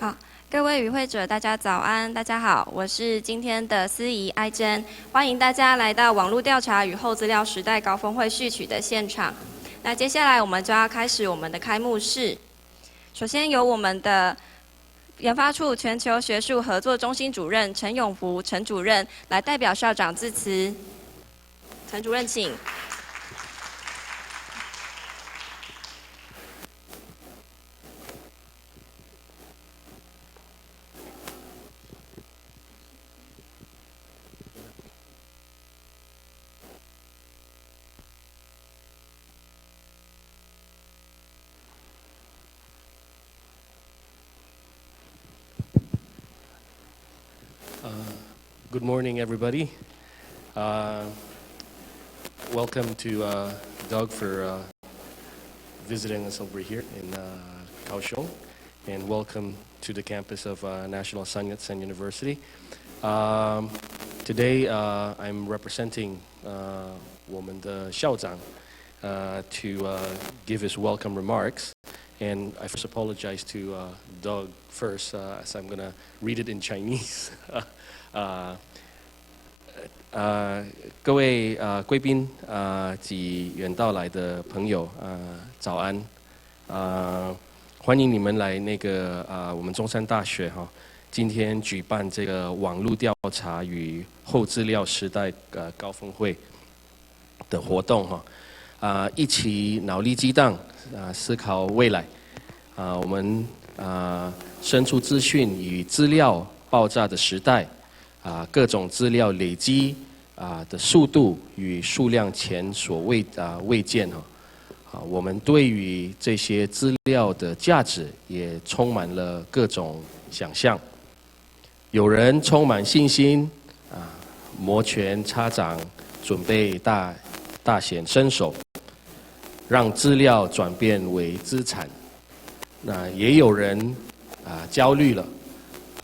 好，各位与会者，大家早安，大家好，我是今天的司仪艾珍，欢迎大家来到网络调查与后资料时代高峰会序曲的现场。那接下来我们就要开始我们的开幕式。首先由我们的研发处全球学术合作中心主任陈永福陈主任来代表校长致辞。陈主任，请。Good morning, everybody. Welcome to Doug for visiting us over here in Kaohsiung, and welcome to the campus of National Sun Yat-sen University. Today, I'm representing 我们的校长 to give his welcome remarks. And I first apologize to Doug first, as I'm going to read it in Chinese. 各位贵宾及远道来的朋友早安，欢迎你们来那个我们中山大学哈，今天举办这个网络调查与后资料时代高峰会的活动哈，一起脑力激荡思考未来我们身处资讯与资料爆炸的时代。各种资料累积的速度与数量前所未见我们对于这些资料的价值也充满了各种想象。有人充满信心摩拳擦掌，准备大显身手，让资料转变为资产。那也有人焦虑了。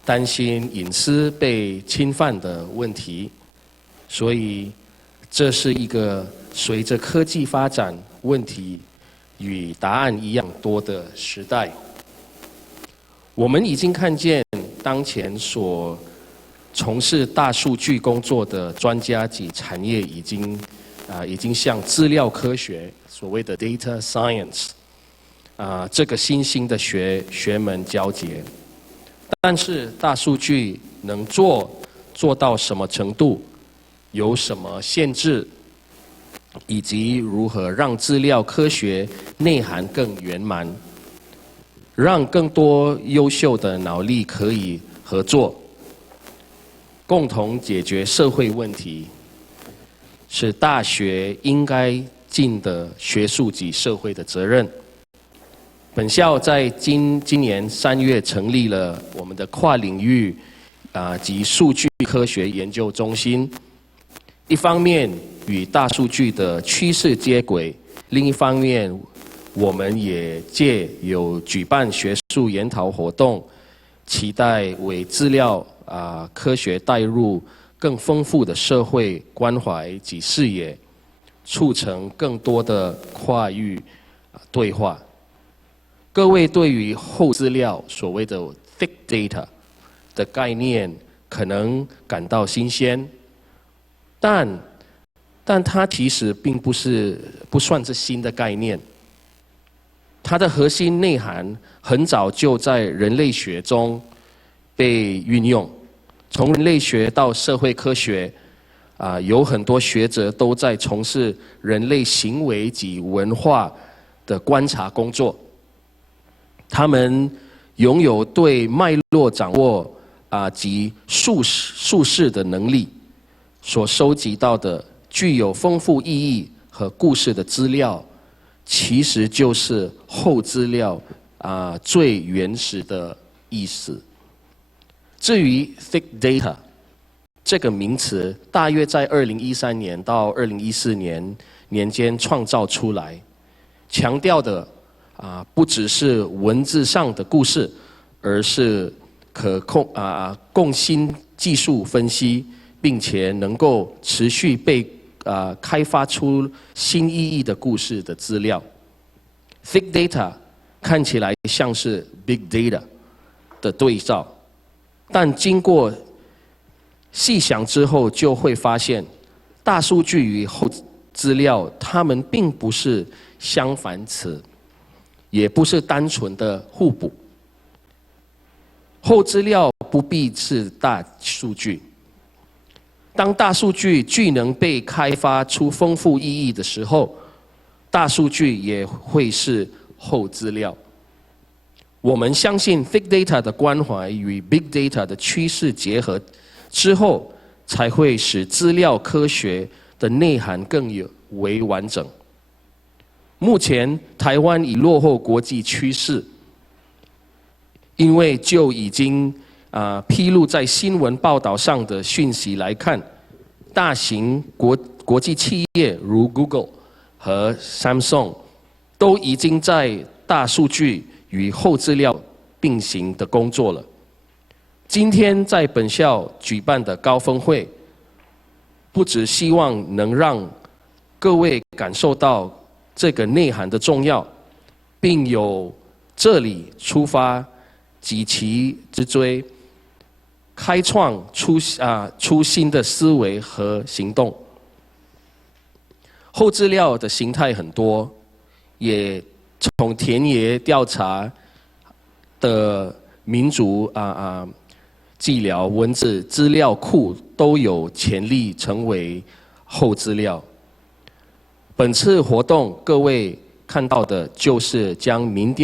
担心隐私被侵犯的问题，所以这是一个随着科技发展，问题与答案一样多的时代。我们已经看见当前所从事大数据工作的专家及产业已经向资料科学所谓的 data science 这个新兴的学门交接。但是大数据能做到什么程度，有什么限制，以及如何让资料科学内涵更圆满，让更多优秀的脑力可以合作，共同解决社会问题，是大学应该尽的学术及社会的责任。本校在今年3月成立了我们的跨领域及数据科学研究中心，一方面与大数据的趋势接轨，另一方面我们也借有举办学术研讨活动，期待为资料科学带入更丰富的社会关怀及视野，促成更多的跨域对话。各位对于后资料所谓的 Thickdata 的概念可能感到新鲜，但它其实并不算是新的概念。它的核心内涵很早就在人类学中被运用，从人类学到社会科学有很多学者都在从事人类行为及文化的观察工作。他们拥有对脉络掌握及述事的能力，所收集到的具有丰富意义和故事的资料，其实就是后资料最原始的意思。至于 Thick Data 这个名词，大约在2013年到2014年间创造出来，强调的不只是文字上的故事，而是共新技术分析，并且能够持续被开发出新意义的故事的资料。Thick Data 看起来像是 Big Data，的对照，但经过细想之后，就会发现，大数据与后资料，它们并不是相反词，也不是单纯的互补。后资料不必是大数据。当大数据具能被开发出丰富意义的时候，大数据也会是后资料。我们相信 Thickdata 的关怀与 Big Data 的趋势结合之后，才会使资料科学的内涵更为完整。目前，台湾已落后国际趋势，因为就已经披露在新闻报道上的讯息来看，大型国际企业如 Google 和 Samsung 都已经在大数据与后资料并行的工作了。今天在本校举办的高峰会，不只希望能让各位感受到这个内涵的重要，并由这里出发，急其直追，开创出新的思维和行动。后资料的形态很多，也从田野调查的民族伎俩、文字资料库都有潜力成为后资料。本次活动，各位看到的就是将民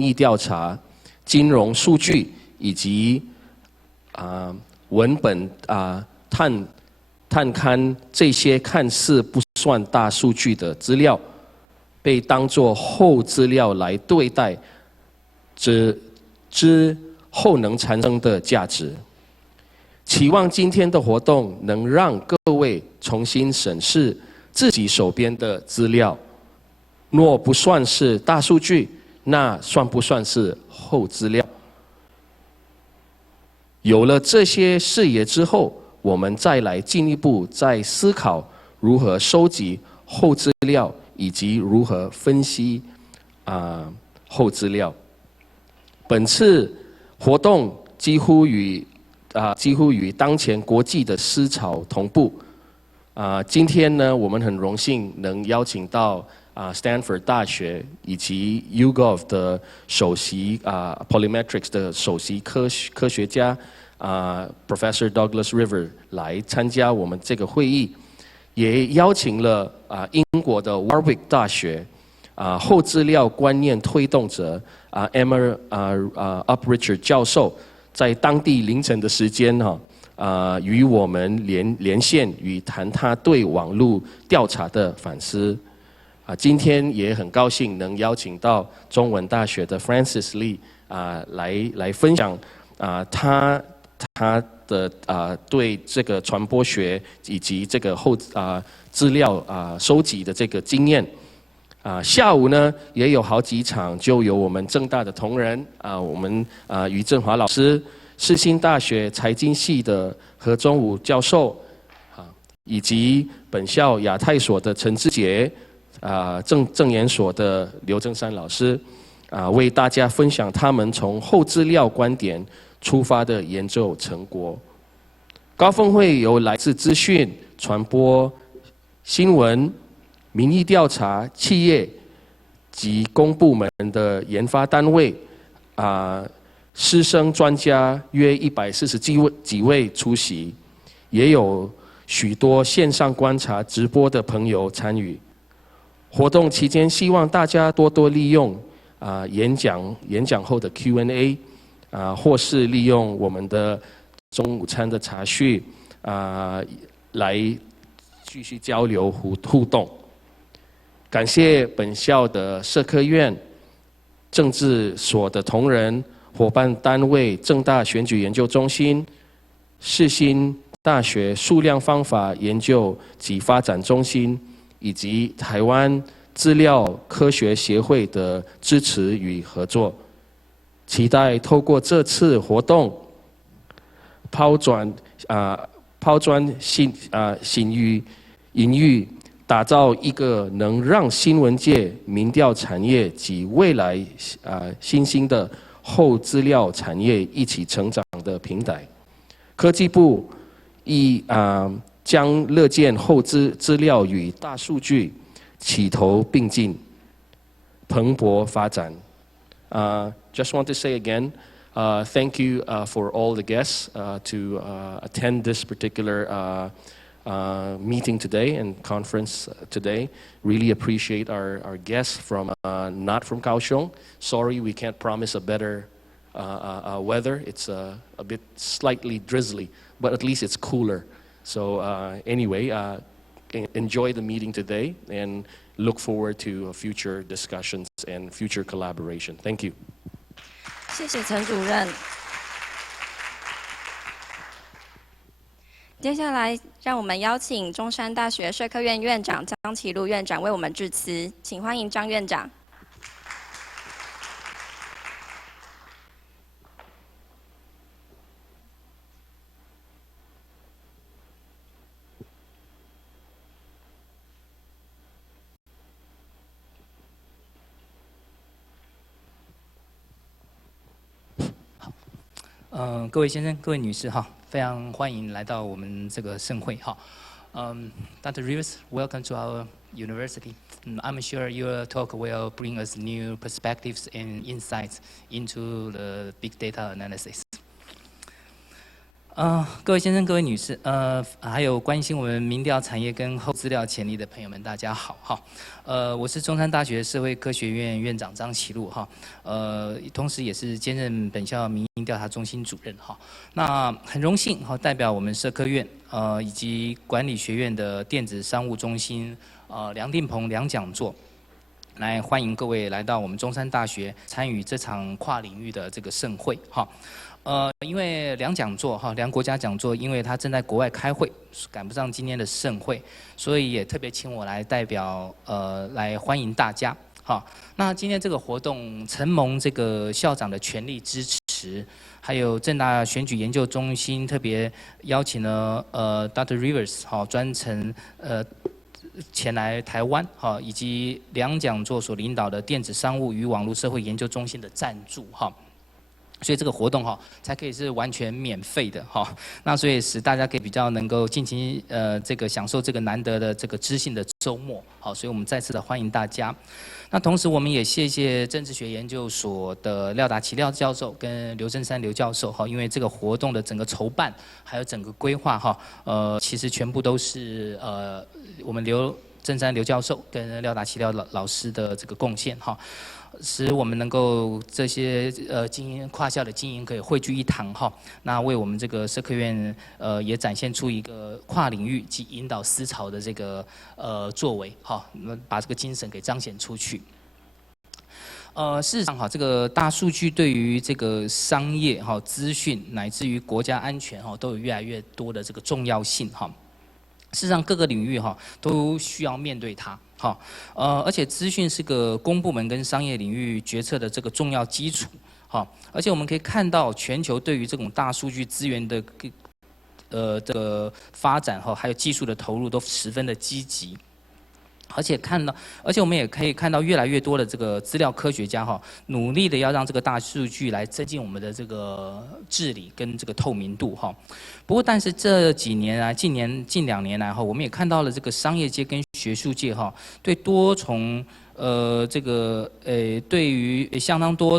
意调查、金融数据以及文本探勘这些看似不算大数据的资料，被当作后资料来对待，之后能产生的价值。期望今天的活动能让各位重新审视自己手边的资料，若不算是大数据，那算不算是后资料？有了这些视野之后，我们再来进一步再思考如何收集后资料，以及如何分析后资料。本次活动几乎与当前国际的思潮同步。今天呢，我们很荣幸能邀请到Stanford 大学以及 YouGov 的首席Polymetrics 的首席科学家Professor Douglas River 来参加我们这个会议，也邀请了英国的 Warwick 大学后资料观念推动者Emma Uprichard 教授，在当地凌晨的时间与我们连线，与谈他对网路调查的反思。今天也很高兴能邀请到中文大学的 Francis Lee 来分享他的对这个传播学以及这个资料收集的这个经验。下午呢也有好几场，就有我们政大的同仁我们于振华老师，世新大学财经系的何忠武教授以及本校亚太所的陈志杰政研所的刘正山老师为大家分享他们从后资料观点出发的研究成果。高峰会由来自资讯、传播、新闻、民意调查、企业及公部门的研发单位师生专家约140几位出席，也有许多线上观察直播的朋友参与。活动期间，希望大家多多利用演讲后的 Q&A 或是利用我们的中午餐的茶叙来继续交流互动。感谢本校的社科院、政治所的同仁、伙伴单位政大选举研究中心、世新大学数量方法研究及发展中心，以及台湾资料科学协会的支持与合作。期待透过这次活动抛砖引玉，打造一个能让新闻界、民调产业及未来新兴的后资料产业一起成长的平台。科技部将乐见后资料与大数据齐头并进，蓬勃发展。Just want to say again, thank you for all the guests to attend this particular meeting today and conference today. Really appreciate our guests from not from Kaohsiung. Sorry, we can't promise a better weather. It's a bit slightly drizzly, but at least it's cooler. So anyway, enjoy the meeting today and look forward to future discussions and future collaboration. Thank you. 谢谢陈主任。接下来，让我们邀请中山大学社科院院长张启禄院长为我们致辞，请欢迎张院长。各位先生、各位女士哈，非常欢迎来到我们这个盛会哈。Dr. Rivers, welcome to our university. I'm sure your talk will bring us new perspectives and insights into the big data analysis. 各位先生、各位女士，还有关心我们民调产业跟后资料潜力的朋友们，大家好哈。我是中山大学社会科学院院长张启禄哈，同时也是兼任本校民意调查中心主任哈。那很荣幸哈，代表我们社科院以及管理学院的电子商务中心梁定鹏梁讲座，来欢迎各位来到我们中山大学参与这场跨领域的这个盛会哈。因为梁讲座哈，梁国家讲座，因为他正在国外开会，赶不上今天的盛会，所以也特别请我来代表来欢迎大家。好，那今天这个活动承蒙这个校长的全力支持，还有政大选举研究中心特别邀请了Dr. Rivers 哈专程前来台湾哈，以及梁讲座所领导的电子商务与网络社会研究中心的赞助哈。所以这个活动哈，才可以是完全免费的哈。那所以使大家可以比较能够尽情这个享受这个难得的这个知性的周末。好，所以我们再次的欢迎大家。那同时我们也谢谢政治学研究所的廖达奇廖教授跟刘振山刘教授哈，因为这个活动的整个筹办还有整个规划哈，其实全部都是我们刘振山刘教授跟廖达奇廖老师的这个贡献哈。使我们能够这些跨校的精英可以汇聚一堂哈，那为我们这个社科院也展现出一个跨领域及引导思潮的这个作为哈，把这个精神给彰显出去。事实上哈，这个大数据对于这个商业哈、资讯乃至于国家安全哈，都有越来越多的这个重要性哈。事实上，各个领域哈都需要面对它。好，而且资讯是个公部门跟商业领域决策的这个重要基础。好，而且我们可以看到，全球对于这种大数据资源的这个发展哈，还有技术的投入都十分的积极。而且我们也可以看到越来越多的这个资料科学家哈，努力的要让这个大数据来增进我们的这个治理跟这个透明度哈。不过，但是这几年啊，近2年来哈，我们也看到了这个商业界跟学术界哈，对多重对于相当多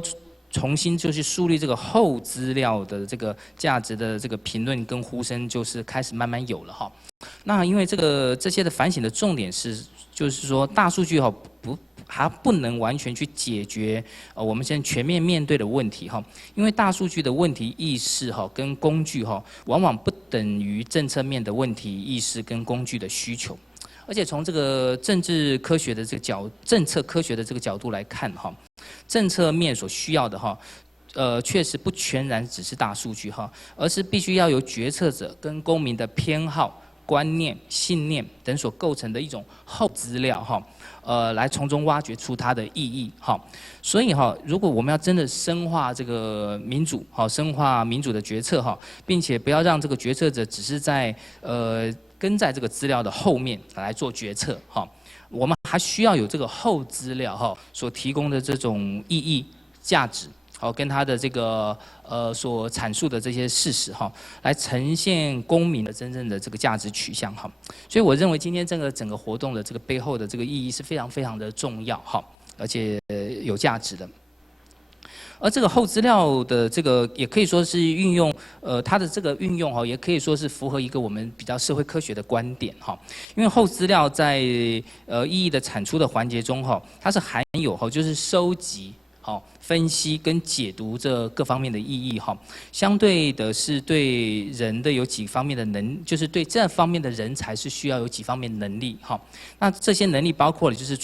重新就是树立这个后资料的这个价值的这个评论跟呼声，就是开始慢慢有了哈。那因为这些的反省的重点是，就是说大数据哈还不能完全去解决我们现在全面面对的问题哈，因为大数据的问题意识哈跟工具哈，往往不等于政策面的问题意识跟工具的需求，而且从这个政策科学的这个角度来看哈，政策面所需要的哈。确实不全然只是大数据哈，而是必须要由决策者跟公民的偏好、观念、信念等所构成的一种后资料哈，来从中挖掘出它的意义哈。所以哈，如果我们要真的深化这个民主，好，深化民主的决策哈，并且不要让这个决策者只是在跟在这个资料的后面来做决策哈，我们还需要有这个后资料哈所提供的这种意义、价值。好，跟他的这个所阐述的这些事实哈，来呈现公民的真正的这个价值取向哈。所以我认为今天这个整个活动的这个背后的这个意义是非常非常的重要哈，而且有价值的。而这个厚资料的这个也可以说是运用，它的这个运用哈，也可以说是符合一个我们比较社会科学的观点哈。因为厚资料在意义的产出的环节中哈，它是含有哈，就是收集。好，分析跟解读这各方面的意义哈，相对的是对人的有几方面的就是对这方面的人才是需要有几方面能力哈。那这些能力包括了就是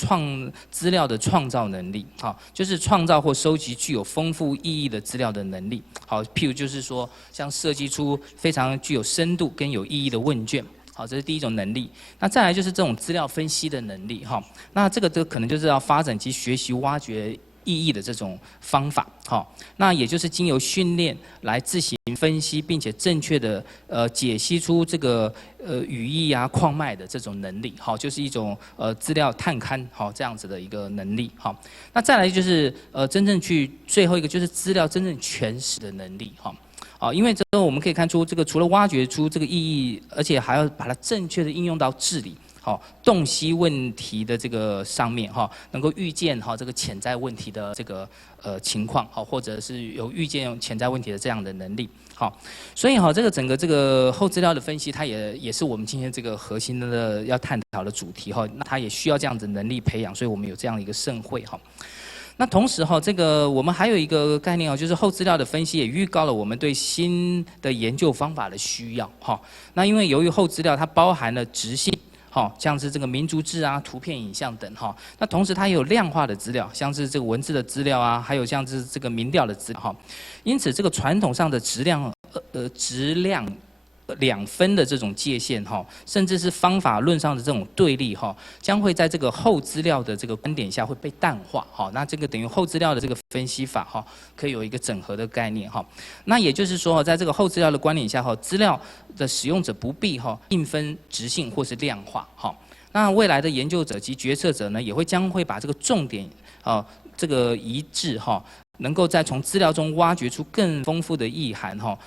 资料的创造能力，好，就是创造或收集具有丰富意义的资料的能力。好，譬如就是说，像设计出非常具有深度跟有意义的问卷。好，这是第一种能力。那再来就是这种资料分析的能力哈。那这个可能就是要发展及学习挖掘意义的这种方法，好，那也就是经由训练来自行分析，并且正确的解析出这个语义啊、矿脉的这种能力，好，就是一种资料探勘，好，这样子的一个能力，好。那再来就是真正去最后一个就是资料真正诠释的能力，哈。啊，因为这个我们可以看出，这个除了挖掘出这个意义，而且还要把它正确的应用到治理。好，洞悉问题的这个上面哈，能够预见哈这个潜在问题的这个情况，好，或者是有预见潜在问题的这样的能力，好，所以哈这个整个这个厚资料的分析，它也是我们今天这个核心的要探讨的主题哈，那它也需要这样子能力培养，所以我们有这样的一个盛会哈。那同时哈，这个我们还有一个概念哦，就是厚资料的分析也预告了我们对新的研究方法的需要哈。那因为由于厚资料它包含了质性。好，像是这个民族志啊、图片、影像等哈。那同时它也有量化的资料，像是这个文字的资料啊，还有像是这个民调的资料哈。因此，这个传统上的质量两分的这种界限哈，甚至是方法论上的这种对立哈，将会在这个厚资料的这个观点下会被淡化哈。那这个等于厚资料的这个分析法哈，可以有一个整合的概念哈。那也就是说，在这个厚资料的观点下哈，资料的使用者不必哈硬分质性或是量化哈。那未来的研究者及决策者呢，也将会把这个重点这个一致哈。能够再从资料中挖掘出更丰富的意涵哈，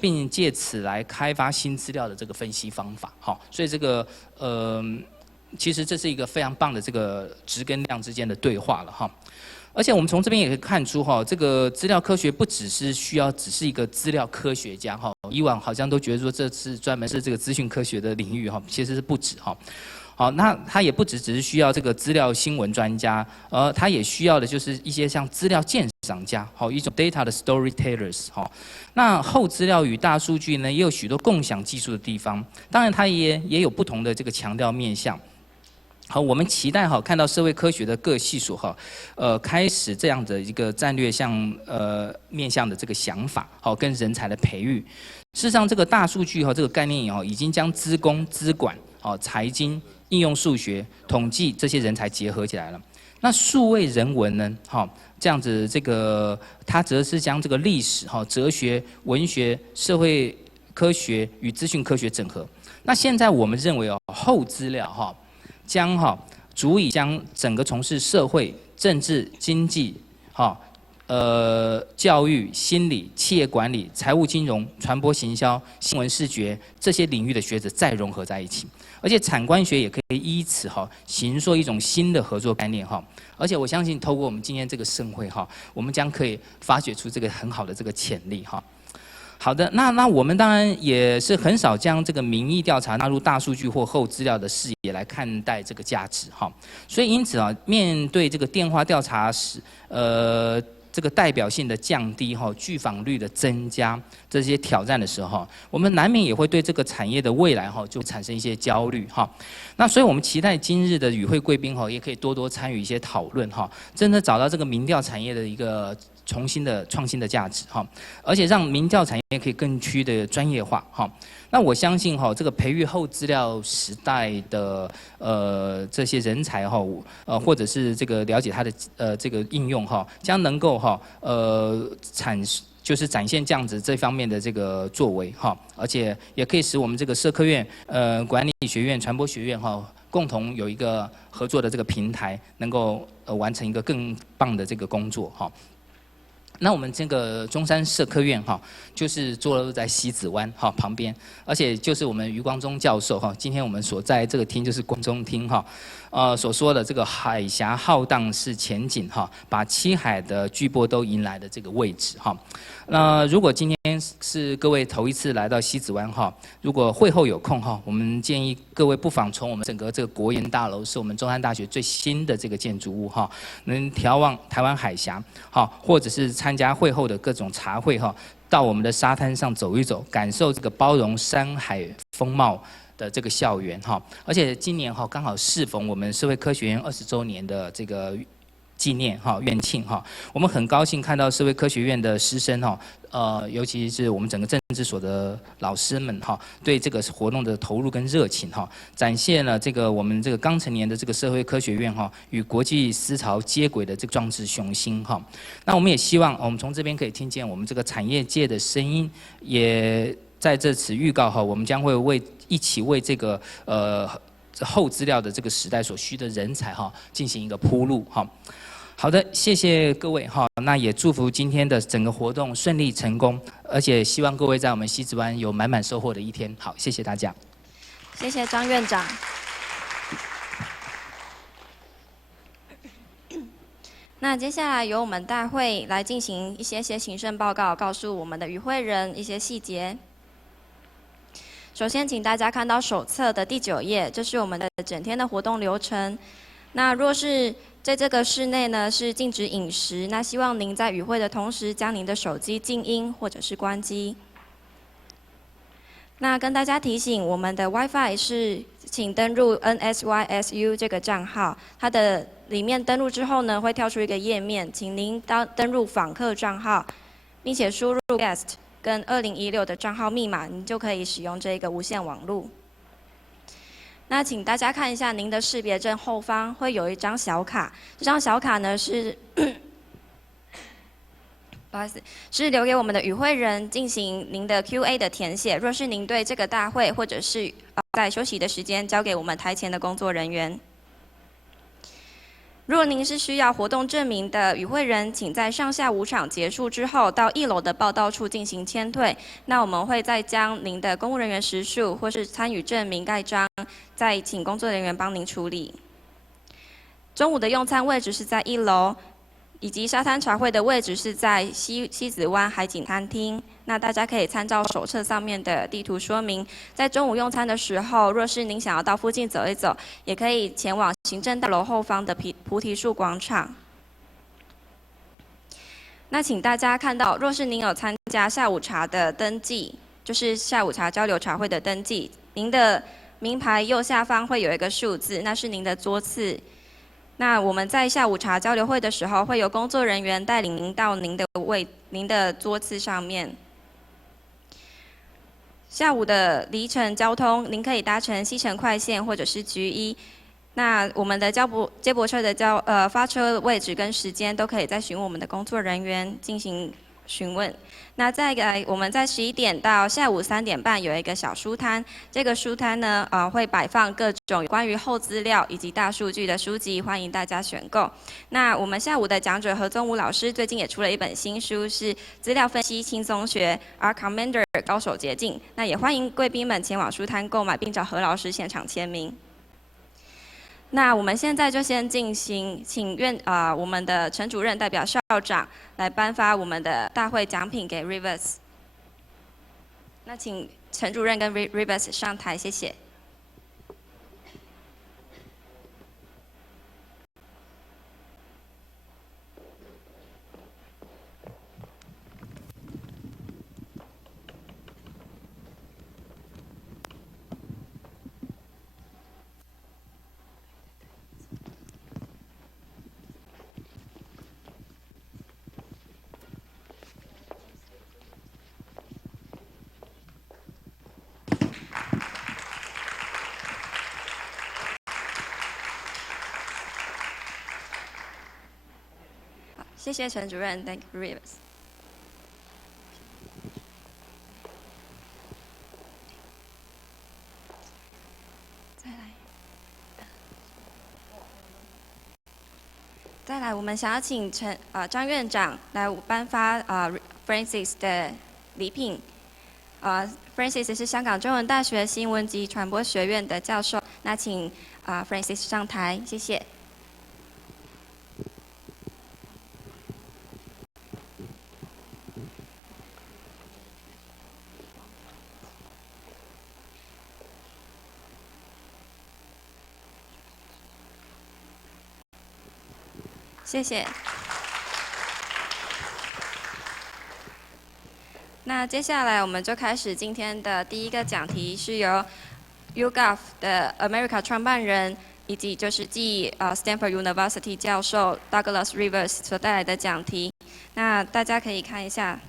并借此来开发新资料的这个分析方法，好，所以这个其实这是一个非常棒的这个质跟量之间的对话了哈。而且我们从这边也可以看出哈，这个资料科学不只是只是一个资料科学家哈，以往好像都觉得说这是专门是这个资讯科学的领域哈，其实是不止哈。好，那它也不只是需要这个资料新闻专家，它也需要的就是一些像资料鉴赏家，好，一种 data 的 storytellers， 好。那厚资料与大数据呢，也有许多共享技术的地方，当然它也有不同的这个强调面向。好，我们期待看到社会科学的各系所开始这样的一个战略面向的这个想法，好，跟人才的培育。事实上，这个大数据这个概念已经将资工、资管、财经、应用数学、统计这些人才结合起来了。那数位人文呢？这样子这个它则是将这个历史、哲学、文学、社会科学与资讯科学整合。那现在我们认为厚资料将足以将整个从事社会、政治、经济教育、心理、企业管理、财务金融、传播行销、新闻视觉这些领域的学者再融合在一起，而且产官学也可以依此形塑一种新的合作概念而且我相信透过我们今天这个盛会我们将可以发掘出这个很好的这个潜力好的，那我们当然也是很少将这个民意调查纳入大数据或厚资料的视野来看待这个价值所以因此面对这个电话调查时这个代表性的降低拒访率的增加这些挑战的时候我们难免也会对这个产业的未来就产生一些焦虑那所以我们期待今日的与会贵宾也可以多多参与一些讨论真的找到这个民调产业的一个重新的创新的价值而且让民调产业可以更趋的专业化那我相信这个培育厚资料时代的这些人才或者是这个了解它的这个应用将能够就是展现这样子这方面的这个作为而且也可以使我们这个社科院管理学院、传播学院共同有一个合作的这个平台，能够完成一个更棒的这个工作那我们这个中山社科院哈，就是坐落在西子湾哈旁边，而且就是我们余光中教授哈，今天我们所在这个厅就是光中厅哈，所说的这个海峡浩荡是前景哈，把七海的巨波都迎来的这个位置哈。那如果今天是各位头一次来到西子湾哈，如果会后有空哈，我们建议各位不妨从我们整个这个国研大楼，是我们中山大学最新的这个建筑物哈，能眺望台湾海峡哈，或者是参加会后的各种茶会哈，到我们的沙滩上走一走，感受这个包容山海风貌的这个校园哈。而且今年哈刚好适逢我们社会科学院20周年的这个纪念哈院庆哈，我们很高兴看到社会科学院的师生哈，尤其是我们整个政治所的老师们哈，对这个活动的投入跟热情哈，展现了这个我们这个刚成年的这个社会科学院哈，与国际思潮接轨的这个壮志雄心哈。那我们也希望我们从这边可以听见我们这个产业界的声音，也在这次预告哈，我们将会一起为这个后资料的这个时代所需的人才哈，进行一个铺路哈。好的，谢谢各位哈，那也祝福今天的整个活动顺利成功，而且希望各位在我们西子湾有满满收获的一天。好，谢谢大家。谢谢张院长。那接下来由我们大会来进行一些行政报告，告诉我们的与会人一些细节。首先，请大家看到手册的第9页，这是我们的整天的活动流程。那若是在这个室内呢是禁止饮食，那希望您在与会的同时将您的手机静音或者是关机。那跟大家提醒，我们的 WiFi 是请登入 NSYSU 这个账号，它的里面登录之后呢会跳出一个页面，请您登入访客账号，并且输入 guest 跟2016的账号密码，您就可以使用这个无线网路。那请大家看一下您的识别证后方会有一张小卡，这张小卡呢是不好意思，是留给我们的与会人进行您的 Q&A 的填写。若是您对这个大会或者是在休息的时间，交给我们台前的工作人员。如果您是需要活动证明的与会人，请在上下午场结束之后，到1楼的报到处进行签退。那我们会再将您的公务人员时数或是参与证明盖章，再请工作人员帮您处理。中午的用餐位置是在1楼。以及沙滩茶会的位置是在西子湾海景餐厅。那大家可以参照手册上面的地图说明，在中午用餐的时候，若是您想要到附近走一走，也可以前往行政大楼后方的菩提树广场。那请大家看到，若是您有参加下午茶的登记，就是下午茶交流茶会的登记，您的名牌右下方会有一个数字，那是您的桌次。那我们在下午茶交流会的时候，会有工作人员带领您到您的桌次上面。下午的离程交通，您可以搭乘西城快线或者是G1。那我们的接驳车的发车位置跟时间都可以再询问我们的工作人员进行询问。那再来，我们在11点到下午3点半有一个小书摊，这个书摊呢，会摆放各种关于后资料以及大数据的书籍，欢迎大家选购。那我们下午的讲者何宗武老师最近也出了一本新书，是《资料分析轻松学 R Commander 高手捷径》。那也欢迎贵宾们前往书摊购买，并找何老师现场签名。那我们现在就先进行，请我们的陈主任代表校长来颁发我们的大会奖品给 Rivers。那请陈主任跟 Rivers 上台，谢谢。谢谢陈主任 ，Thank you, Rivers。再来，我们想要请张院长来颁发Francis 的礼品。Francis 是香港中文大学新闻及传播学院的教授。那请Francis 上台，谢谢。谢谢。那接下来我们就开始今天的第一个讲题，是由 YouGov 的 America 创办人以及就是继Stanford University 教授 Douglas Rivers 所带来的讲题。那大家可以看一下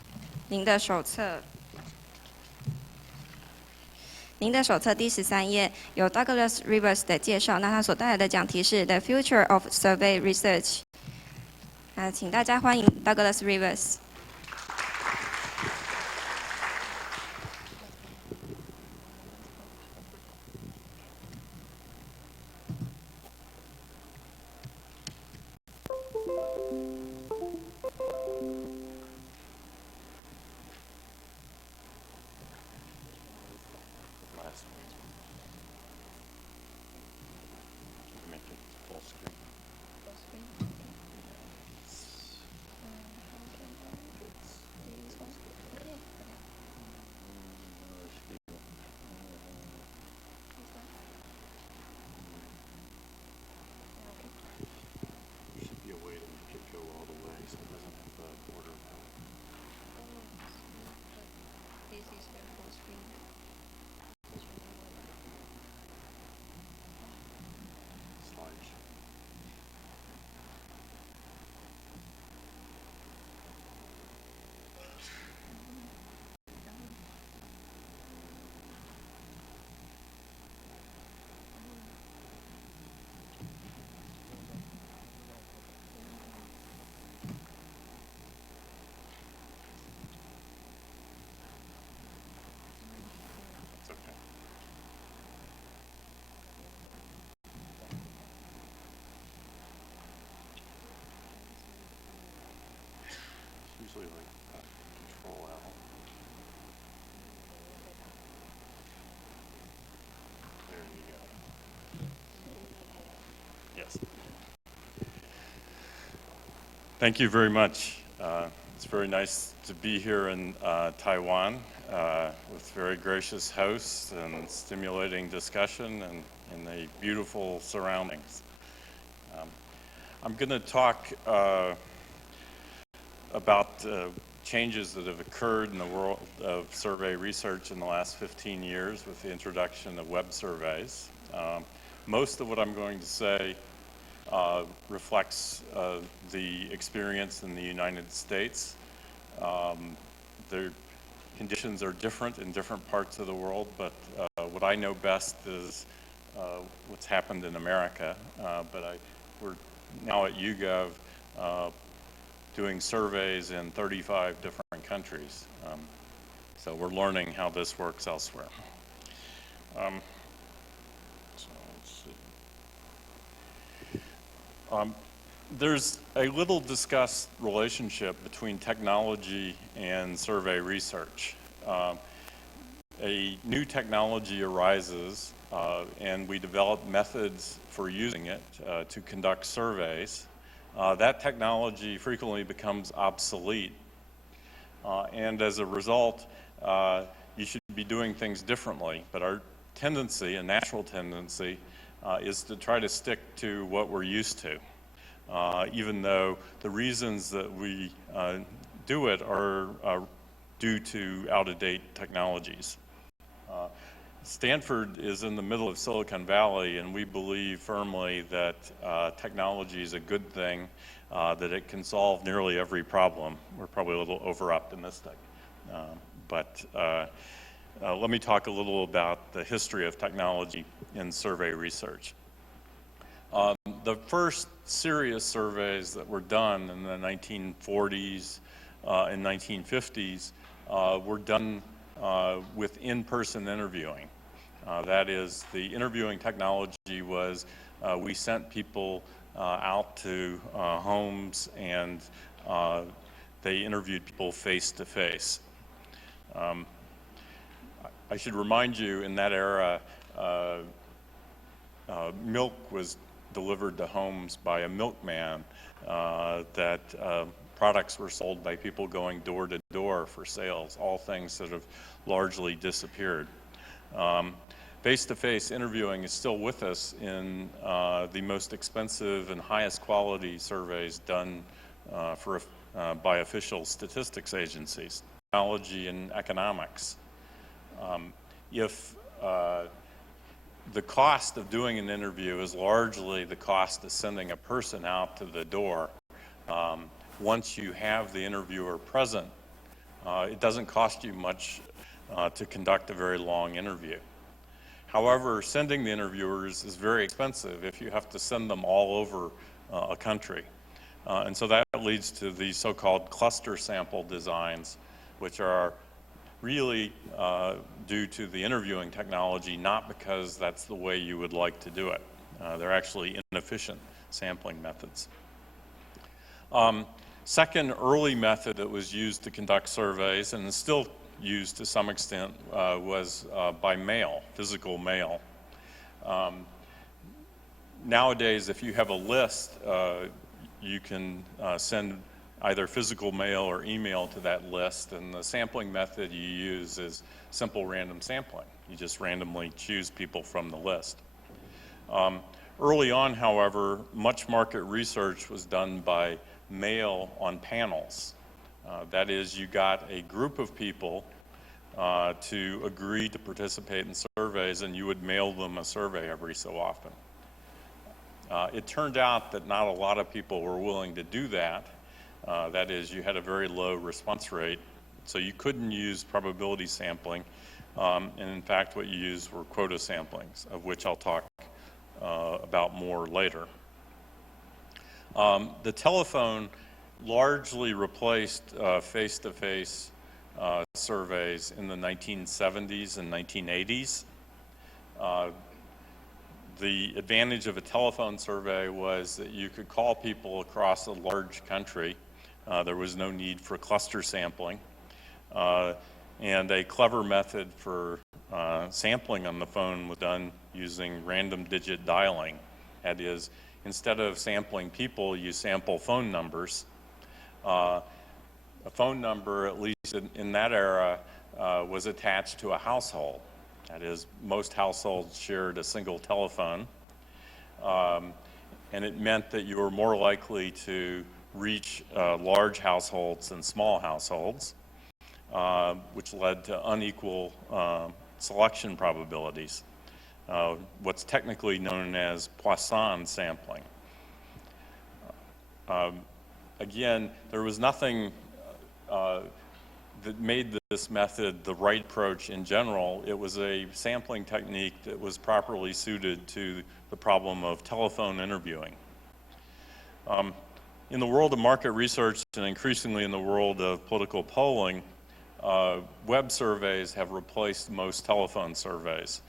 您的手册。您的手册第13页有 Douglas Rivers 的介绍，那他所带来的讲题是 The Future of Survey Research。请大家欢迎 Douglas Rivers。Usually like Control L. There you go. Yes. Thank you very much. It's very nice to be here in Taiwan with very gracious hosts and stimulating discussion and in the beautiful surroundings. I'm going to talk about changes that have occurred in the world of survey research in the last 15 years with the introduction of web surveys. Most of what I'm going to say reflects the experience in the United States. Their conditions are different in different parts of the world, but what I know best is what's happened in America. We're now at YouGov doing surveys in 35 different countries. So we're learning how this works elsewhere. So let's see. There's a little discussed relationship between technology and survey research. A new technology arises and we develop methods for using it to conduct surveys. That technology frequently becomes obsolete, and as a result, you should be doing things differently. But our tendency, a natural tendency, is to try to stick to what we're used to, even though the reasons that we do it are due to out-of-date technologies. Stanford is in the middle of Silicon Valley, and we believe firmly that technology is a good thing, that it can solve nearly every problem. We're probably a little over-optimistic. But let me talk a little about the history of technology in survey research. The first serious surveys that were done in the 1940s and 1950s were done with in-person interviewing. That is, the interviewing technology was we sent people out to homes, and they interviewed people face to face. I should remind you, in that era, milk was delivered to homes by a milkman, that products were sold by people going door to door for sales, all things that have largely disappeared. Face-to-face interviewing is still with us in the most expensive and highest quality surveys done by official statistics agencies, technology and economics. If the cost of doing an interview is largely the cost of sending a person out to the door, once you have the interviewer present, it doesn't cost you much to conduct a very long interview. However, sending the interviewers is very expensive if you have to send them all over a country. And so that leads to the so-called cluster sample designs, which are really due to the interviewing technology, not because that's the way you would like to do it. They're actually inefficient sampling methods. Second early method that was used to conduct surveys, and is still used to some extent, was by mail, physical mail. Nowadays, if you have a list, you can send either physical mail or email to that list, and the sampling method you use is simple random sampling. You just randomly choose people from the list. Early on, however, much market research was done by mail on panels. That is, you got a group of people to agree to participate in surveys, and you would mail them a survey every so often. It turned out that not a lot of people were willing to do that. That is, you had a very low response rate, so you couldn't use probability sampling, and in fact what you used were quota samplings, of which I'll talk about more later. The telephone largely replaced face-to-face surveys in the 1970s and 1980s. The advantage of a telephone survey was that you could call people across a large country. There was no need for cluster sampling. And a clever method for sampling on the phone was done using random digit dialing. That is, instead of sampling people, you sample phone numbers. A phone number, at least in that era, was attached to a household. That is, most households shared a single telephone. And it meant that you were more likely to reach large households than small households, which led to unequal selection probabilities, what's technically known as Poisson sampling. Again, there was nothing that made this method the right approach in general. It was a sampling technique that was properly suited to the problem of telephone interviewing. In the world of market research, and increasingly in the world of political polling, web surveys have replaced most telephone surveys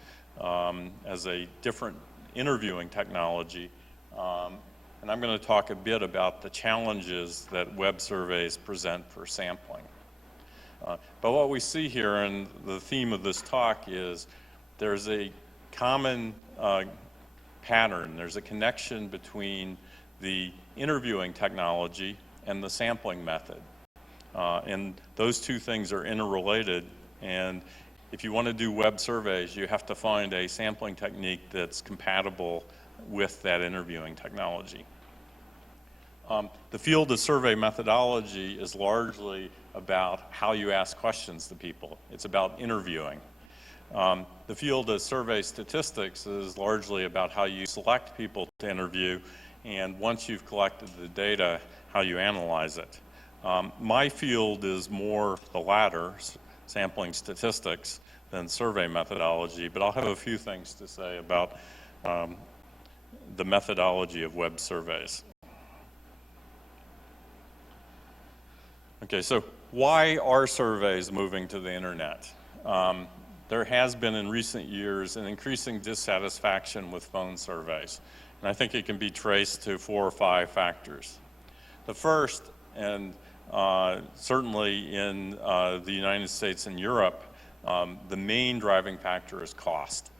as a different interviewing technology. And I'm going to talk a bit about the challenges that web surveys present for sampling. But what we see here, and the theme of this talk, is there's a common pattern. There's a connection between the interviewing technology and the sampling method. And those two things are interrelated, and if you want to do web surveys, you have to find a sampling technique that's compatible with that interviewing technology. The field of survey methodology is largely about how you ask questions to people. It's about interviewing. The field of survey statistics is largely about how you select people to interview, and once you've collected the data, how you analyze it. My field is more the latter, sampling statistics, than survey methodology, but I'll have a few things to say about the methodology of web surveys. Okay, so why are surveys moving to the internet? There has been in recent years an increasing dissatisfaction with phone surveys. And I think it can be traced to 4 or 5 factors. The first, and certainly in the United States and Europe, the main driving factor is cost.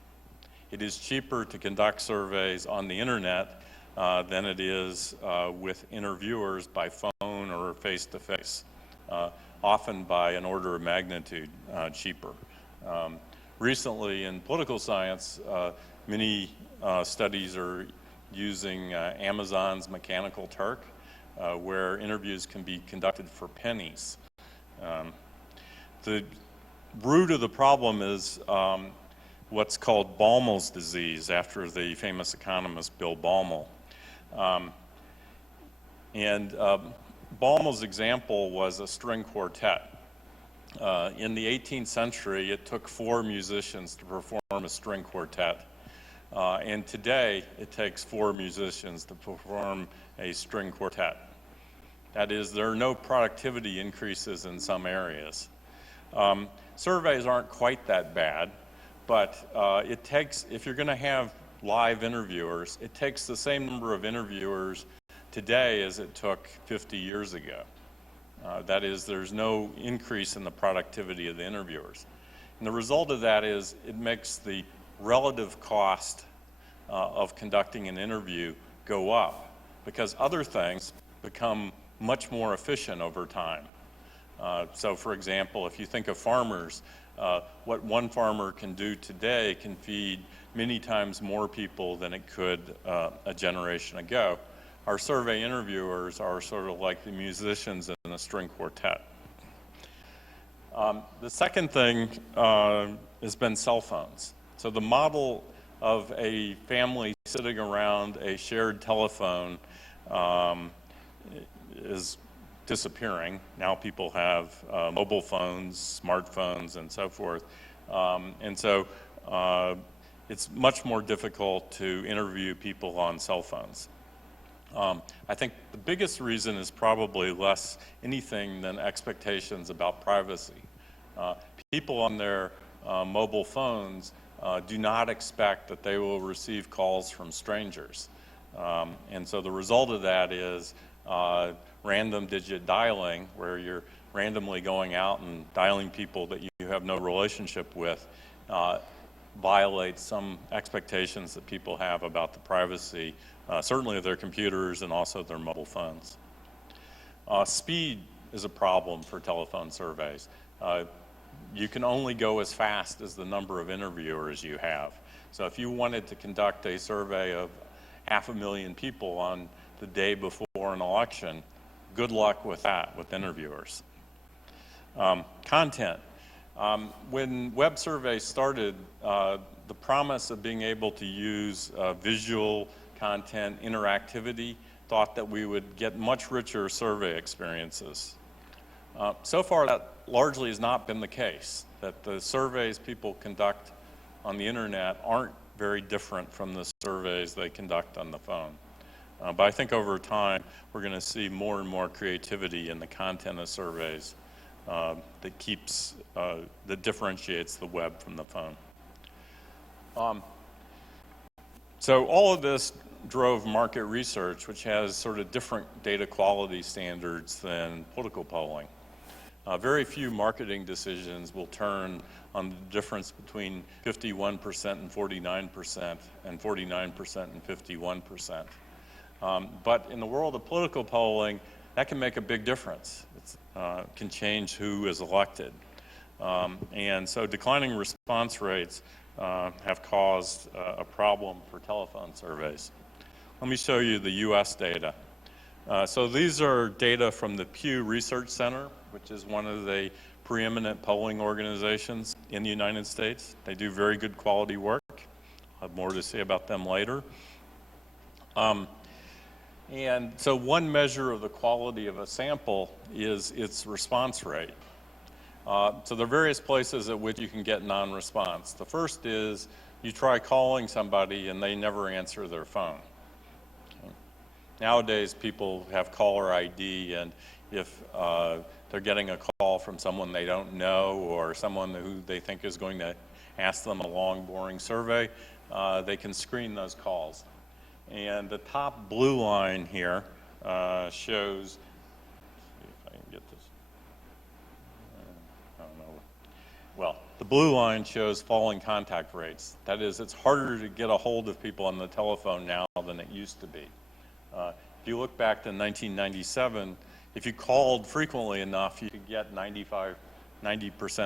It is cheaper to conduct surveys on the internet than it is with interviewers by phone or face-to-face, often by an order of magnitude cheaper. Recently in political science, many studies are using Amazon's Mechanical Turk, where interviews can be conducted for pennies. The root of the problem is what's called Baumol's disease, after the famous economist Bill Baumol. Baumol's example was a string quartet. In the 18th century, it took 4 musicians to perform a string quartet. And today, it takes 4 musicians to perform a string quartet. That is, there are no productivity increases in some areas. Surveys aren't quite that bad, but it takes, if you're going to have live interviewers, it takes the same number of interviewers today as it took 50 years ago. That is, there's no increase in the productivity of the interviewers. And the result of that is it makes the relative cost of conducting an interview go up because other things become much more efficient over time. So for example, if you think of farmers, what one farmer can do today can feed many times more people than it could a generation ago. Our survey interviewers are sort of like the musicians in a string quartet. The second thing has been cell phones. So the model of a family sitting around a shared telephone is disappearing. Now people have mobile phones, smartphones, and so forth. And so it's much more difficult to interview people on cell phones. I think the biggest reason is probably less anything than expectations about privacy. People on their mobile phones do not expect that they will receive calls from strangers. And so the result of that is random digit dialing, where you're randomly going out and dialing people that you have no relationship with, violates some expectations that people have about the privacy, certainly of their computers and also their mobile phones. Speed is a problem for telephone surveys. You can only go as fast as the number of interviewers you have. So if you wanted to conduct a survey of 500,000 people on the day before an election, good luck with that, with interviewers. Content. When web surveys started, the promise of being able to use visual content, interactivity, thought that we would get much richer survey experiences. So far, that largely has not been the case, that the surveys people conduct on the internet aren't very different from the surveys they conduct on the phone. But I think over time, we're going to see more and more creativity in the content of surveys that differentiates the web from the phone. So all of this drove market research, which has sort of different data quality standards than political polling. Very few marketing decisions will turn on the difference between 51% and 49% and 49% and 51%. But in the world of political polling, that can make a big difference. It can change who is elected. And so declining response rates have caused a problem for telephone surveys. Let me show you the US data. So these are data from the Pew Research Center, which is one of the preeminent polling organizations in the United States. They do very good quality work. I'll have more to say about them later. And so one measure of the quality of a sample is its response rate. So there are various places at which you can get non-response. The first is you try calling somebody and they never answer their phone. Okay. Nowadays, people have caller ID, and if they're getting a call from someone they don't know or someone who they think is going to ask them a long, boring survey, they can screen those calls. And the top blue line here shows, let's see if I can get this. I don't know. Well, the blue line shows falling contact rates. That is, it's harder to get a hold of people on the telephone now than it used to be. If you look back to 1997, if you called frequently enough, you could get 90%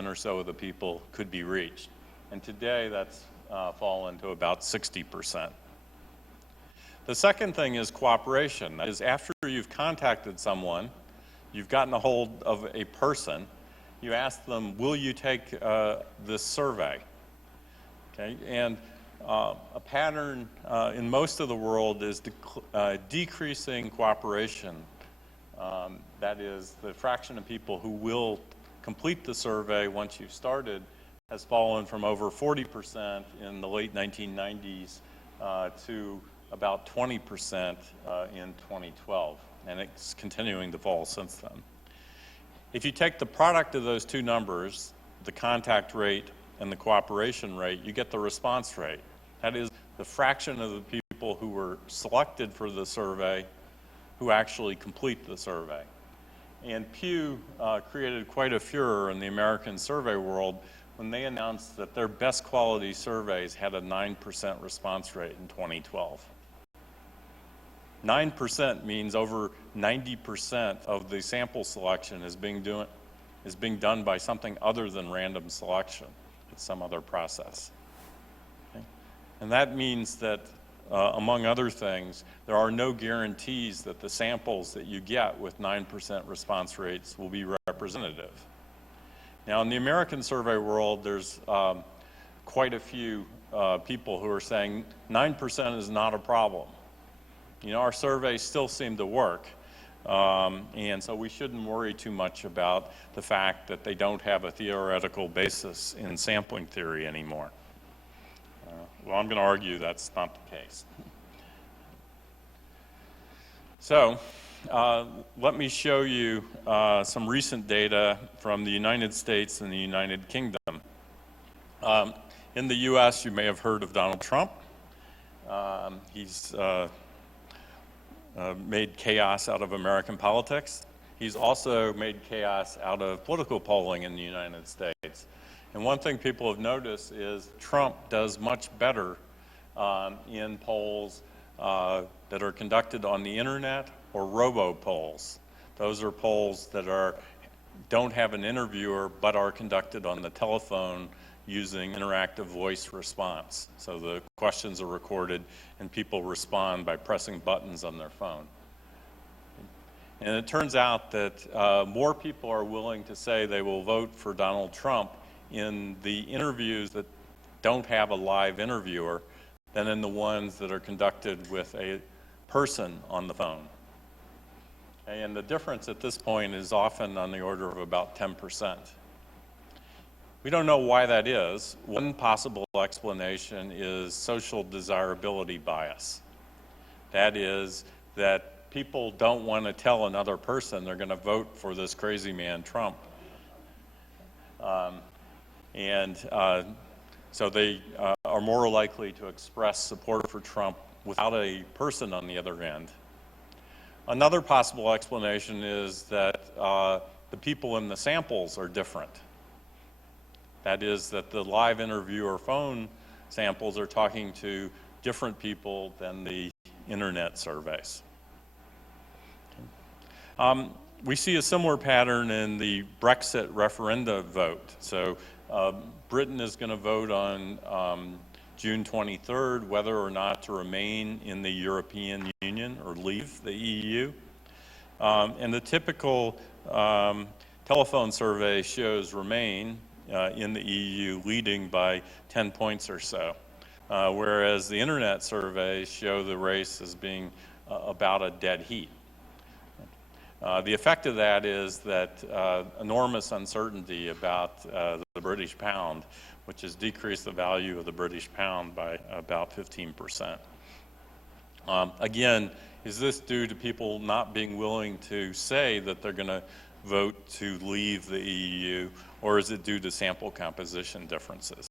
or so of the people could be reached. And today, that's fallen to about 60%. The second thing is cooperation. That is, after you've contacted someone, you've gotten a hold of a person, you ask them, will you take this survey? Okay, and a pattern in most of the world is decreasing cooperation. That is, the fraction of people who will complete the survey once you've started has fallen from over 40% in the late 1990s to about 20% in 2012, and it's continuing to fall since then. If you take the product of those two numbers, the contact rate and the cooperation rate, you get the response rate. That is the fraction of the people who were selected for the survey who actually complete the survey. And Pew created quite a furor in the American survey world when they announced that their best quality surveys had a 9% response rate in 2012. 9% means over 90% of the sample selection is being done by something other than random selection. It's some other process. Okay? And that means that, among other things, there are no guarantees that the samples that you get with 9% response rates will be representative. Now, in the American survey world, there's quite a few people who are saying 9% is not a problem. You know, our surveys still seem to work, and so we shouldn't worry too much about the fact that they don't have a theoretical basis in sampling theory anymore. Well, I'm going to argue that's not the case. So, let me show you some recent data from the United States and the United Kingdom. In the US, you may have heard of Donald Trump. He's made chaos out of American politics. He's also made chaos out of political polling in the United States. And one thing people have noticed is Trump does much better in polls that are conducted on the internet or robo-polls. Those are polls that don't have an interviewer but are conducted on the telephone using interactive voice response. So the questions are recorded and people respond by pressing buttons on their phone. And it turns out that more people are willing to say they will vote for Donald Trump in the interviews that don't have a live interviewer than in the ones that are conducted with a person on the phone. And the difference at this point is often on the order of about 10%. We don't know why that is. One possible explanation is social desirability bias. That is that people don't want to tell another person they're going to vote for this crazy man, Trump. So they are more likely to express support for Trump without a person on the other end. Another possible explanation is that the people in the samples are different. That is, that the live interviewer phone samples are talking to different people than the internet surveys. We see a similar pattern in the Brexit referenda vote. So Britain is going to vote on June 23rd whether or not to remain in the European Union or leave the EU. And the typical telephone survey shows remain in the EU, leading by 10 points or so, whereas the internet surveys show the race as being about a dead heat. The effect of that is that enormous uncertainty about the British pound, which has decreased the value of the British pound by about 15%. Again, is this due to people not being willing to say that they're going to vote to leave the EU, or is it due to sample composition differences?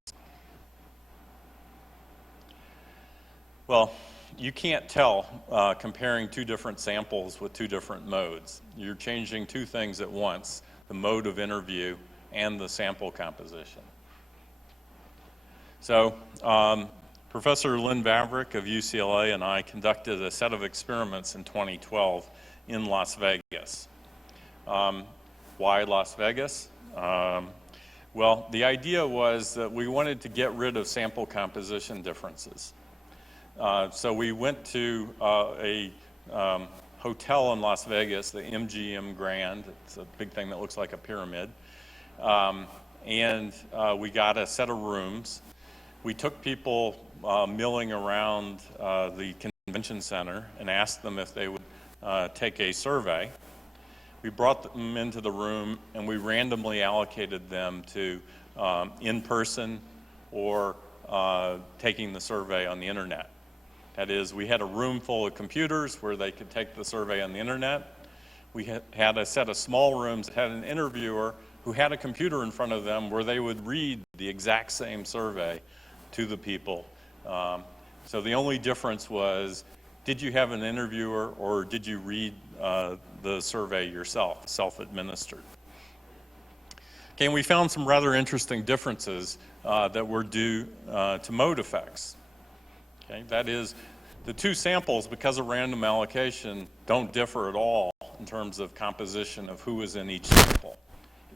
Well, you can't tell comparing two different samples with two different modes. You're changing two things at once, the mode of interview and the sample composition. So Professor Lynn Vavrick of UCLA and I conducted a set of experiments in 2012 in Las Vegas. Why Las Vegas? Well, the idea was that we wanted to get rid of sample composition differences. So we went to a hotel in Las Vegas, the MGM Grand. It's a big thing that looks like a pyramid. And we got a set of rooms. We took people milling around the convention center and asked them if they would take a survey. We brought them into the room and we randomly allocated them to in-person or taking the survey on the internet. That is, we had a room full of computers where they could take the survey on the internet. We had a set of small rooms that had an interviewer who had a computer in front of them where they would read the exact same survey to the people. So the only difference was, did you have an interviewer or did you read the survey yourself, self-administered? Okay, and we found some rather interesting differences that were due to mode effects. Okay, that is, the two samples, because of random allocation, don't differ at all in terms of composition of who is in each sample.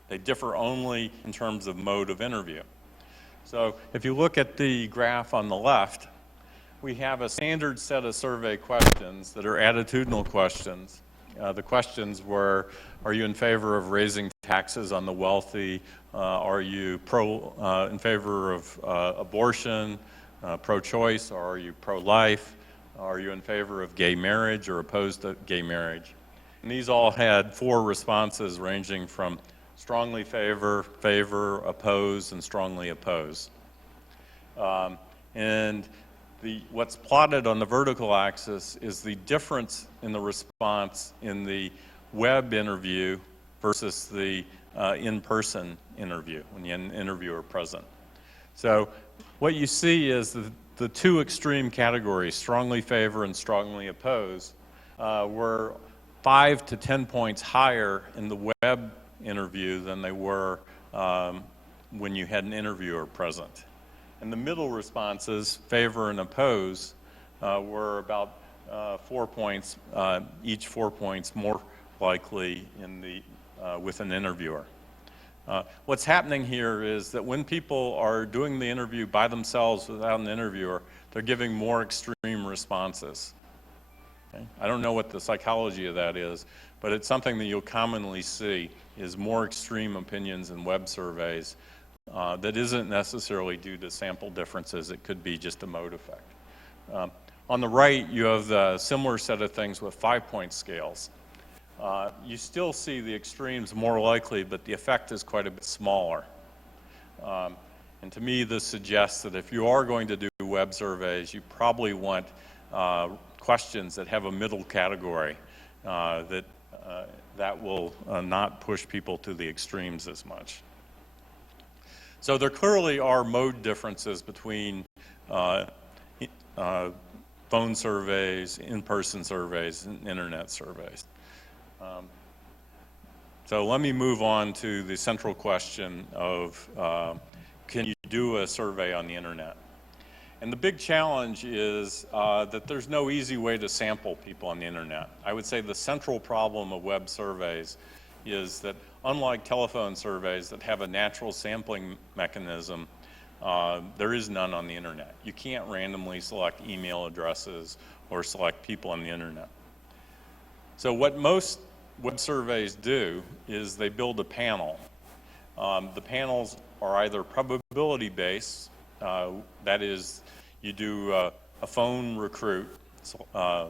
They differ only in terms of mode of interview. So if you look at the graph on the left, we have a standard set of survey questions that are attitudinal questions. The questions were, are you in favor of raising taxes on the wealthy? Are you in favor of abortion, pro-choice, or are you pro-life? Are you in favor of gay marriage or opposed to gay marriage? And these all had 4 responses ranging from strongly favor, oppose, and strongly oppose. And what's plotted on the vertical axis is the difference in the response in the web interview versus the in-person interview, when the interviewer present. So what you see is the two extreme categories, strongly favor and strongly oppose, were 5 to 10 points higher in the web interview than they were when you had an interviewer present. And the middle responses, favor and oppose, were about 4 points, each 4 points more likely with an interviewer. What's happening here is that when people are doing the interview by themselves without an interviewer, they're giving more extreme responses. Okay? I don't know what the psychology of that is, but it's something that you'll commonly see is more extreme opinions in web surveys that isn't necessarily due to sample differences. It could be just a mode effect. On the right, you have the similar set of things with 5-point scales. You still see the extremes more likely, but the effect is quite a bit smaller. And to me, this suggests that if you are going to do web surveys, you probably want questions that have a middle category that will not push people to the extremes as much. So there clearly are mode differences between phone surveys, in-person surveys, and internet surveys. So let me move on to the central question of can you do a survey on the internet? And the big challenge is that there's no easy way to sample people on the internet. I would say the central problem of web surveys is that unlike telephone surveys that have a natural sampling mechanism, there is none on the internet. You can't randomly select email addresses or select people on the internet. So what most web surveys do is they build a panel. The panels are either probability-based, that is, you do a phone recruit,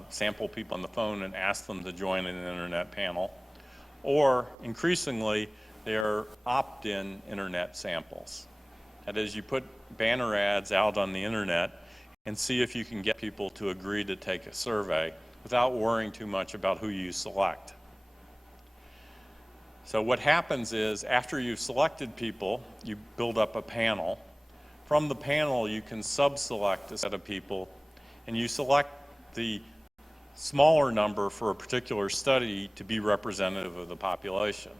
sample people on the phone and ask them to join an internet panel, or increasingly, they're opt-in internet samples. That is, you put banner ads out on the internet and see if you can get people to agree to take a survey without worrying too much about who you select. So what happens is, after you've selected people, you build up a panel. From the panel, you can sub-select a set of people, and you select the smaller number for a particular study to be representative of the population.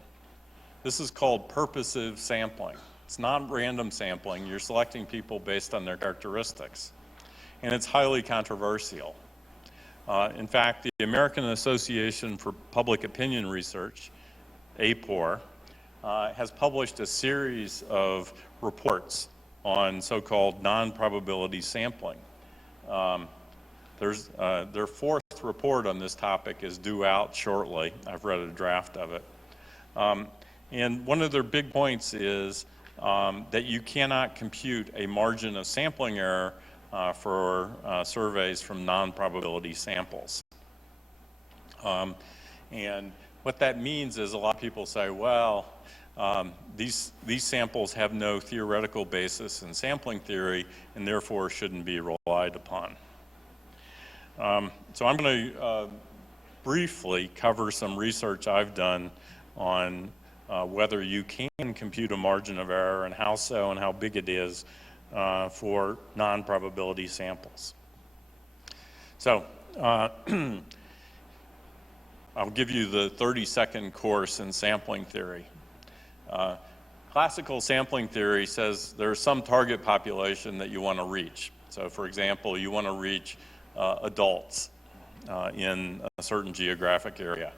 This is called purposive sampling. It's not random sampling. You're selecting people based on their characteristics. And it's highly controversial. In fact, the American Association for Public Opinion Research, APOR, has published a series of reports on so-called non-probability sampling. Their fourth report on this topic is due out shortly. I've read a draft of it. And one of their big points is that you cannot compute a margin of sampling error for surveys from non-probability samples. And what that means is a lot of people say, well, these samples have no theoretical basis in sampling theory and therefore shouldn't be relied upon. So I'm going to briefly cover some research I've done on whether you can compute a margin of error and how so and how big it is for non-probability samples. So I'll give you the 30-second course in sampling theory. Classical sampling theory says there's some target population that you want to reach. So for example, you want to reach adults in a certain geographic area.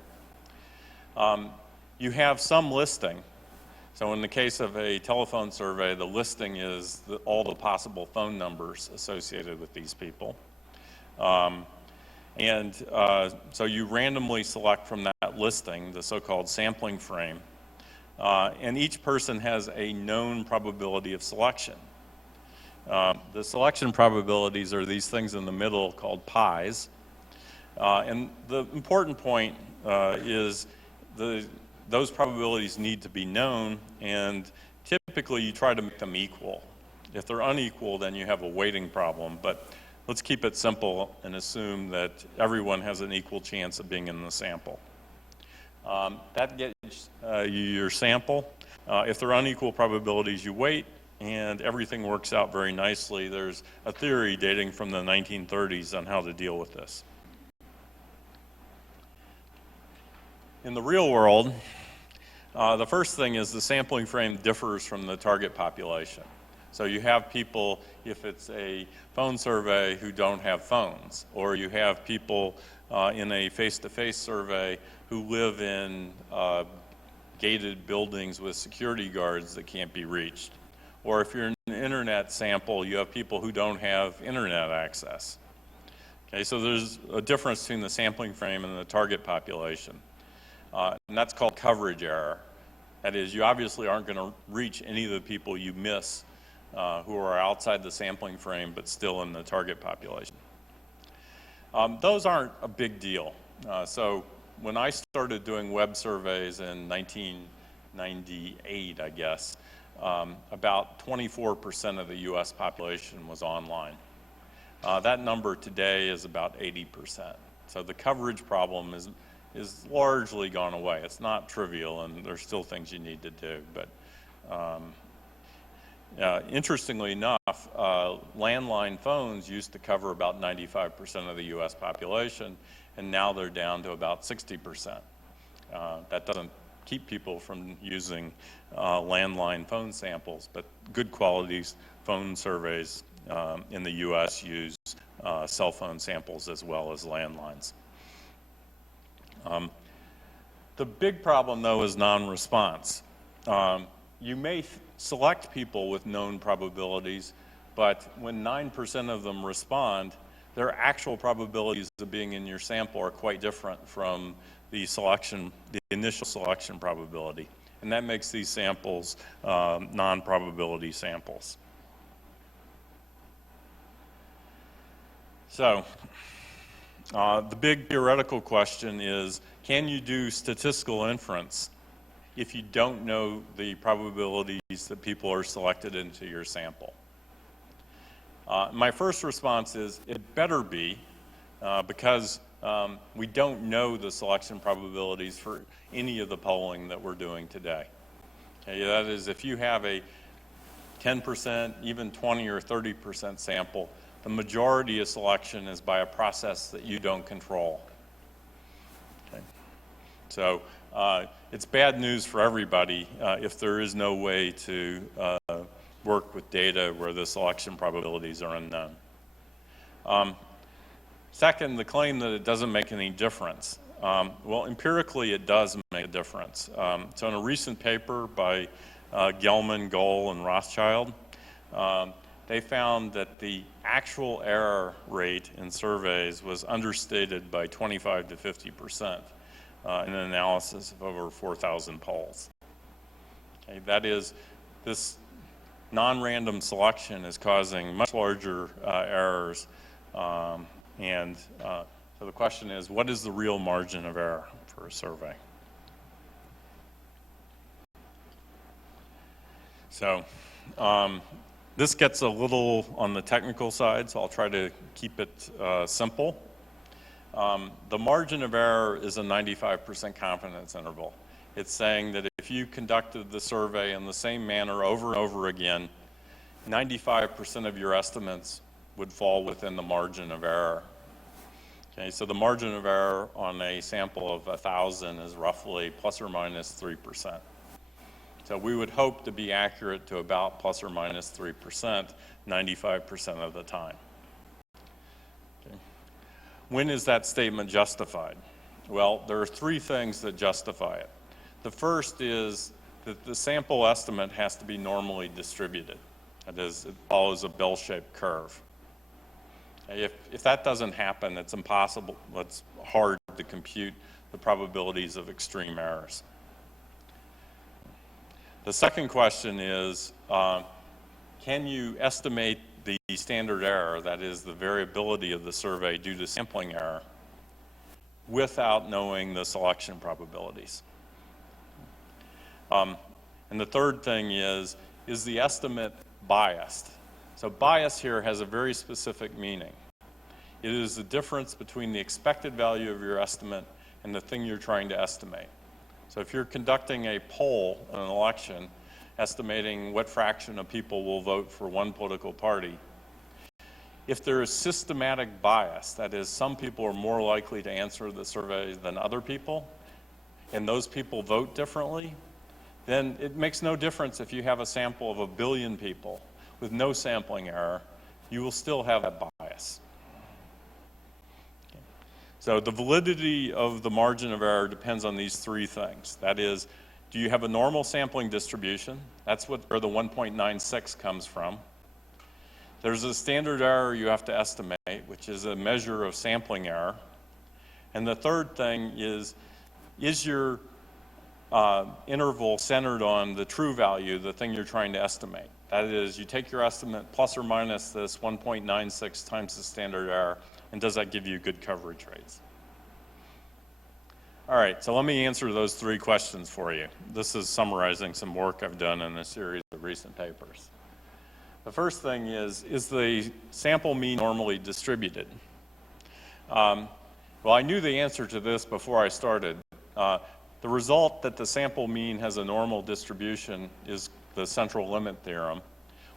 You have some listing. So in the case of a telephone survey, the listing is all the possible phone numbers associated with these people. So you randomly select from that listing the so-called sampling frame. And each person has a known probability of selection. The selection probabilities are these things in the middle called pies. And the important point is those probabilities need to be known, and typically you try to make them equal. If they're unequal, then you have a weighting problem, but let's keep it simple and assume that everyone has an equal chance of being in the sample. That gets you your sample. If they're unequal probabilities, you weight, and everything works out very nicely. There's a theory dating from the 1930s on how to deal with this. In the real world, the first thing is the sampling frame differs from the target population. So you have people, if it's a phone survey, who don't have phones, or you have people in a face-to-face survey who live in gated buildings with security guards that can't be reached. Or if you're in an internet sample, you have people who don't have internet access. Okay, so there's a difference between the sampling frame and the target population. And that's called coverage error. That is, you obviously aren't going to reach any of the people you miss who are outside the sampling frame but still in the target population. Those aren't a big deal. So when I started doing web surveys in 1998, I guess, about 24% of the US population was online. That number today is about 80%. So the coverage problem is largely gone away. It's not trivial, and there's still things you need to do. But interestingly enough, landline phones used to cover about 95% of the US population, and now they're down to about 60%. That doesn't keep people from using landline phone samples, but good quality phone surveys in the US use cell phone samples as well as landlines. The big problem, though, is non-response. You may select people with known probabilities, but when 9% of them respond, their actual probabilities of being in your sample are quite different from the initial selection probability. And that makes these samples non-probability samples. So, the big theoretical question is, can you do statistical inference if you don't know the probabilities that people are selected into your sample? My first response is it better be, because we don't know the selection probabilities for any of the polling that we're doing today. Okay, that is, if you have a 10%, even 20 or 30% sample, the majority of selection is by a process that you don't control. Okay. So it's bad news for everybody if there is no way to work with data where the selection probabilities are unknown. Second, the claim that it doesn't make any difference. Well, empirically, it does make a difference. So in a recent paper by Gelman, Gohl, and Rothschild, they found that the actual error rate in surveys was understated by 25 to 50% in an analysis of over 4,000 polls. Okay, that is, this non-random selection is causing much larger errors, so the question is, what is the real margin of error for a survey? So this gets a little on the technical side, so I'll try to keep it simple. The margin of error is a 95% confidence interval. It's saying that if you conducted the survey in the same manner over and over again, 95% of your estimates would fall within the margin of error. Okay, so the margin of error on a sample of 1,000 is roughly plus or minus 3%. So we would hope to be accurate to about plus or minus 3%, 95% of the time. Okay. When is that statement justified? Well, there are three things that justify it. The first is that the sample estimate has to be normally distributed. That is, it follows a bell-shaped curve. If that doesn't happen, it's impossible, it's hard to compute the probabilities of extreme errors. The second question is, can you estimate the standard error, that is the variability of the survey due to sampling error, without knowing the selection probabilities? And the third thing is the estimate biased? So bias here has a very specific meaning. It is the difference between the expected value of your estimate and the thing you're trying to estimate. So if you're conducting a poll in an election, estimating what fraction of people will vote for one political party, if there is systematic bias, that is, some people are more likely to answer the survey than other people, and those people vote differently, then it makes no difference if you have a sample of 1 billion people with no sampling error, you will still have that bias. Okay. So the validity of the margin of error depends on these three things. That is, do you have a normal sampling distribution? That's where the 1.96 comes from. There's a standard error you have to estimate, which is a measure of sampling error. And the third thing is your interval centered on the true value, the thing you're trying to estimate? That is, you take your estimate plus or minus this 1.96 times the standard error, and does that give you good coverage rates? All right, so let me answer those three questions for you. This is summarizing some work I've done in a series of recent papers. The first thing is the sample mean normally distributed? Well, I knew the answer to this before I started. The result that the sample mean has a normal distribution is the central limit theorem,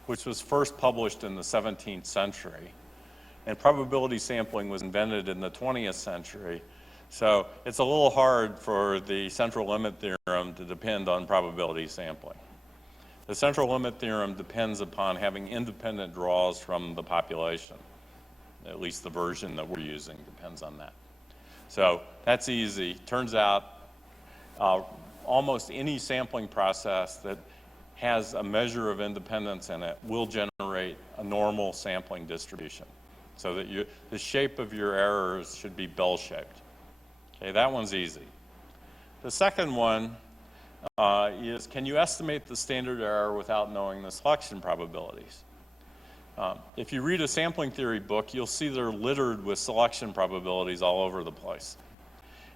which was first published in the 17th century. And probability sampling was invented in the 20th century. So it's a little hard for the central limit theorem to depend on probability sampling. The central limit theorem depends upon having independent draws from the population. At least the version that we're using depends on that. So that's easy. Turns out almost any sampling process that has a measure of independence in it will generate a normal sampling distribution, so that the shape of your errors should be bell-shaped. Okay, that one's easy. The second one is, can you estimate the standard error without knowing the selection probabilities? If you read a sampling theory book, you'll see they're littered with selection probabilities all over the place.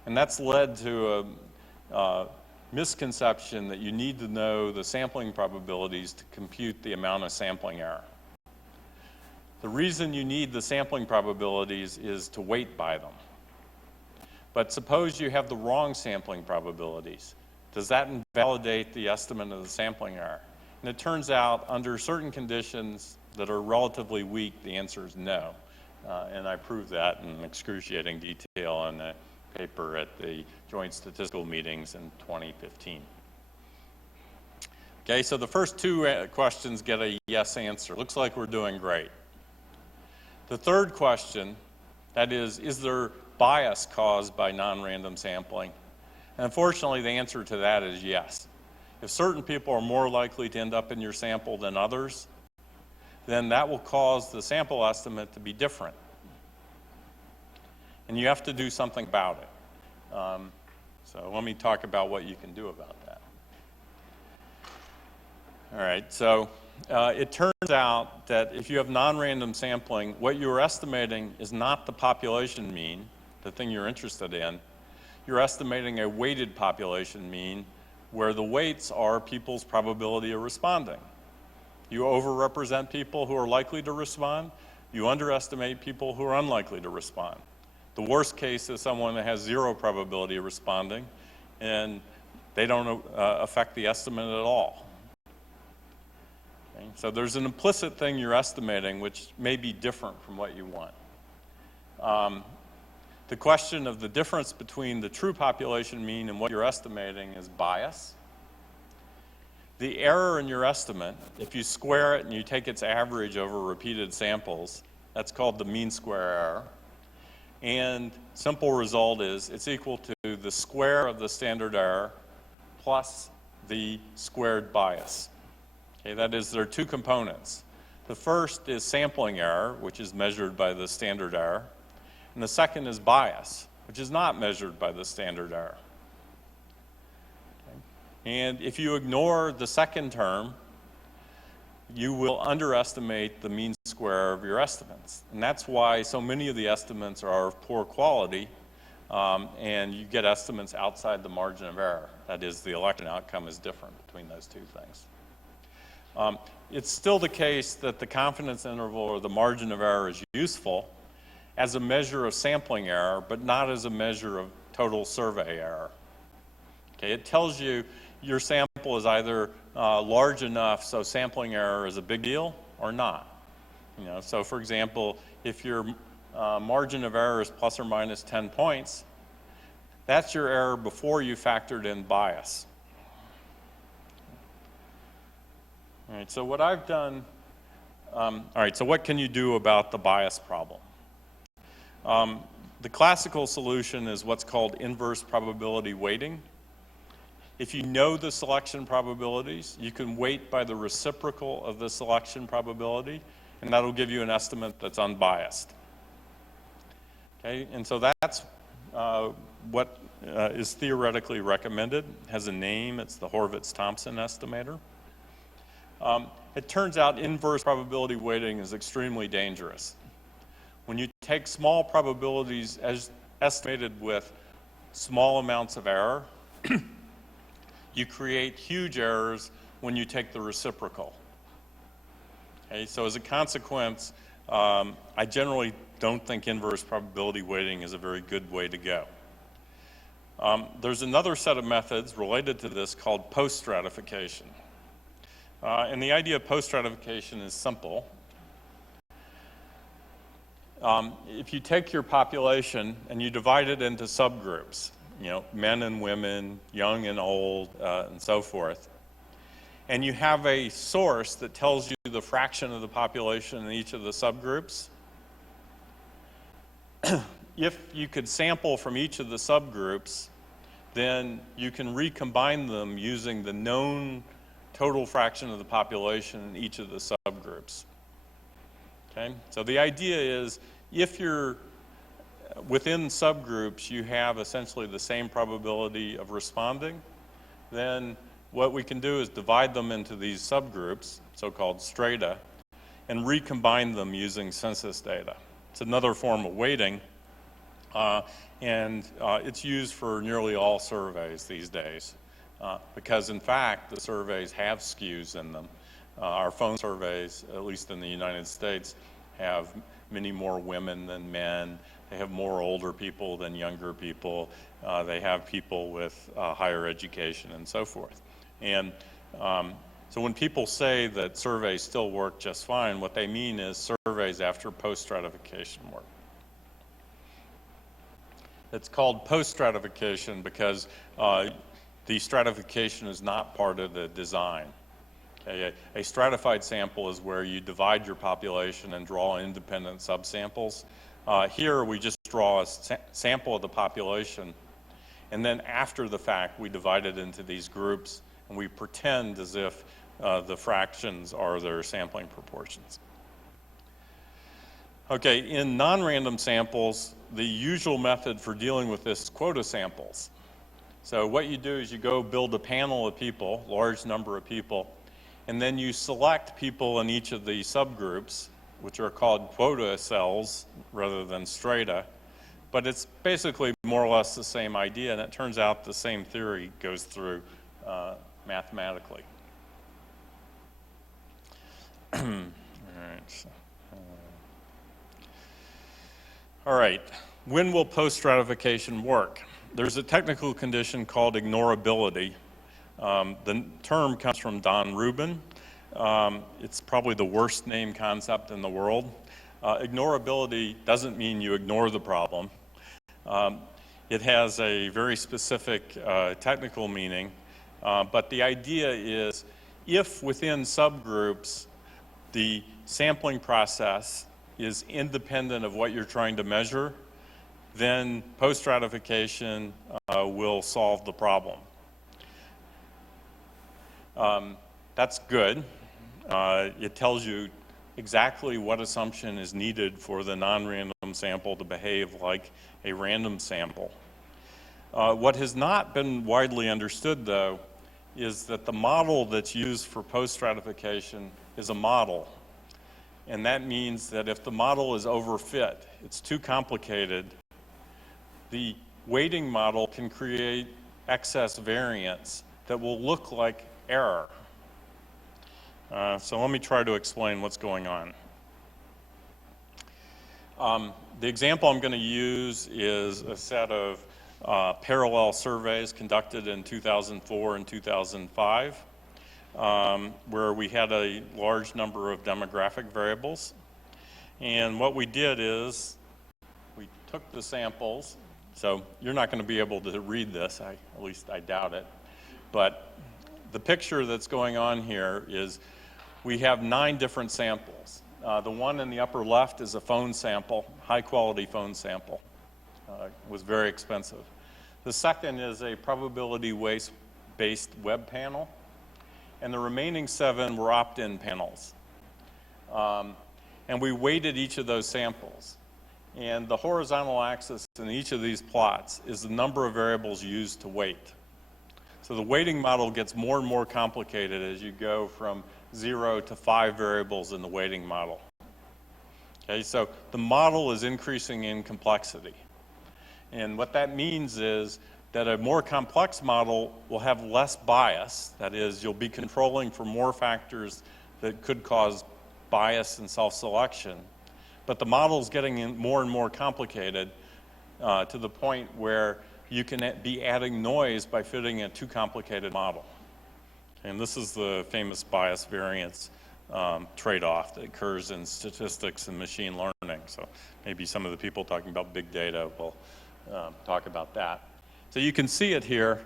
And that's led to a misconception that you need to know the sampling probabilities to compute the amount of sampling error. The reason you need the sampling probabilities is to weight by them. But suppose you have the wrong sampling probabilities. Does that invalidate the estimate of the sampling error? And it turns out, under certain conditions, that are relatively weak, the answer is no. And I proved that in excruciating detail in a paper at the Joint Statistical Meetings in 2015. Okay, so the first two questions get a yes answer. Looks like we're doing great. The third question, that is there bias caused by non-random sampling? And unfortunately, the answer to that is yes. If certain people are more likely to end up in your sample than others, then that will cause the sample estimate to be different. And you have to do something about it. So let me talk about what you can do about that. All right, so it turns out that if you have non-random sampling, what you're estimating is not the population mean, the thing you're interested in. You're estimating a weighted population mean where the weights are people's probability of responding. You overrepresent people who are likely to respond. You underestimate people who are unlikely to respond. The worst case is someone that has zero probability of responding, and they don't affect the estimate at all. Okay? So there's an implicit thing you're estimating which may be different from what you want. The question of the difference between the true population mean and what you're estimating is bias. The error in your estimate, if you square it and you take its average over repeated samples, that's called the mean square error. And simple result is it's equal to the square of the standard error plus the squared bias. Okay, that is, there are two components. The first is sampling error, which is measured by the standard error. And the second is bias, which is not measured by the standard error. Okay. And if you ignore the second term, you will underestimate the mean square of your estimates. And that's why so many of the estimates are of poor quality, and you get estimates outside the margin of error. That is, the election outcome is different between those two things. It's still the case that the confidence interval or the margin of error is useful as a measure of sampling error, but not as a measure of total survey error. Okay, it tells you your sample is either large enough so sampling error is a big deal or not. You know, so for example, if your margin of error is plus or minus 10 points, that's your error before you factored in bias. All right, so what I've done, all right, so what can you do about the bias problem? The classical solution is what's called inverse probability weighting. If you know the selection probabilities, you can weight by the reciprocal of the selection probability, and that'll give you an estimate that's unbiased. Okay, and so that's what is theoretically recommended. It has a name, it's the Horvitz-Thompson estimator. It turns out inverse probability weighting is extremely dangerous. When you take small probabilities as estimated with small amounts of error, you create huge errors when you take the reciprocal. Okay, so as a consequence, I generally don't think inverse probability weighting is a very good way to go. There's another set of methods related to this called post-stratification. And the idea of post-stratification is simple. If you take your population and you divide it into subgroups, you know, men and women, young and old, and so forth, and you have a source that tells you the fraction of the population in each of the subgroups, if you could sample from each of the subgroups, then you can recombine them using the known total fraction of the population in each of the subgroups. Okay? So the idea is if you're within subgroups, you have essentially the same probability of responding, then what we can do is divide them into these subgroups, so-called strata, and recombine them using census data. It's another form of weighting, and it's used for nearly all surveys these days, because in fact, the surveys have skews in them. Our phone surveys, at least in the United States, have many more women than men. They have more older people than younger people. They have people with higher education and so forth. And So when people say that surveys still work just fine, what they mean is surveys after post-stratification work. It's called post-stratification because the stratification is not part of the design. Okay, a stratified sample is where you divide your population and draw independent subsamples. Here we just draw a sample of the population, and then after the fact we divide it into these groups and we pretend as if the fractions are their sampling proportions. Okay, in non-random samples, the usual method for dealing with this is quota samples. So what you do is you go build a panel of people, large number of people, and then you select people in each of the subgroups, which are called quota cells rather than strata. But it's basically more or less the same idea, and it turns out the same theory goes through mathematically. All right, when will post-stratification work? There's a technical condition called ignorability. The term comes from Don Rubin. It's probably the worst named concept in the world. Ignorability doesn't mean you ignore the problem. It has a very specific technical meaning, but the idea is if within subgroups the sampling process is independent of what you're trying to measure, then post-stratification will solve the problem. That's good. It tells you exactly what assumption is needed for the non-random sample to behave like a random sample. What has not been widely understood, though, is that the model that's used for post-stratification is a model. And that means that if the model is overfit, it's too complicated, the weighting model can create excess variance that will look like error. So let me try to explain what's going on. The example I'm going to use is a set of parallel surveys conducted in 2004 and 2005, where we had a large number of demographic variables. And what we did is we took the samples. So you're not going to be able to read this, at least I doubt it. But the picture that's going on here is we have 9 different samples. The one in the upper left is a phone sample, high-quality phone sample. It was very expensive. The second is a probability-based web panel, and the remaining 7 were opt-in panels. And we weighted each of those samples. And the horizontal axis in each of these plots is the number of variables used to weight. So the weighting model gets more and more complicated as you go from 0 to 5 variables in the weighting model. Okay, so the model is increasing in complexity. And what that means is that a more complex model will have less bias. That is, you'll be controlling for more factors that could cause bias and self-selection. But the model is getting more and more complicated to the point where you can be adding noise by fitting a too complicated model. And this is the famous bias variance trade-off that occurs in statistics and machine learning. So maybe some of the people talking about big data will talk about that. So you can see it here.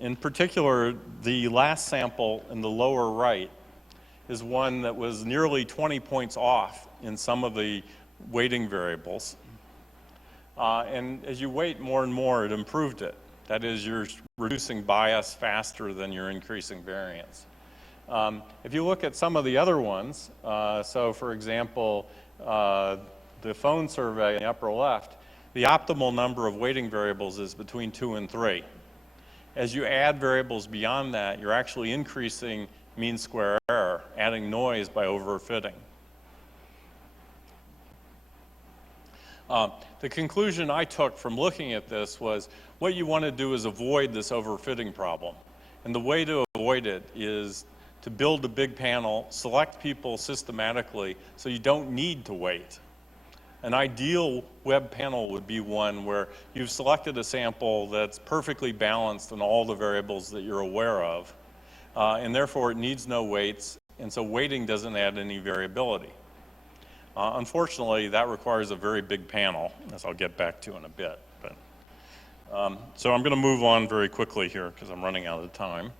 In particular, the last sample in the lower right is one that was nearly 20 points off in some of the weighting variables. And as you weight more and more, it improved it. That is, you're reducing bias faster than you're increasing variance. If you look at some of the other ones, so for example, the phone survey in the upper left, the optimal number of weighting variables is between 2 and 3. As you add variables beyond that, you're actually increasing mean square error, adding noise by overfitting. The conclusion I took from looking at this was what you want to do is avoid this overfitting problem. And the way to avoid it is to build a big panel, select people systematically so you don't need to weight. An ideal web panel would be one where you've selected a sample that's perfectly balanced in all the variables that you're aware of, and therefore it needs no weights, and so weighting doesn't add any variability. Unfortunately, that requires a very big panel, as I'll get back to in a bit. So I'm going to move on very quickly here because I'm running out of time.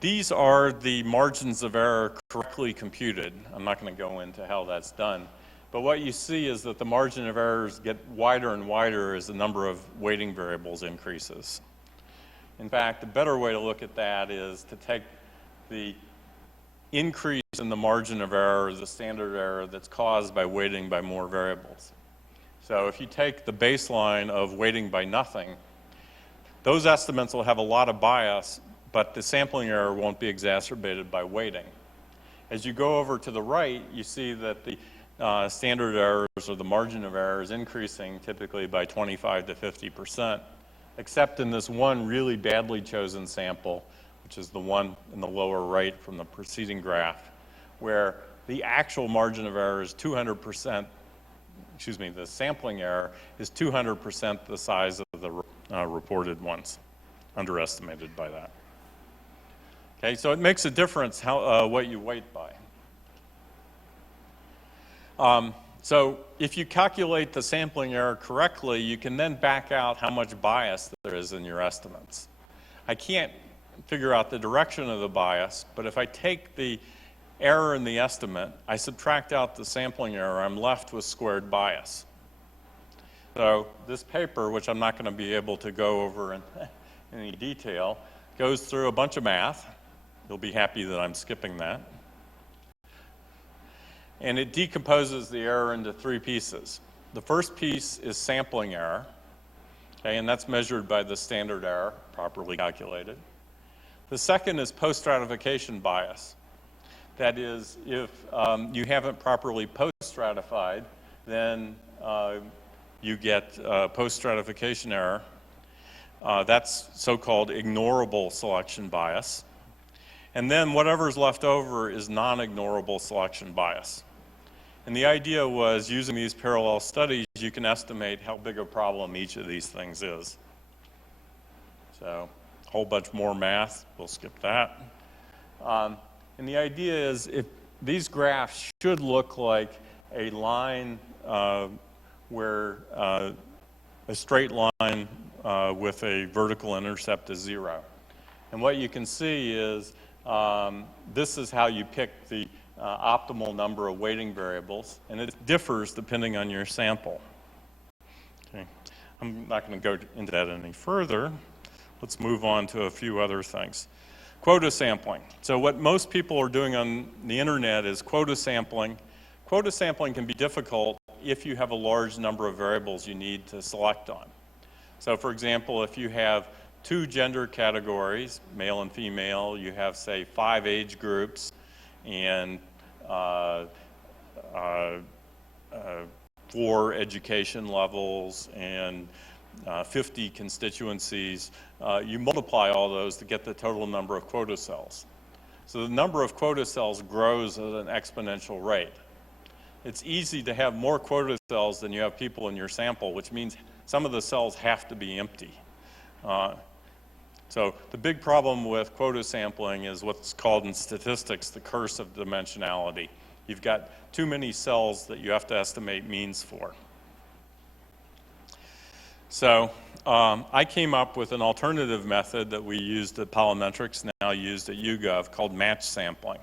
These are the margins of error correctly computed. I'm not going to go into how that's done. But what you see is that the margin of errors get wider and wider as the number of weighting variables increases. In fact, a better way to look at that is to take the increase in the margin of error, the standard error that's caused by weighting by more variables. So if you take the baseline of weighting by nothing, those estimates will have a lot of bias, but the sampling error won't be exacerbated by weighting. As you go over to the right, you see that the standard errors or the margin of error is increasing typically by 25 to 50%, except in this one really badly chosen sample, which is the one in the lower right from the preceding graph, where the actual margin of error is 200%, the sampling error is 200% the size of the reported ones, underestimated by that. Okay, so it makes a difference what you weight by. So if you calculate the sampling error correctly, you can then back out how much bias there is in your estimates. I can't figure out the direction of the bias, but if I take the error in the estimate, I subtract out the sampling error, I'm left with squared bias. So this paper, which I'm not going to be able to go over in any detail, goes through a bunch of math. You'll be happy that I'm skipping that. And it decomposes the error into three pieces. The first piece is sampling error, okay, and that's measured by the standard error, properly calculated. The second is post-stratification bias. That is, if you haven't properly post-stratified, then you get post-stratification error. That's so-called ignorable selection bias. And then whatever's left over is non-ignorable selection bias. And the idea was, using these parallel studies, you can estimate how big a problem each of these things is. So, a whole bunch more math, we'll skip that. And the idea is, if these graphs should look like a line where a straight line with a vertical intercept is 0. And what you can see is this is how you pick the optimal number of weighting variables, and it differs depending on your sample. Okay. I'm not going to go into that any further. Let's move on to a few other things. Quota sampling. So what most people are doing on the internet is quota sampling. Quota sampling can be difficult if you have a large number of variables you need to select on. So for example, if you have 2 gender categories, male and female, you have, say, 5 age groups, and 4 education levels, and 50 constituencies, you multiply all those to get the total number of quota cells. So the number of quota cells grows at an exponential rate. It's easy to have more quota cells than you have people in your sample, which means some of the cells have to be empty. So the big problem with quota sampling is what's called in statistics the curse of dimensionality. You've got too many cells that you have to estimate means for. So I came up with an alternative method that we used at Polymetrics, now used at YouGov, called match sampling.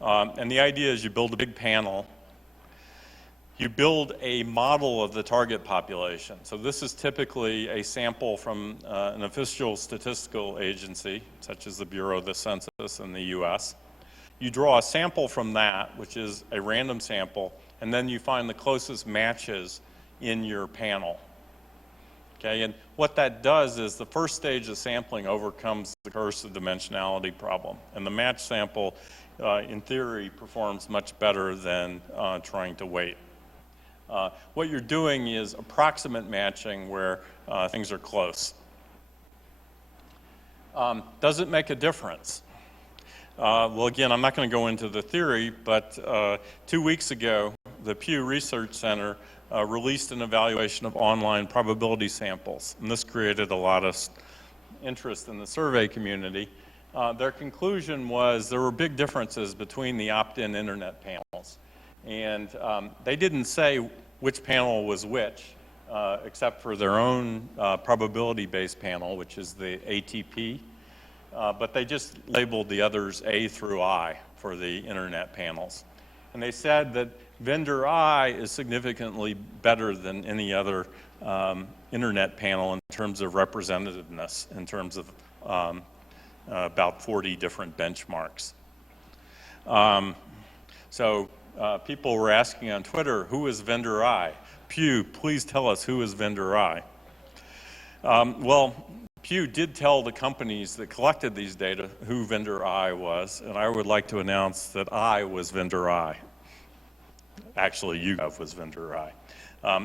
And the idea is you build a big panel. You build a model of the target population. So this is typically a sample from an official statistical agency, such as the Bureau of the Census in the US. You draw a sample from that, which is a random sample, and then you find the closest matches in your panel. Okay, and what that does is the first stage of sampling overcomes the curse of dimensionality problem. And the match sample, in theory, performs much better than trying to weight. What you're doing is approximate matching where things are close. Does it make a difference? Well, again, I'm not going to go into the theory, but 2 weeks ago, the Pew Research Center released an evaluation of online probability samples. And this created a lot of interest in the survey community, their conclusion was there were big differences between the opt-in internet panels. And they didn't say which panel was which, except for their own probability-based panel, which is the ATP. But they just labeled the others A through I for the internet panels. And they said that vendor I is significantly better than any other internet panel in terms of representativeness, in terms of about 40 different benchmarks. People were asking on Twitter, who is vendor I? Pew, please tell us who is vendor I. Well, Pew did tell the companies that collected these data who vendor I was, and I would like to announce that I was vendor I. Actually, YouGov was vendor I.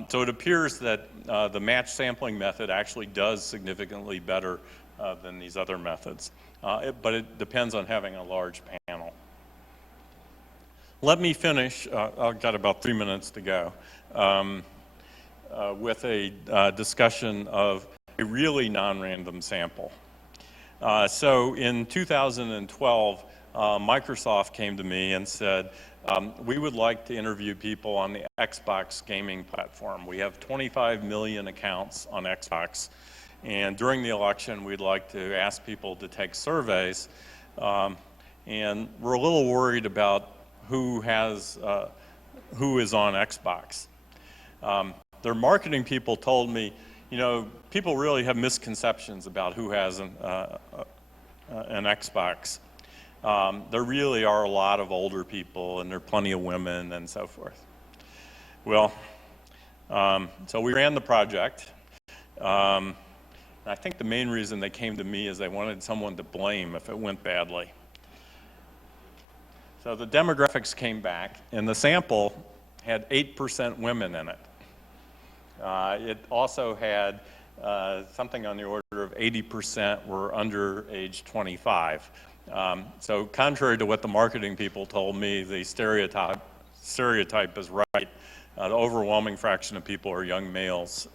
So it appears that the match sampling method actually does significantly better than these other methods, but it depends on having a large panel. Let me finish, I've got about 3 minutes to go, with a discussion of a really non-random sample. So in 2012, Microsoft came to me and said, we would like to interview people on the Xbox gaming platform. We have 25 million accounts on Xbox, and during the election, we'd like to ask people to take surveys, and we're a little worried about who is on Xbox. Their marketing people told me, you know, people really have misconceptions about who has an Xbox. There really are a lot of older people, and there are plenty of women and so forth. Well, so we ran the project. I think the main reason they came to me is they wanted someone to blame if it went badly. So the demographics came back, and the sample had 8% women in it. It also had something on the order of 80% were under age 25. So contrary to what the marketing people told me, the stereotype is right. The overwhelming fraction of people are young males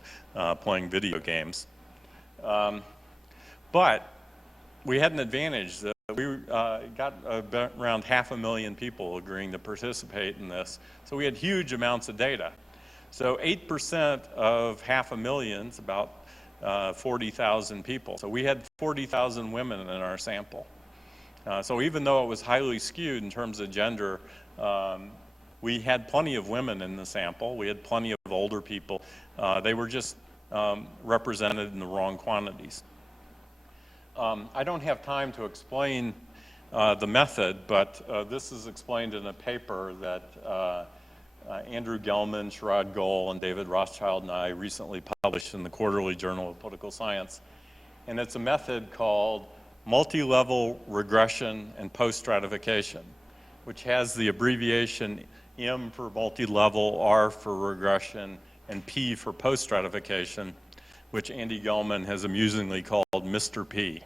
playing video games. But we had an advantage. We got around 500,000 people agreeing to participate in this. So we had huge amounts of data. So 8% of 500,000 is about 40,000 people. So we had 40,000 women in our sample. So even though it was highly skewed in terms of gender, we had plenty of women in the sample. We had plenty of older people. They were just represented in the wrong quantities. I don't have time to explain the method, but this is explained in a paper that Andrew Gelman, Sherrod Goel, and David Rothschild and I recently published in the Quarterly Journal of Political Science. And it's a method called multi-level regression and post-stratification, which has the abbreviation M for multi-level, R for regression, and P for post-stratification, which Andy Gelman has amusingly called Mr. P.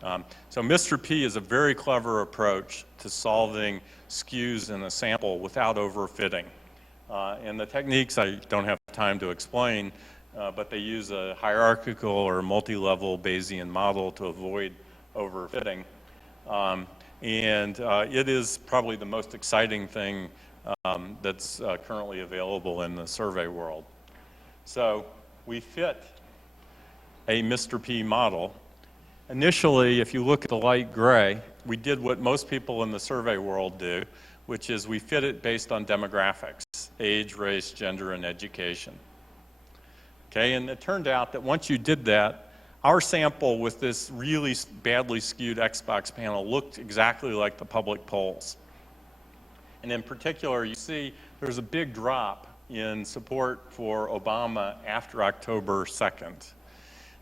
So Mr. P is a very clever approach to solving skews in a sample without overfitting. And the techniques I don't have time to explain, but they use a hierarchical or multi-level Bayesian model to avoid overfitting. It is probably the most exciting thing that's currently available in the survey world. So we fit a Mr. P model. Initially, if you look at the light gray, we did what most people in the survey world do, which is we fit it based on demographics, age, race, gender, and education. Okay, and it turned out that once you did that, our sample with this really badly skewed Xbox panel looked exactly like the public polls. And in particular, you see there's a big drop in support for Obama after October 2nd.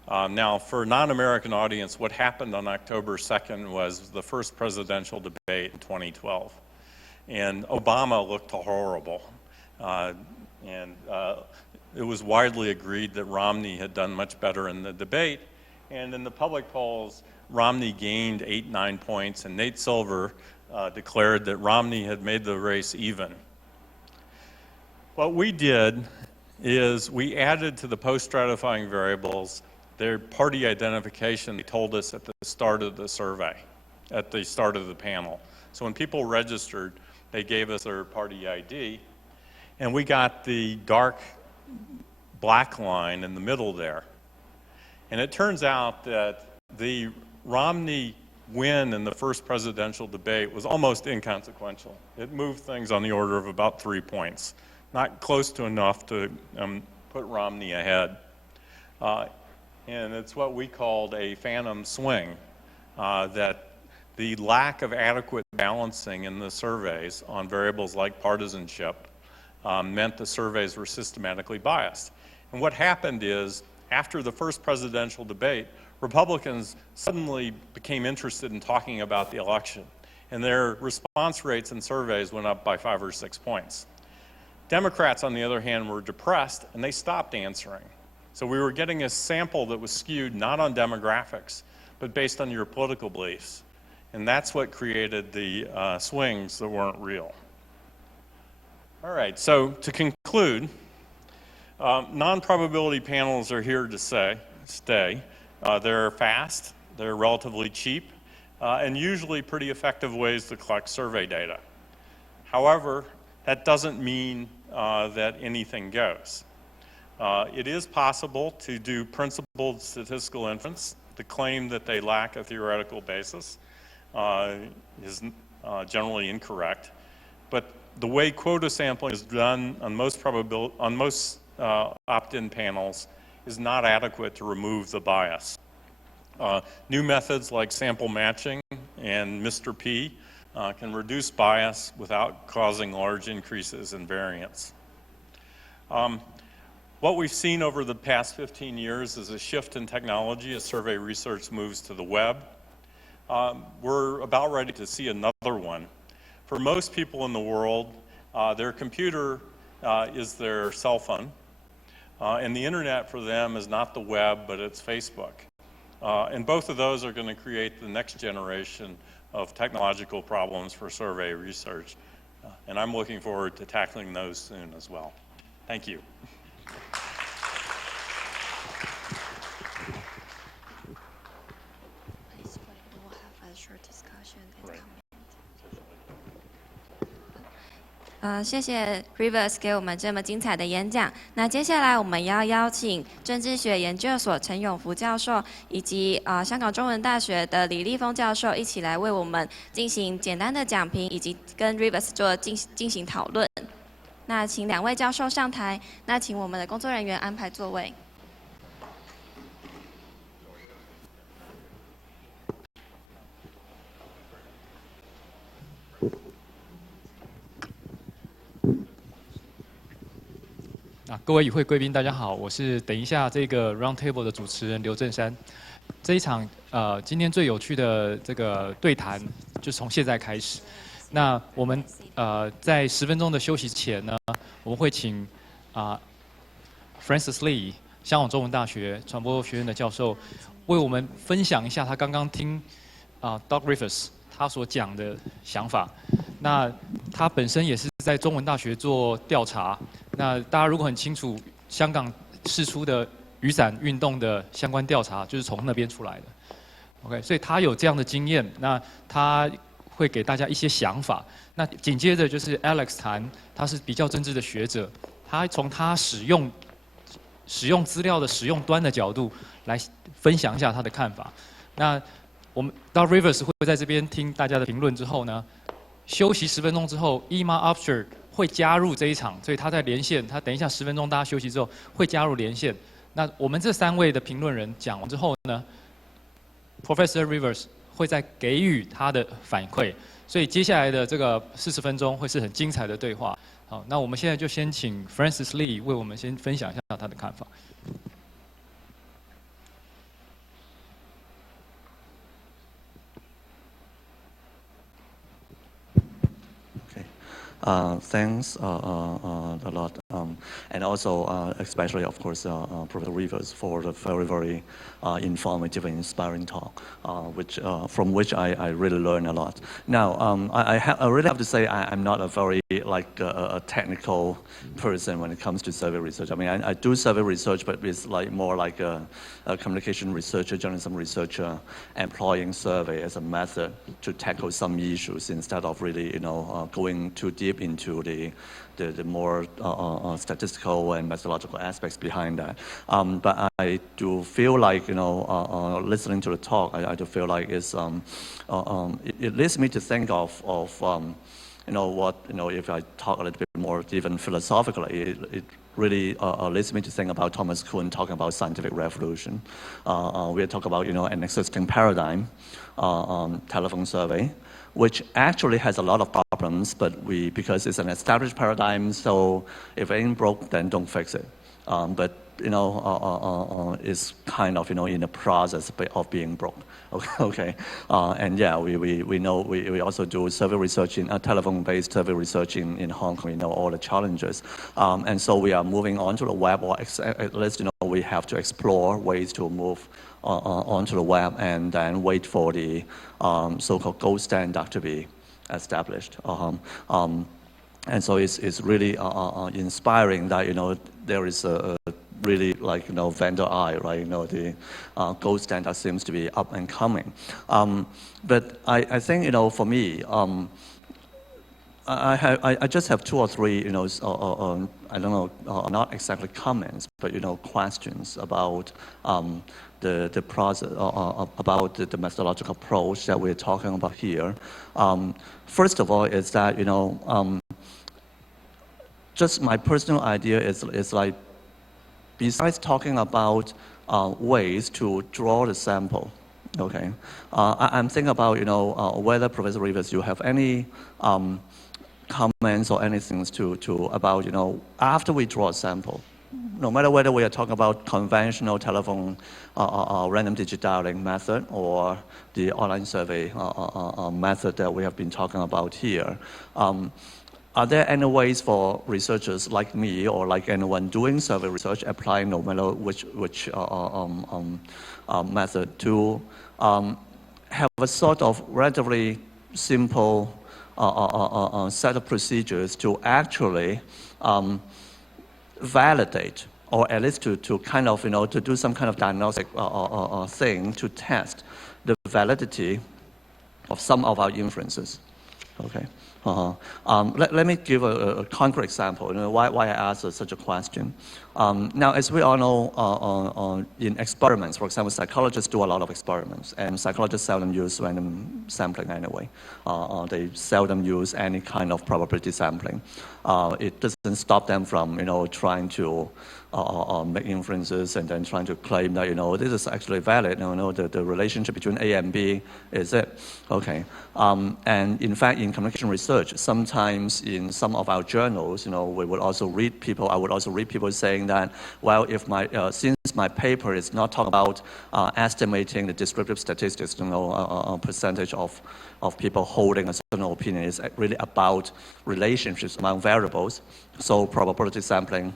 Now, for a non-American audience, what happened on October 2nd was the first presidential debate in 2012. And Obama looked horrible. It was widely agreed that Romney had done much better in the debate. And in the public polls, Romney gained 8-9 points, and Nate Silver declared that Romney had made the race even. What we did is we added to the post-stratifying variables their party identification, they told us at the start of the survey, at the start of the panel. So when people registered, they gave us their party ID, and we got the dark black line in the middle there. And it turns out that the Romney win in the first presidential debate was almost inconsequential. It moved things on the order of about 3 points, not close to enough to put Romney ahead. And it's what we called a phantom swing, that the lack of adequate balancing in the surveys on variables like partisanship meant the surveys were systematically biased. And what happened is, after the first presidential debate, Republicans suddenly became interested in talking about the election, and their response rates in surveys went up by 5 or 6 points. Democrats, on the other hand, were depressed, and they stopped answering. So we were getting a sample that was skewed not on demographics, but based on your political beliefs. And that's what created the swings that weren't real. All right, so to conclude, non-probability panels are here to stay. They're fast, they're relatively cheap, and usually pretty effective ways to collect survey data. However, that doesn't mean that anything goes. It is possible to do principled statistical inference. The claim that they lack a theoretical basis is generally incorrect. But the way quota sampling is done on most opt-in panels is not adequate to remove the bias. New methods like sample matching and Mr. P can reduce bias without causing large increases in variance. What we've seen over the past 15 years is a shift in technology as survey research moves to the web. We're about ready to see another one. For most people in the world, their computer is their cell phone. And the internet for them is not the web, but it's Facebook. And both of those are going to create the next generation of technological problems for survey research. And I'm looking forward to tackling those soon as well. Thank you.谢谢 Rivers 给我们这么精彩的演讲。那接下来我们要邀请政治学研究所陈永福教授以及香港中文大学的李立峰教授一起来为我们进行简单的讲评，以及跟 Rivers 进行讨论。那请2位教授上台，那请我们的工作人员安排座位。各位与会贵宾，大家好，我是等一下这个 Round Table 的主持人刘正山。这一场今天最有趣的这个对谈，就从现在开始。那我们在10分钟的休息前呢，我们会请Francis Lee 香港中文大学传播学院的教授，为我们分享一下他刚刚听Doug Rivers 他所讲的想法。那他本身也是在中文大学做调查。那大家如果很清楚，香港释出的雨伞运动的相关调查，就是从那边出来的。OK， 所以他有这样的经验，那他会给大家一些想法。那紧接着就是 Alex 谈，他是比较政治的学者，他从他使用资料的使用端的角度来分享一下他的看法。那我们到 Rivers 会在这边听大家的评论之后呢，休息10分钟之后 ，Emma Uprichard 会加入这一场，所以他在连线，他等一下10分钟大家休息之后会加入连线。那我们这3位的评论人讲完之后呢 ，Professor Rivers 会再给予他的反馈，所以接下来的这个40分钟会是很精彩的对话。好，那我们现在就先请 Francis Lee 为我们先分享一下他的看法。Thanks a lot, and also especially, of course, Professor Rivers for the very informative and inspiring talk, from which I really learned a lot. Now, I really have to say I'm not a very like a technical person when it comes to survey research. I mean, I do survey research, but it's like more like a communication researcher, journalism researcher, employing survey as a method to tackle some issues instead of really, going too deep into the more statistical and methodological aspects behind that. But I do feel like, listening to the talk, I do feel like it leads me to think of if I talk a little bit more even philosophically, it really leads me to think about Thomas Kuhn talking about scientific revolution. We talk about, an existing paradigm, telephone survey, which actually has a lot of problems, but because it's an established paradigm, so if it ain't broke, then don't fix it. But is kind of, in the process of being broke. Okay. And yeah, we know, we also do survey research in telephone-based survey research in Hong Kong. We know all the challenges. And so we are moving on to the web, or at least, we have to explore ways to move onto the web and then wait for the so-called gold standard to be established. And so it's really inspiring that, there is a really like, vendor eye, right? The gold standard seems to be up and coming. But I think, for me, I just have 2 or 3, I don't know, not exactly comments, but, questions about the process, about the methodological approach that we're talking about here. First of all, is that, just my personal idea is like, besides talking about ways to draw the sample, okay, I'm thinking about, whether Professor Rivas, you have any comments or anything about, after we draw a sample, no matter whether we are talking about conventional telephone random digit dialing method or the online survey method that we have been talking about here, are there any ways for researchers like me or like anyone doing survey research, applying no matter which method, to have a sort of relatively simple set of procedures to actually validate, or at least to kind of, to do some kind of diagnostic thing to test the validity of some of our inferences, okay? Let me give a concrete example, why I asked such a question. Now, as we all know, in experiments, for example, psychologists do a lot of experiments, and psychologists seldom use random sampling anyway. They seldom use any kind of probability sampling. It doesn't stop them from, trying to make inferences and then trying to claim that, this is actually valid, the relationship between A and B is it, okay. And in fact, in communication research, sometimes in some of our journals, we would also read people, I would also read people saying that, well, if since my paper is not talking about estimating the descriptive statistics, percentage of people holding a certain opinion, is really about relationships among variables, so probability sampling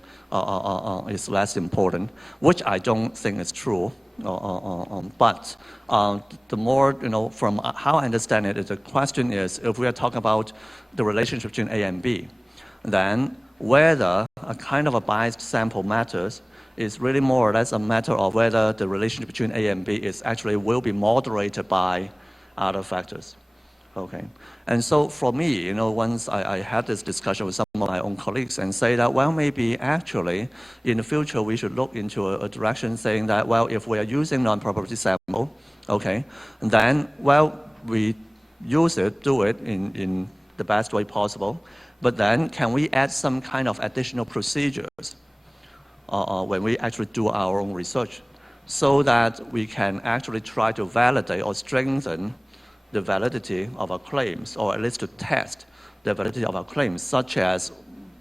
is less important, which I don't think is true. But the more, from how I understand it, the question is, if we are talking about the relationship between A and B, then whether a kind of a biased sample matters is really more or less a matter of whether the relationship between A and B is actually will be moderated by other factors. Okay, and so for me, once I had this discussion with some of my own colleagues and say that, well, maybe actually in the future we should look into a direction saying that, well, if we are using non-probability sample, okay, then, well, we use it, do it in the best way possible, but then can we add some kind of additional procedures when we actually do our own research so that we can actually try to validate or strengthen the validity of our claims, or at least to test the validity of our claims, such as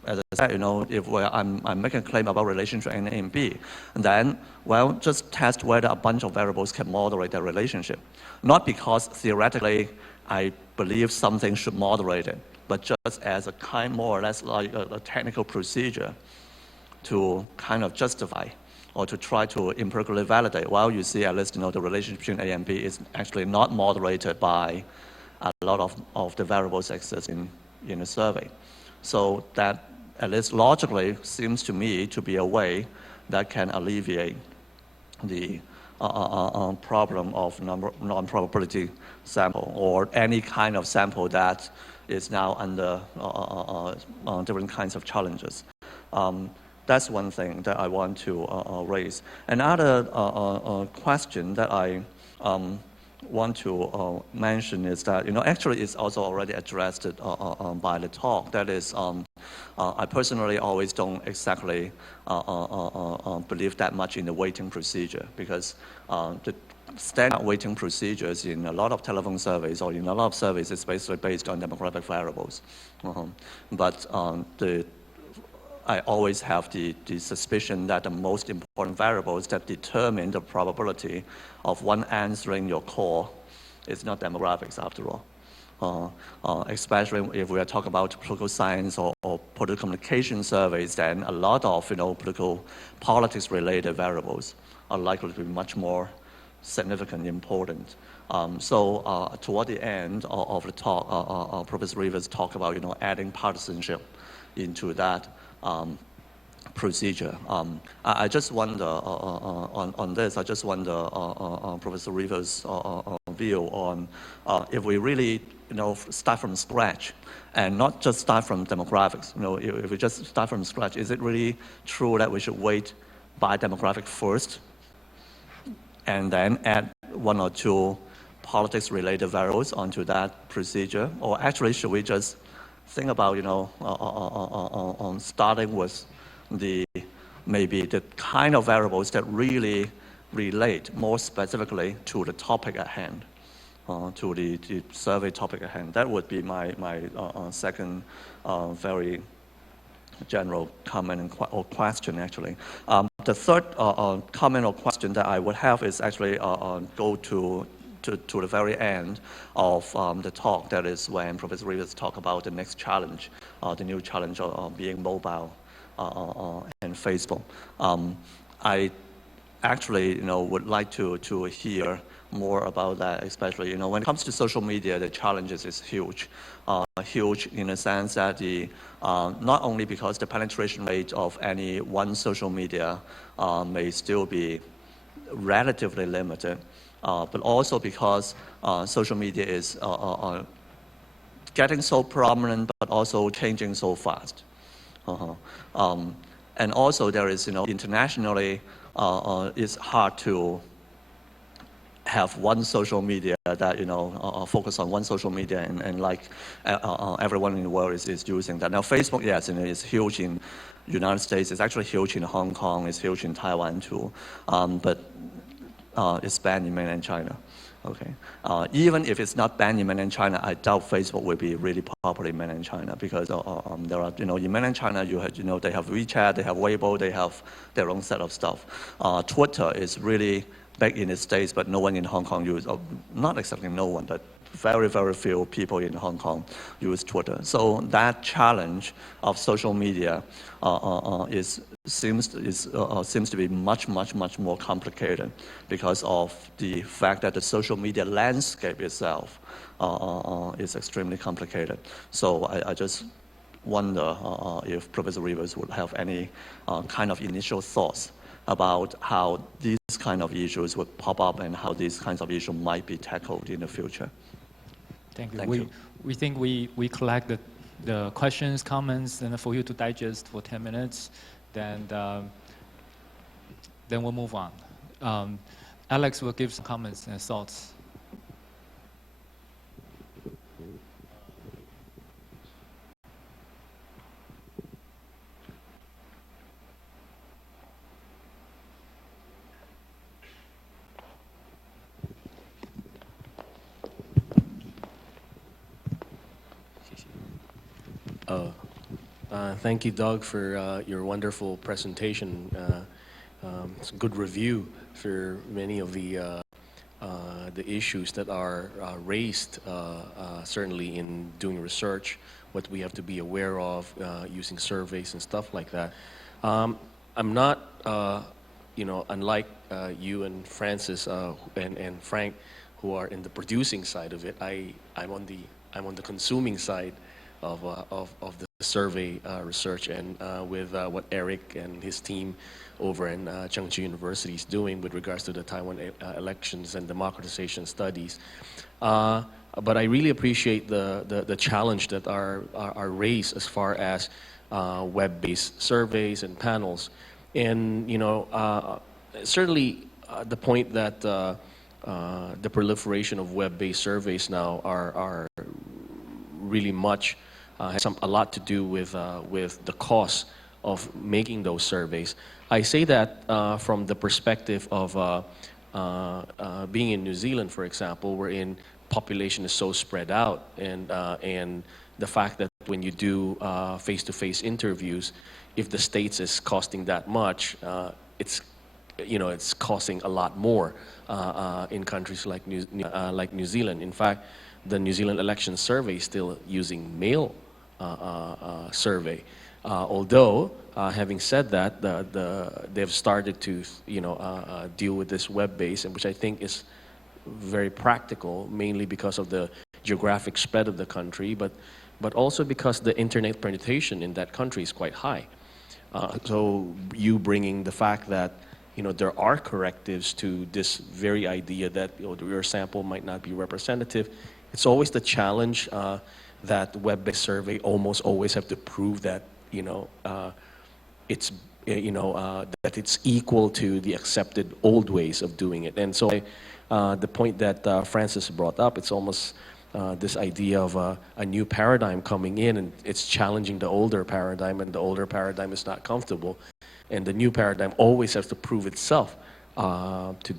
I said, if I'm making a claim about relationship A and B, then, well, just test whether a bunch of variables can moderate that relationship. Not because theoretically I believe something should moderate it, but just as a kind, more or less like a technical procedure to kind of justify or to try to empirically validate. Well, you see, at least, the relationship between A and B is actually not moderated by a lot of the variables exist in a survey. So that, at least logically, seems to me to be a way that can alleviate the problem of non-probability sample or any kind of sample that is now under different kinds of challenges. That's one thing that I want to raise. Another question that I want to mention is that, actually it's also already addressed by the talk. That is, I personally always don't exactly believe that much in the weighting procedure, because the standard weighting procedures in a lot of telephone surveys or in a lot of surveys is basically based on demographic variables. But I always have the suspicion that the most important variables that determine the probability of one answering your call is not demographics after all. Especially if we are talking about political science or political communication surveys, then a lot of political politics-related variables are likely to be much more significant, important. So toward the end of the talk, Professor Rivers talked about adding partisanship into that procedure. I just wonder on this. I just wonder Professor Rivers' view on if we really start from scratch and not just start from demographics. If we just start from scratch, is it really true that we should weight by demographic first and then add one or two politics-related variables onto that procedure, or actually should we just think about starting with maybe the kind of variables that really relate more specifically to the topic at hand, to the survey topic at hand? That would be my second very general comment or question, actually. The third comment or question that I would have is actually go to the very end of the talk. That is when Professor Rivers talked about the next challenge, the new challenge of being mobile and Facebook. I actually, would like to hear more about that, especially, when it comes to social media, the challenges is huge. Huge in the sense that not only because the penetration rate of any one social media may still be relatively limited, but also because social media is getting so prominent, but also changing so fast. And also there is, internationally, it's hard to have one social media that, focus on one social media and like everyone in the world is using that. Now Facebook, yes, it's huge in the United States. It's actually huge in Hong Kong. It's huge in Taiwan too. But it's banned in mainland China. Okay. Even if it's not banned in mainland China, I doubt Facebook will be really popular in mainland China, because there are, in mainland China, they have WeChat, they have Weibo, they have their own set of stuff. Twitter is really big in the States, but no one in Hong Kong uses, not exactly no one, but very, very few people in Hong Kong use Twitter. So that challenge of social media seems to be much more complicated because of the fact that the social media landscape itself is extremely complicated. So I just wonder if Professor Rivers would have any kind of initial thoughts about how these kind of issues would pop up and how these kinds of issues might be tackled in the future. Thank you. Thank you. We think we collect the questions, comments, and for you to digest for 10 minutes, then we'll move on. Alex will give some comments and thoughts. Thank you, Doug, for your wonderful presentation. It's a good review for many of the issues that are raised, certainly in doing research, what we have to be aware of, using surveys and stuff like that. I'm not, unlike you and Francis and Frank, who are in the producing side of it. I'm on the consuming side of the survey research and with what Eric and his team over in Chengchi University is doing with regards to the Taiwan elections and democratization studies. But I really appreciate the challenge that are raised as far as web-based surveys and panels. And, you know, certainly the point that the proliferation of web-based surveys now are really much has a lot to do with the cost of making those surveys. I say that from the perspective of being in New Zealand, for example, wherein population is so spread out, and the fact that when you do face-to-face interviews, if the States is costing that much, it's costing a lot more in countries like New Zealand. In fact, the New Zealand election survey is still using mail survey. Although, having said that, they've started to deal with this web-based, which I think is very practical, mainly because of the geographic spread of the country, but also because the internet penetration in that country is quite high. So you bringing the fact that there are correctives to this very idea that your sample might not be representative. It's always the challenge that web-based survey almost always have to prove that it's that it's equal to the accepted old ways of doing it. And so the point that Francis brought up, it's almost this idea of a new paradigm coming in, and it's challenging the older paradigm, and the older paradigm is not comfortable. And the new paradigm always has to prove itself to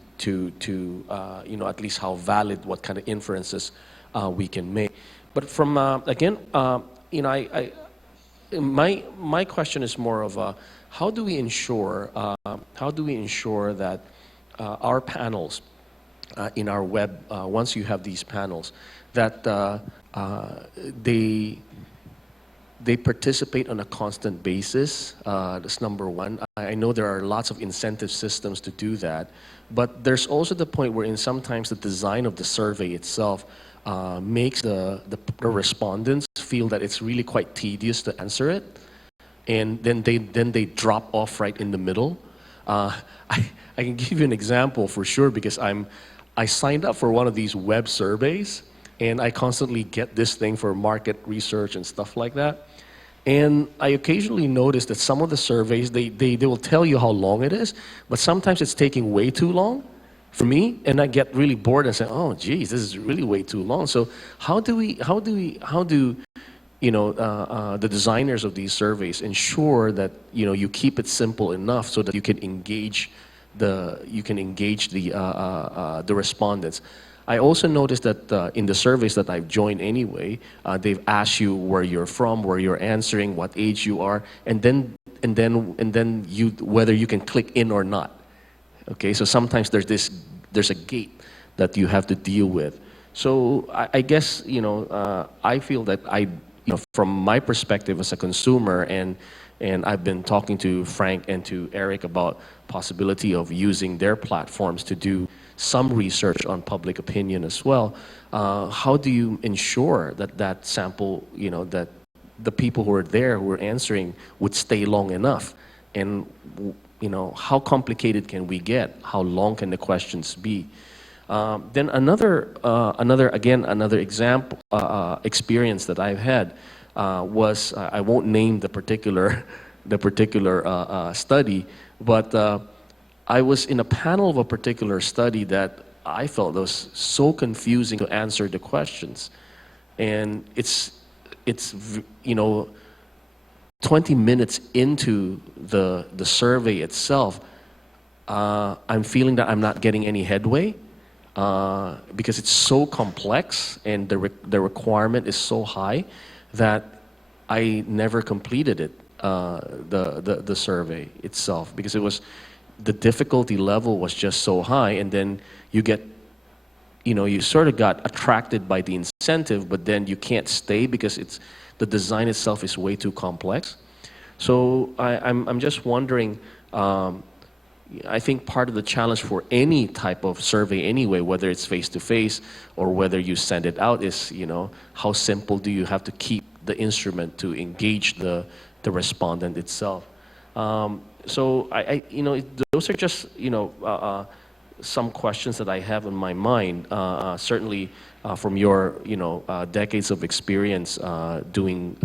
at least how valid, what kind of inferences we can make. But from again, my question is more of how do we ensure that our panels in our web, once you have these panels, that they participate on a constant basis. That's number one. I know there are lots of incentive systems to do that, but there's also the point wherein sometimes the design of the survey itself makes the respondents feel that it's really quite tedious to answer it, and then they drop off right in the middle. I can give you an example for sure, because I signed up for one of these web surveys, and I constantly get this thing for market research and stuff like that. And I occasionally notice that some of the surveys, they will tell you how long it is, but sometimes it's taking way too long for me, and I get really bored and say, oh geez, this is really way too long. So how do the designers of these surveys ensure that you keep it simple enough so that you can engage the respondents? I also noticed that in the surveys that I've joined anyway, they've asked you where you're from, where you're answering, what age you are, and then whether you can click in or not. Okay, so sometimes there's a gate that you have to deal with. So I guess I feel that from my perspective as a consumer, and I've been talking to Frank and to Eric about possibility of using their platforms to do some research on public opinion as well. How do you ensure that sample, that the people who are there who are answering would stay long enough? And how complicated can we get? How long can the questions be? Then another example experience that I've had was, I won't name the particular study, but I was in a panel of a particular study that I felt was so confusing to answer the questions, and it's 20 minutes into the survey itself, I'm feeling that I'm not getting any headway because it's so complex and the requirement is so high that I never completed it, the survey itself, because the difficulty level was just so high, and then you get, you sort of got attracted by the incentive, but then you can't stay because the design itself is way too complex. So I'm just wondering, I think part of the challenge for any type of survey anyway, whether it's face-to-face or whether you send it out, is how simple do you have to keep the instrument to engage the respondent itself. So those are just some questions that I have in my mind. Certainly from your decades of experience doing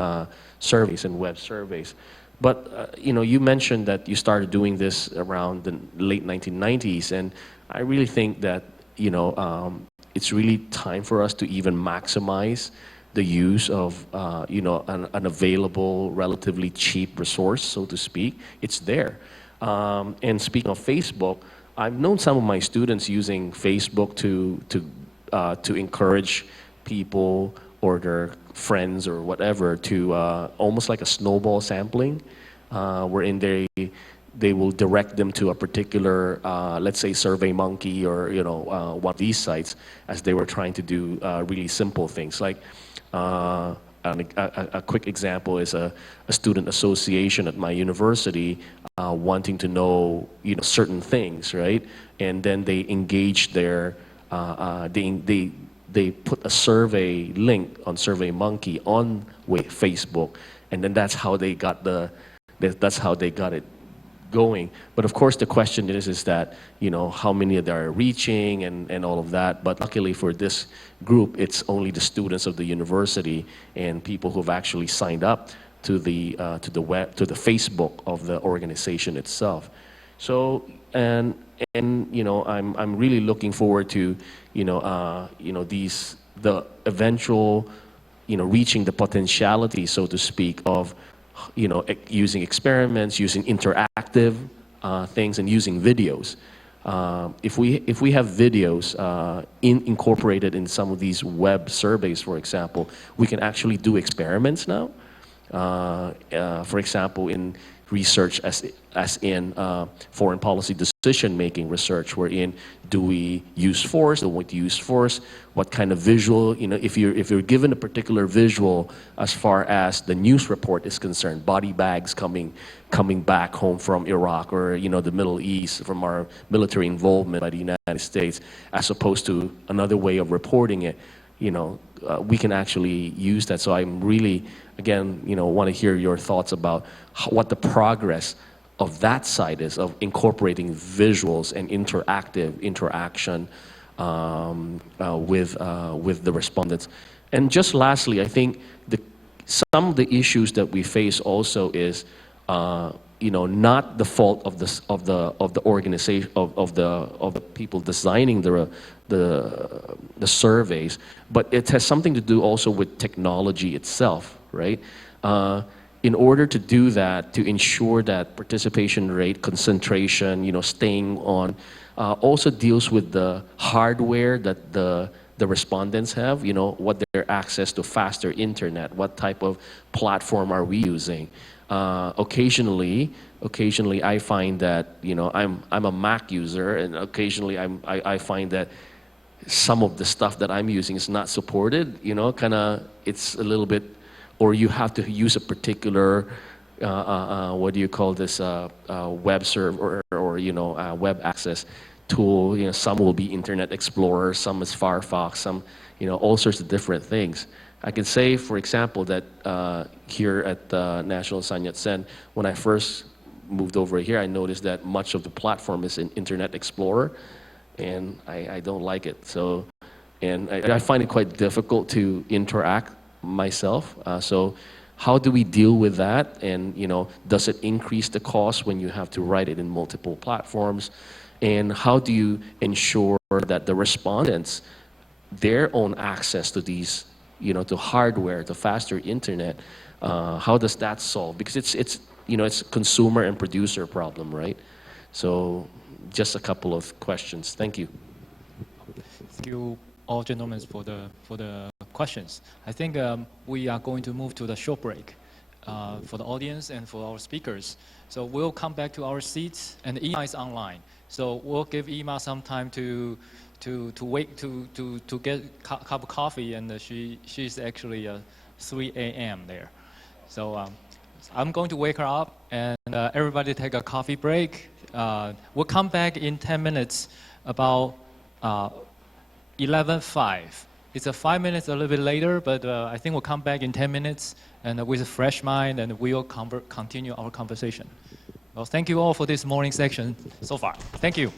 surveys and web surveys. But you mentioned that you started doing this around the late 1990s, and I really think that it's really time for us to even maximize the use of an available, relatively cheap resource, so to speak. It's there. And speaking of Facebook, I've known some of my students using Facebook to encourage people or their friends or whatever to almost like a snowball sampling, wherein they will direct them to a particular, let's say, SurveyMonkey or one of these sites, as they were trying to do really simple things. Like a quick example is a student association at my university wanting to know certain things, right? And then they engage their they put a survey link on SurveyMonkey on Facebook, and then that's how they got it going. But of course, the question is that how many they are reaching and all of that. But luckily for this group, it's only the students of the university and people who've actually signed up to the Facebook of the organization itself. So and I'm really looking forward to the eventual reaching the potentiality, so to speak, of using experiments, using interactive things, and using videos. If we have videos incorporated in some of these web surveys, for example, we can actually do experiments now. For example, in research as in foreign policy decision-making research, wherein do we use force, do we use force, what kind of visual, if you're given a particular visual as far as the news report is concerned, body bags coming back home from Iraq or the Middle East from our military involvement by the United States, as opposed to another way of reporting it, we can actually use that. So I'm really, again, want to hear your thoughts about what the progress of that side is, of incorporating visuals and interactive interaction with the respondents. And just lastly, I think some of the issues that we face also is not the fault of the organization of the people designing the surveys, but it has something to do also with technology itself, right? In order to do that, to ensure that participation rate, concentration, staying on, also deals with the hardware that the respondents have, what their access to faster internet, what type of platform are we using. Occasionally I find that I'm a Mac user, and occasionally I find that some of the stuff that I'm using is not supported. It's a little bit, or you have to use a particular what do you call this, web server or web access tool. Some will be Internet Explorer, some is Firefox, some all sorts of different things. I can say, for example, that here at National San Yat-sen, when I first moved over here, I noticed that much of the platform is in Internet Explorer, and I don't like it. So, and I find it quite difficult to interact myself. So how do we deal with that? And does it increase the cost when you have to write it in multiple platforms? And how do you ensure that the respondents, their own access to these, to hardware, to faster internet, how does that solve? Because it's a consumer and producer problem, right? So just a couple of questions. Thank you. Thank you, all gentlemen, for the questions. I think we are going to move to the short break for the audience and for our speakers. So we'll come back to our seats, and Emma is online. So we'll give Emma some time to wait to get a cup of coffee, and she's actually 3 a.m. there. So I'm going to wake her up, and everybody take a coffee break. We'll come back in 10 minutes, about 11:05, It's a 5 minutes, a little bit later, but I think we'll come back in 10 minutes and with a fresh mind, and we'll continue our conversation. Well, thank you all for this morning section so far. Thank you.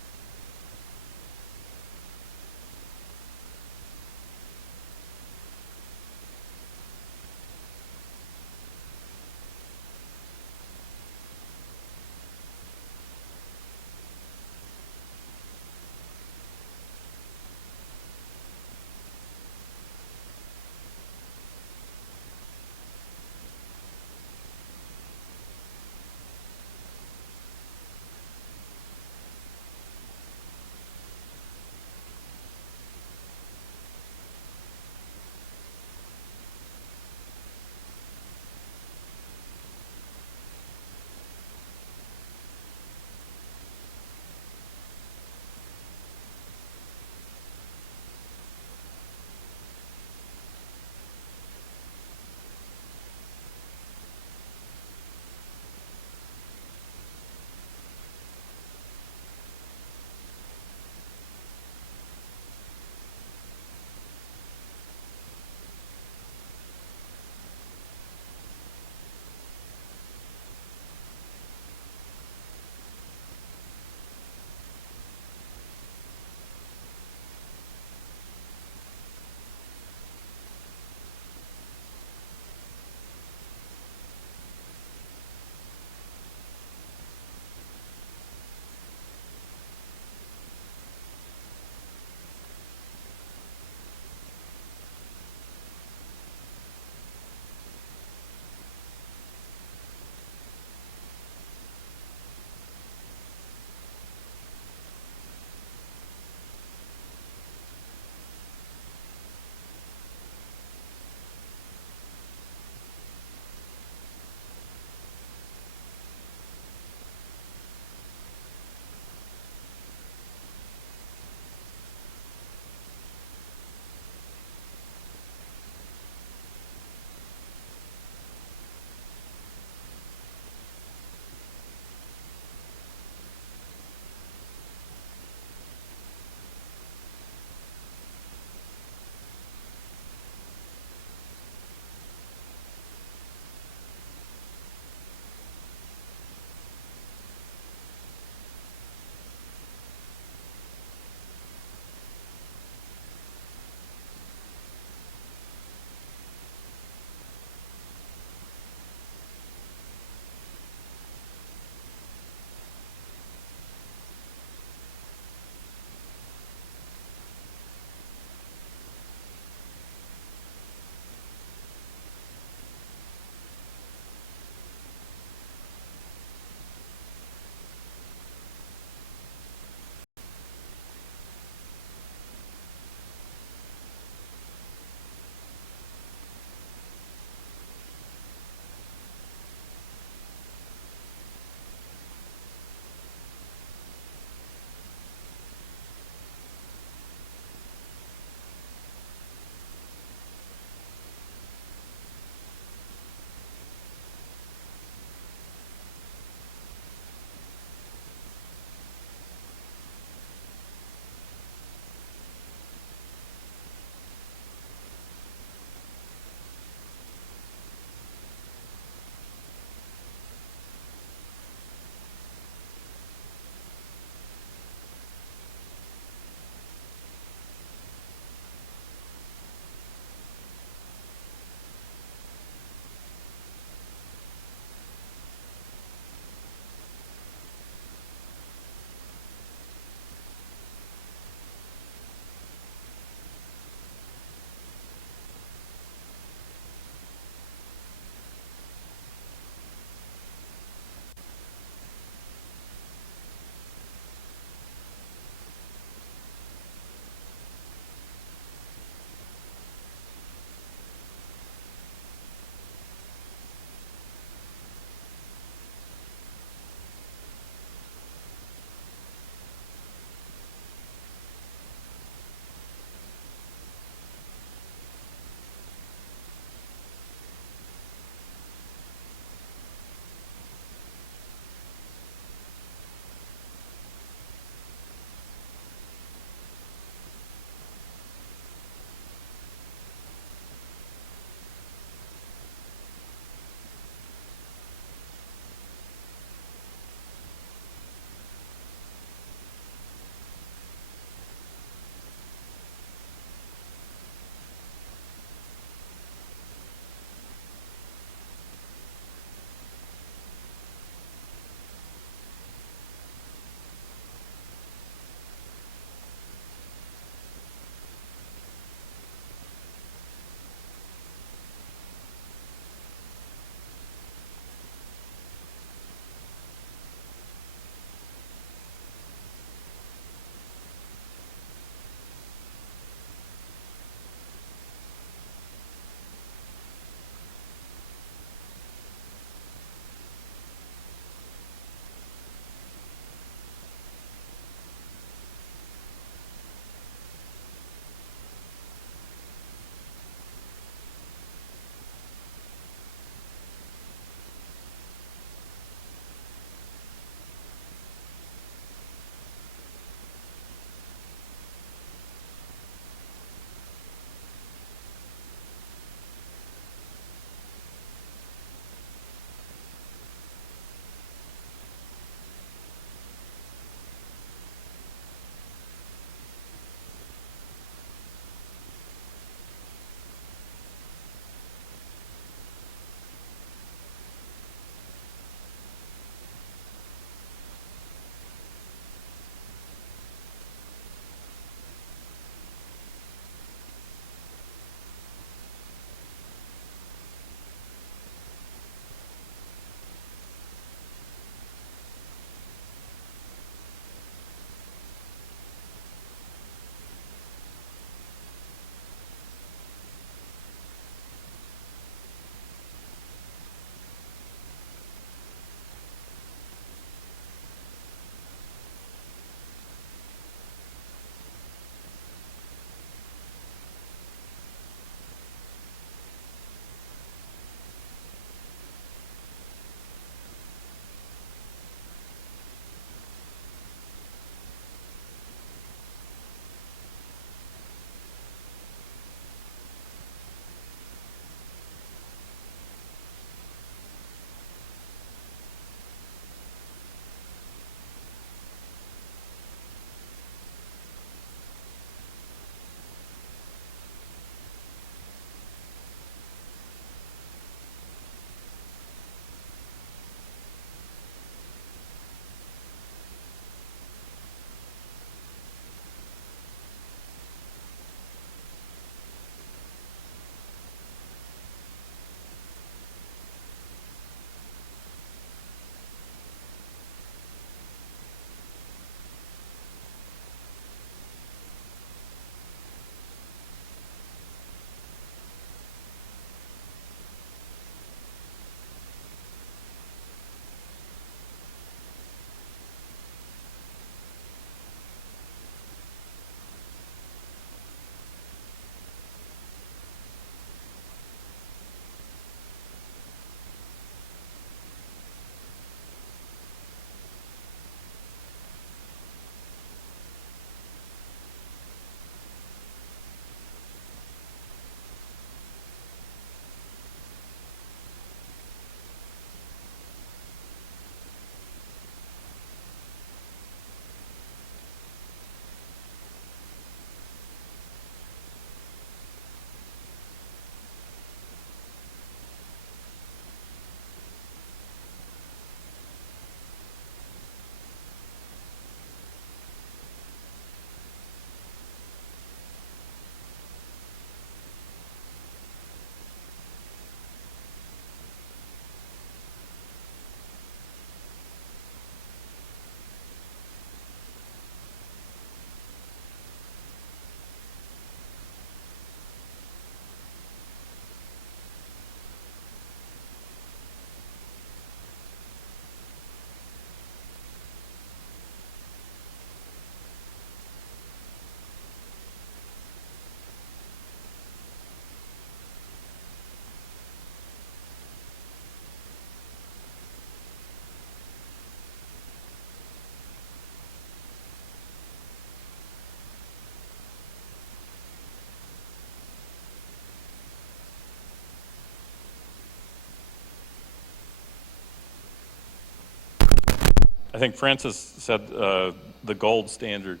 I think Francis said the gold standard.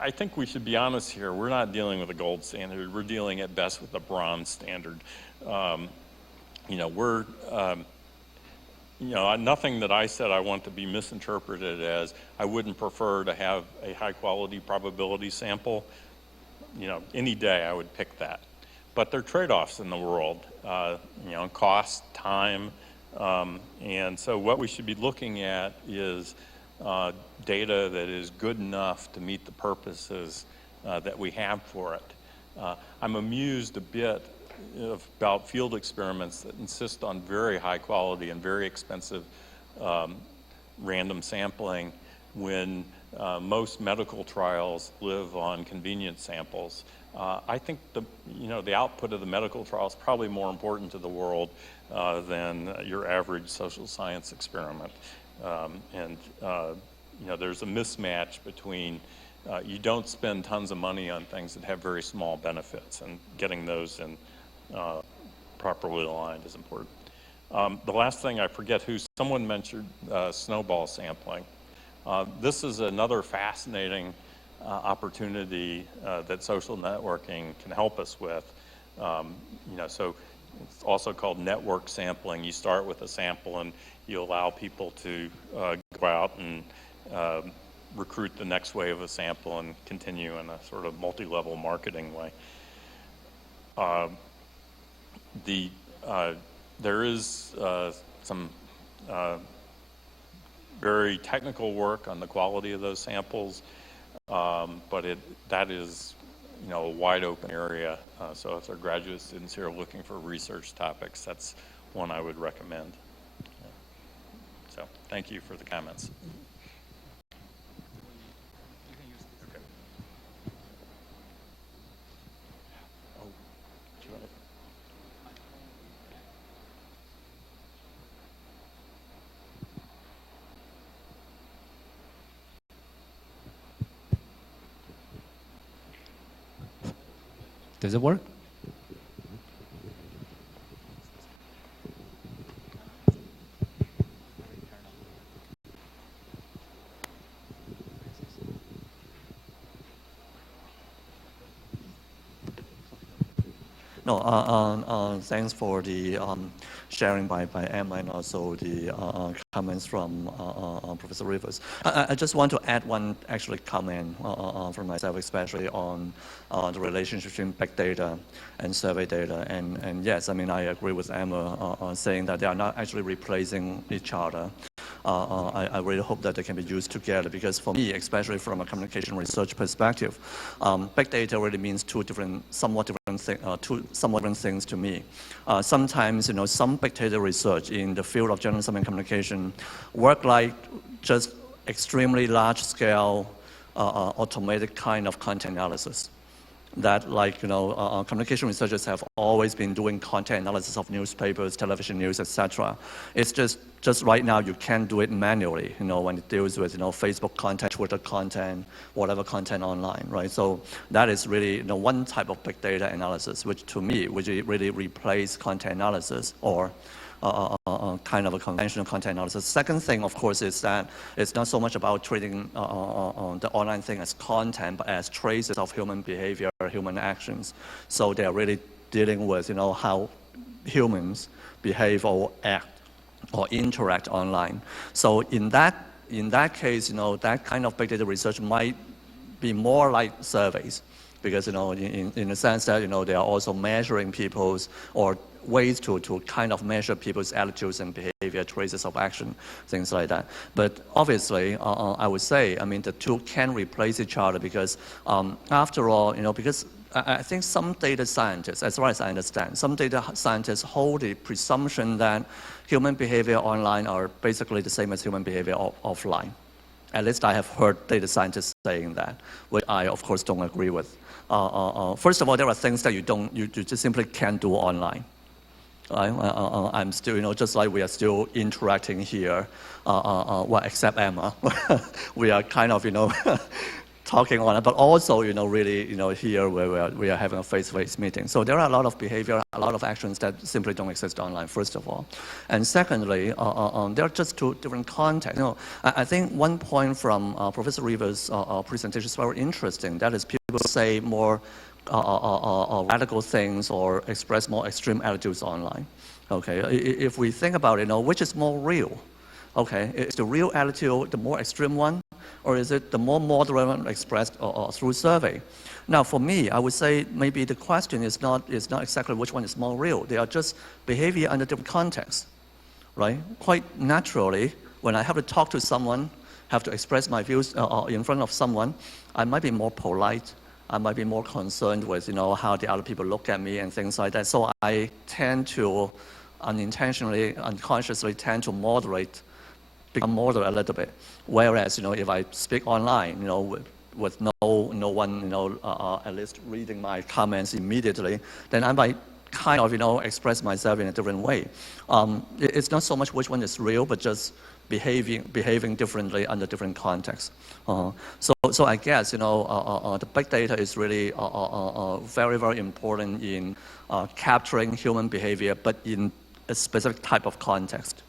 I think we should be honest here. We're not dealing with a gold standard. We're dealing at best with a bronze standard. Nothing that I said I want to be misinterpreted as I wouldn't prefer to have a high quality probability sample. Any day I would pick that. But there are trade-offs in the world, cost, time, and so what we should be looking at is data that is good enough to meet the purposes that we have for it. I'm amused a bit about field experiments that insist on very high quality and very expensive random sampling when most medical trials live on convenient samples. I think the output of the medical trial is probably more important to the world than your average social science experiment. There's a mismatch between you don't spend tons of money on things that have very small benefits, and getting those in properly aligned is important. The last thing, I forget who, someone mentioned snowball sampling. This is another fascinating opportunity that social networking can help us with. So it's also called network sampling. You start with a sample and you allow people to go out and recruit the next wave of sample and continue in a sort of multi-level marketing way. There is some very technical work on the quality of those samples, but that is a wide open area. So if there are graduate students here looking for research topics, that's one I would recommend. So thank you for the comments. Does it work? No, thanks for the sharing by Emma and also the comments from Professor Rivers. I just want to add one actually comment from myself, especially on the relationship between big data and survey data. And yes, I mean, I agree with Emma saying that they are not actually replacing each other. I really hope that they can be used together, because for me, especially from a communication research perspective, big data really means two somewhat different things to me. Sometimes, some big data research in the field of journalism and communication work like just extremely large-scale automated kind of content analysis. That, communication researchers have always been doing content analysis of newspapers, television news, etc. It's just right now you can't do it manually, when it deals with, Facebook content, Twitter content, whatever content online, right? So that is really, one type of big data analysis, which to me, would really replace content analysis or kind of a conventional content analysis. Second thing, of course, is that it's not so much about treating the online thing as content, but as traces of human behavior, human actions. So they're really dealing with, how humans behave or act or interact online. So in that case, that kind of big data research might be more like surveys, because, in the sense that, they are also measuring people's or ways to kind of measure people's attitudes and behavior, traces of action, things like that. But obviously, I would say, I mean, the two can replace each other, because after all, because I think some data scientists, as far as I understand, some data scientists hold the presumption that human behavior online are basically the same as human behavior offline. At least I have heard data scientists saying that, which I, of course, don't agree with. First of all, there are things that you just simply can't do online. I'm still, just like we are still interacting here, well, except Emma. We are kind of, talking on it, but also, really, here where we are having a face-to-face meeting. So there are a lot of behavior, a lot of actions that simply don't exist online, first of all. And secondly, there are just two different contexts. I think one point from Professor Rivers' presentation is very interesting. That is, people say more radical things or express more extreme attitudes online. Okay, if we think about it, which is more real? Okay, is the real attitude the more extreme one? Or is it the more moderate one expressed through survey? Now, for me, I would say maybe the question is not exactly which one is more real. They are just behavior under different contexts, right? Quite naturally, when I have to talk to someone, have to express my views in front of someone, I might be more polite. I might be more concerned with, how the other people look at me and things like that. So I tend to unintentionally, unconsciously tend to become moderate a little bit. Whereas, if I speak online, with no one, at least reading my comments immediately, then I might kind of, express myself in a different way. It's not so much which one is real, but just behaving differently under different contexts. So I guess, the big data is really very, very important in capturing human behavior, but in a specific type of context.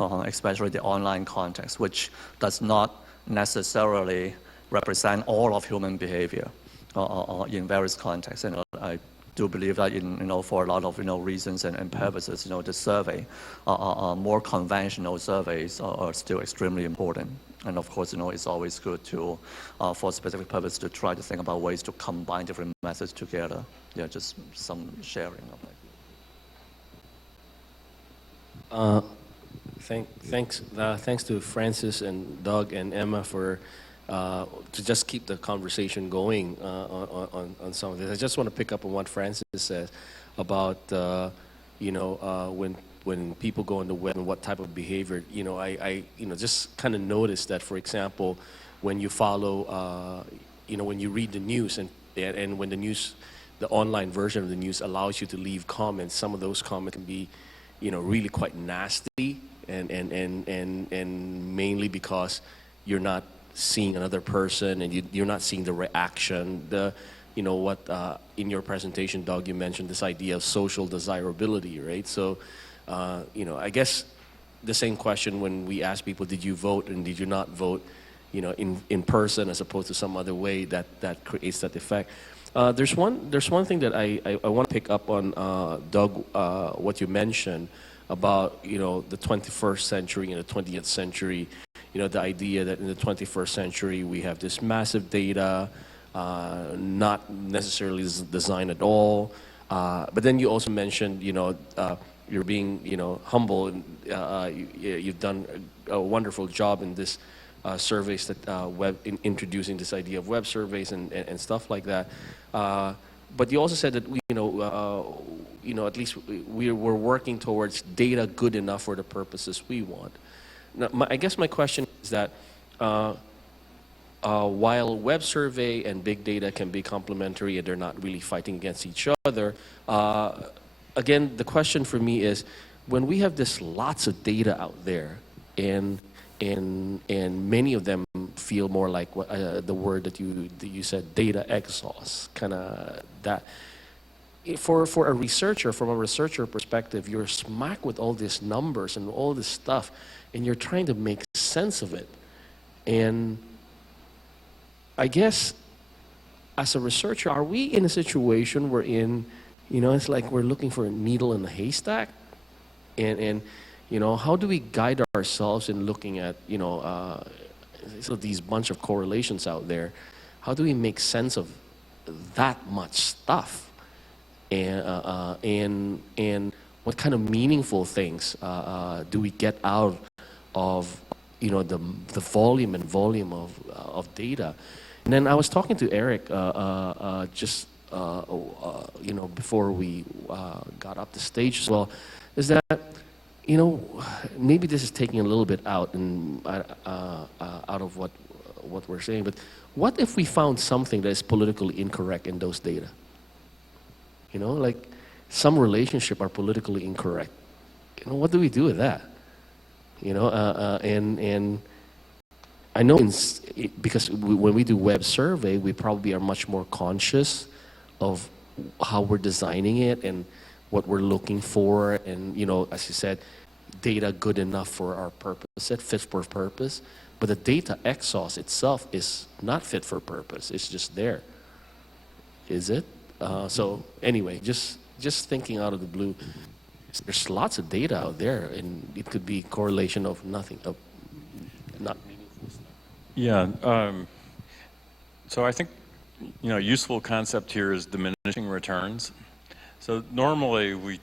Especially the online context, which does not necessarily represent all of human behavior in various contexts. And I do believe that for a lot of reasons and purposes, the survey, more conventional surveys are still extremely important. And of course, it's always good to, for a specific purpose, to try to think about ways to combine different methods together. Yeah, just some sharing of that. Thanks to Francis and Doug and Emma for to just keep the conversation going on some of this. I just want to pick up on what Francis says about when people go on the web and what type of behavior. I just kind of noticed that, for example, when you follow, when you read the news and when the online version of the news allows you to leave comments, some of those comments can be, really quite nasty. And mainly because you're not seeing another person and you're not seeing the reaction. In your presentation, Doug, you mentioned this idea of social desirability, right? So, I guess the same question when we ask people, did you vote and did you not vote, in person as opposed to some other way that creates that effect. There's one thing that I want to pick up on, Doug, what you mentioned about the 21st century and the 20th century, the idea that in the 21st century we have this massive data, not necessarily designed at all, but then you also mentioned you're being humble and you've done a wonderful job in this surveys that in introducing this idea of web surveys and stuff like that. But you also said that at least we're working towards data good enough for the purposes we want. Now, I guess my question is that while web survey and big data can be complementary and they're not really fighting against each other, again, the question for me is, when we have this lots of data out there and many of them feel more like the word that you said, data exhaust, kind of that. For a researcher, from a researcher perspective, you're smacked with all these numbers and all this stuff, and you're trying to make sense of it. And I guess as a researcher, are we in a situation wherein, it's like we're looking for a needle in a haystack? And how do we guide ourselves in looking at, so these bunch of correlations out there? How do we make sense of that much stuff? And what kind of meaningful things do we get out of the volume of data? And then I was talking to Eric just before we got up the stage as well, is that maybe this is taking a little bit out of what we're saying, but what if we found something that is politically incorrect in those data? Like some relationship are politically incorrect. What do we do with that? And I know because when we do web survey, we probably are much more conscious of how we're designing it and what we're looking for, and as you said, data good enough for our purpose, fit for purpose. But the data exhaust itself is not fit for purpose. It's just there. Is it? So anyway, just thinking out of the blue, there's lots of data out there, and it could be correlation of nothing, of not meaningful stuff. Yeah. So I think useful concept here is diminishing returns. So normally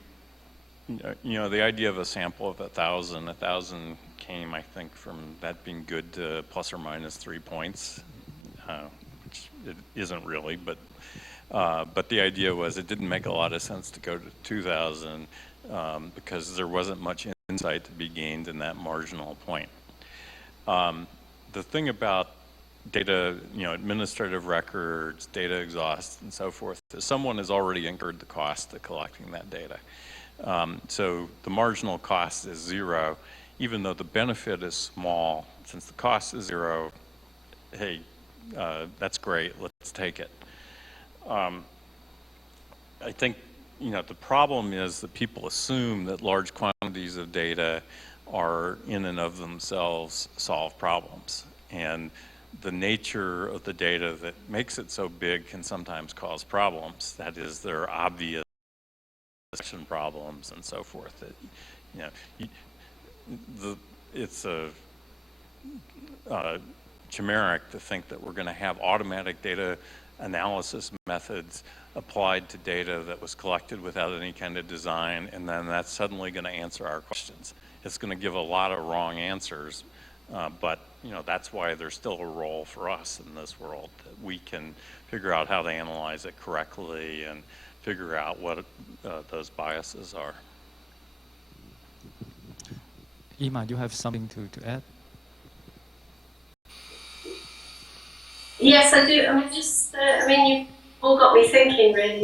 the idea of a sample of 1,000 came, I think, from that being good to plus or minus 3 points, which it isn't really, but the idea was it didn't make a lot of sense to go to 2,000 because there wasn't much insight to be gained in that marginal point. The thing about data, administrative records, data exhaust, and so forth, is someone has already incurred the cost of collecting that data. So the marginal cost is zero, even though the benefit is small. Since the cost is zero, hey, that's great, let's take it. I think, the problem is that people assume that large quantities of data are in and of themselves solve problems. And the nature of the data that makes it so big can sometimes cause problems. That is, there are obvious problems and so forth. That, it's a chimeric to think that we're going to have automatic data analysis methods applied to data that was collected without any kind of design, and then that's suddenly going to answer our questions. It's going to give a lot of wrong answers, but that's why there's still a role for us in this world, that we can figure out how to analyze it correctly and figure out what those biases are. Emma, do you have something to add? Yes, I do. You all got me thinking, really.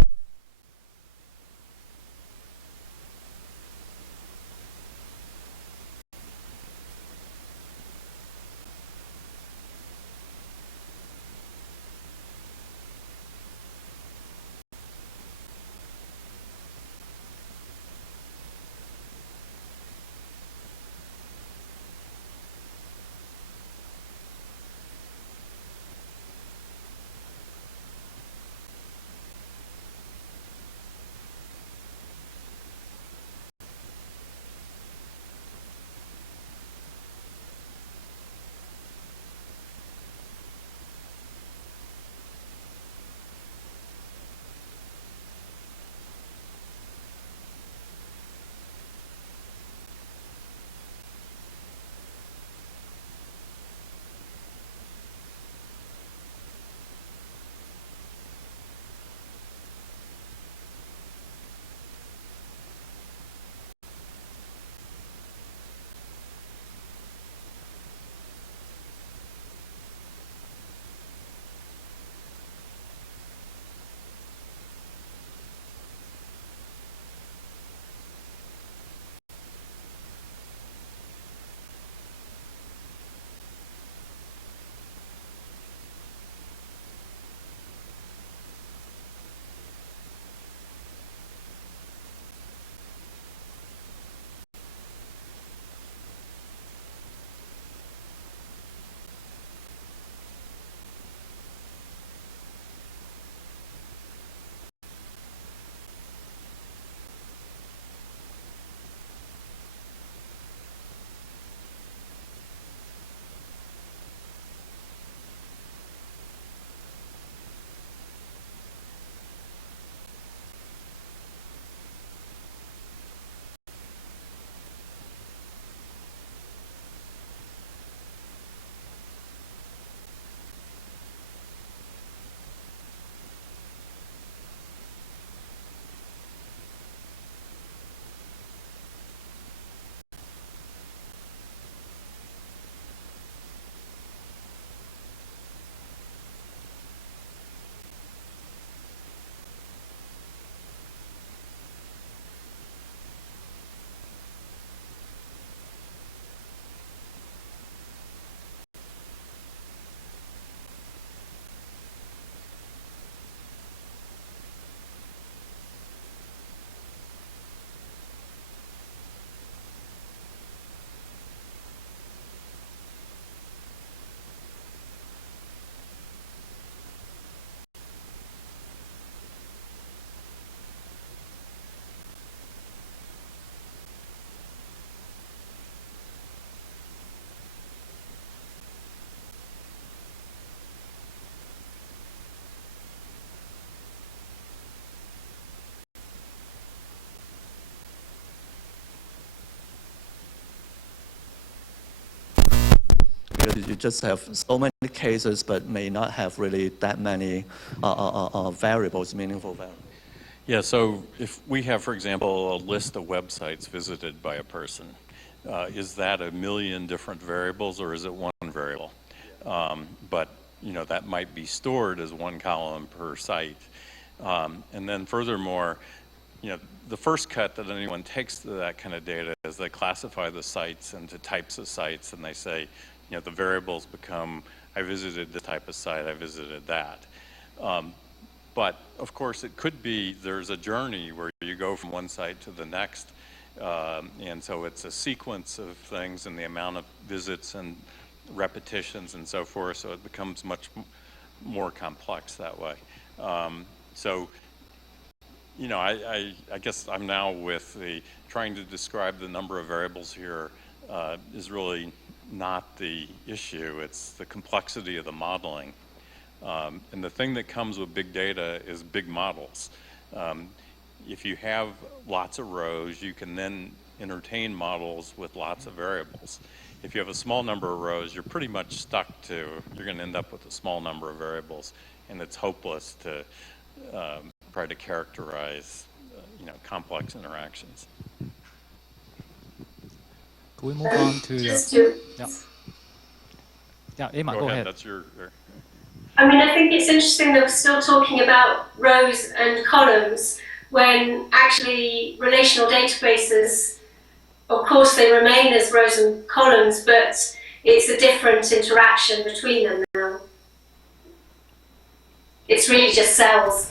you just have so many cases, but may not have really that many variables, meaningful variables. Yeah, so if we have, for example, a list of websites visited by a person, is that a million different variables or is it one variable? But that might be stored as one column per site. And then furthermore, the first cut that anyone takes to that kind of data is they classify the sites into types of sites, and they say, the variables become, I visited this type of site, I visited that. But of course it could be there's a journey where you go from one site to the next, and so it's a sequence of things and the amount of visits and repetitions and so forth, so it becomes much more complex that way. So I guess I'm now with trying to describe the number of variables here is really not the issue, it's the complexity of the modeling. And the thing that comes with big data is big models. If you have lots of rows, you can then entertain models with lots of variables. If you have a small number of rows, you're pretty much stuck you're going to end up with a small number of variables, and it's hopeless to try to characterize complex interactions. Can we move on to Emma, go ahead. That's your. I mean, I think it's interesting that we're still talking about rows and columns when actually relational databases, of course, they remain as rows and columns, but it's a different interaction between them now. It's really just cells.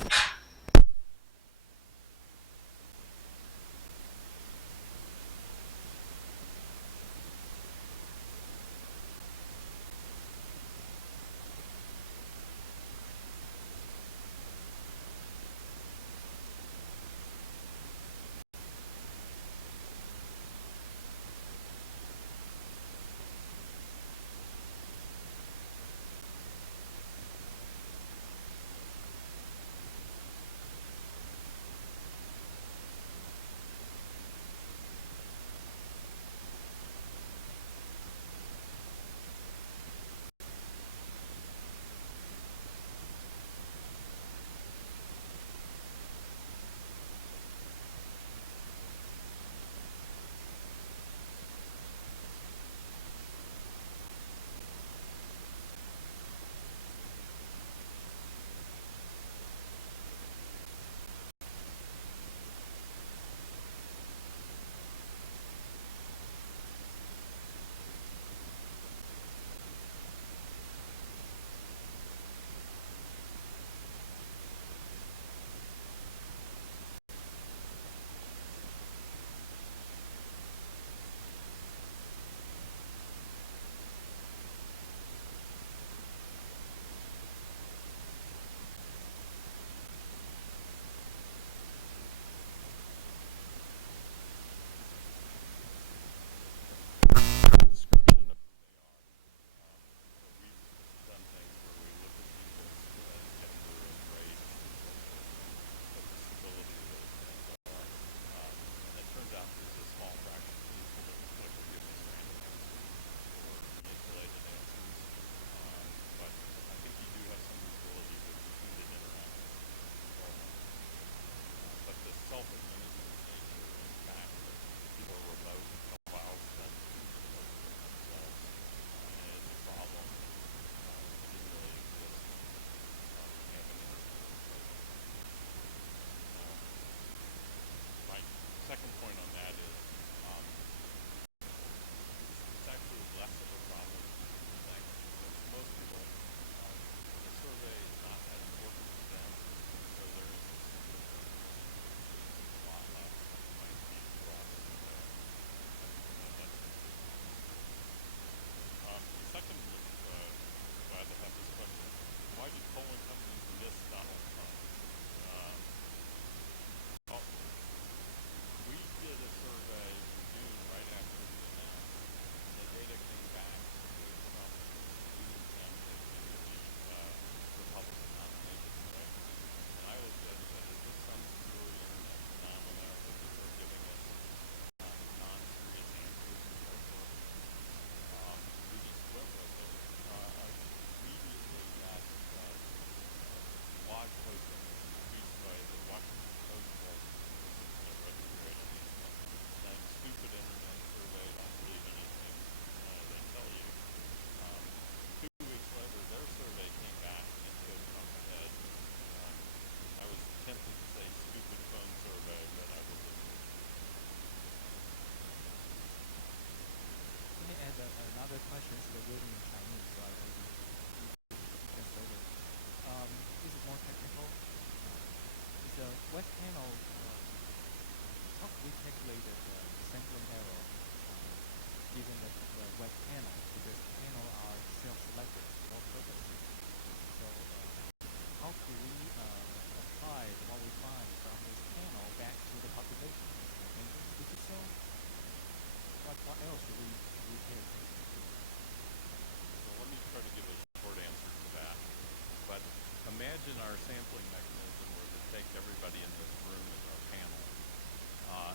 imagine our sampling mechanism were to take everybody in this room as our panel,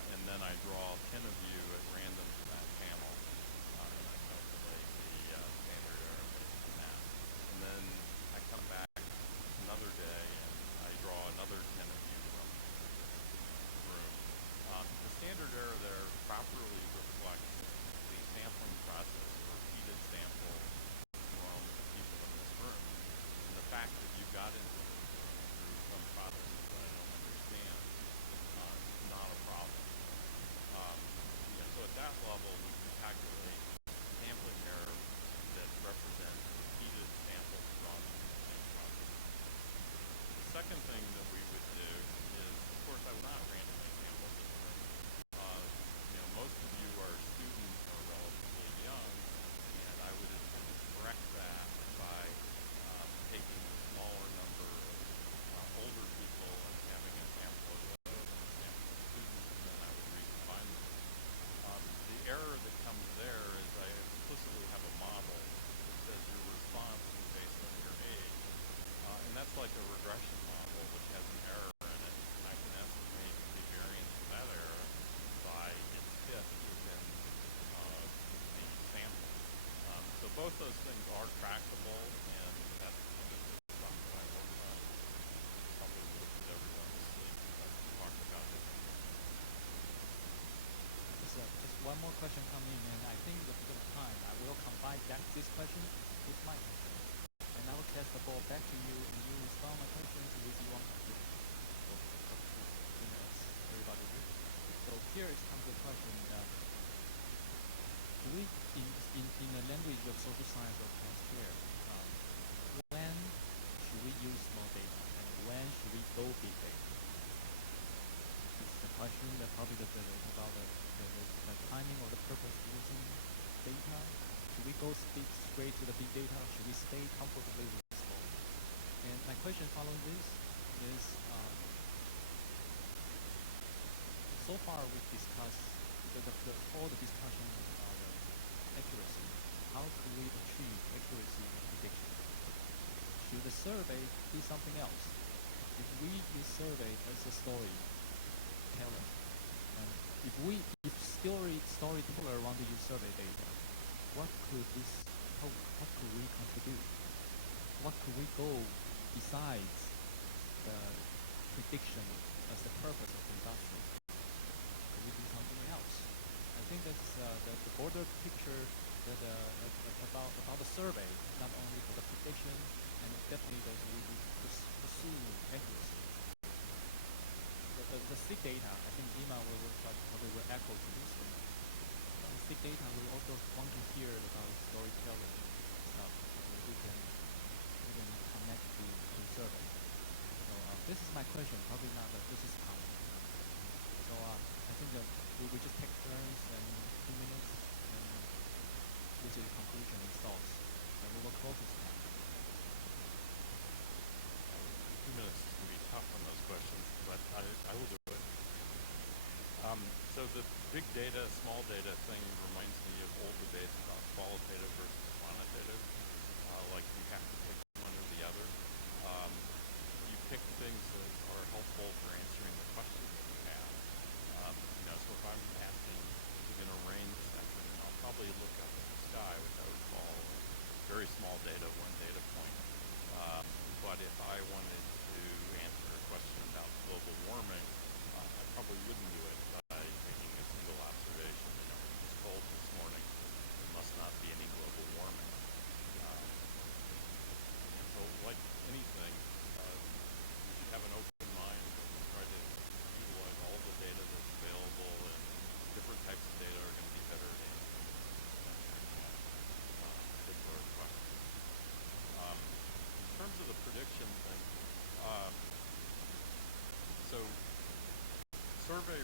and then I draw 10 of you at random from that panel, and I calculate the standard error based on that. And then I come back another day and I draw another 10 of you from the room. The standard error there properly reflects the sampling process of repeated samples from the people in this room. And the fact that you got into this room through some process that I don't understand is not a problem. So at that level, we can calculate sampling error that represents repeated samples drawn from the same process. The second thing that we would do is, of course, I would not randomly sample this room. Most of you are students or relatively young, and I would attempt to correct that by taking a smaller number of older people and having a sample of those, and a sample of students, and then I would recombine them. The error that comes there is I explicitly have a model that says your response is based on your age, and that's like a regression model which has an error in it, and I can estimate the variance of that error by its fit within the sample. So both those things are tractable, and that's the stuff that I work on. Probably would have put everyone to sleep if I talked about this. Just one more question coming in, and I think because of time, I will combine this question with my question. And I will cast the ball back to you, and you respond my questions with your own question. So, 2 minutes, everybody here. So here is comes the question. Do we, in the language of social science or healthcare, when should we use small data, and when should we go big data? This is the question that probably about the timing or the purpose of using data. Should we go straight to the big data, or should we stay comfortably with small? And my question following this is, so far we've discussed all the discussion about accuracy. How do we achieve accuracy in prediction? Should the survey be something else? If we use survey as a storyteller, and if storyteller want to use survey data, what could we contribute? What could we go besides the prediction as the purpose of the industry? Could we do something else? I think that's the broader picture about the survey, not only for the prediction, and definitely that we pursue accuracy. The thick data, I think Emma probably will echo to this. The thick data, we also want to hear about storytelling stuff that we can connect to survey. So this is my question, probably not, but this is common. So I think that we just take turns and 2 minutes, and this is conclusion and thoughts, and we will close this time. 2 minutes is going to be tough on those questions, but I will do it. So the big data, small data thing reminds me of old debates about qualitative versus quantitative. Like you have to pick one or the other. You pick things that are helpful for answering the questions that you have. So if I'm asking, is it going to rain this afternoon, I'll probably look up at the sky, which I would call very small data, one data point. But if I wanted to answer a question about global warming, I probably wouldn't do it by taking a single observation. It's cold this morning, there must not be any global warming. So like anything, we should have an open mind and try to utilize all the data that's available, and different types of data are going to be better at answering particular questions. In terms of the prediction thing, so survey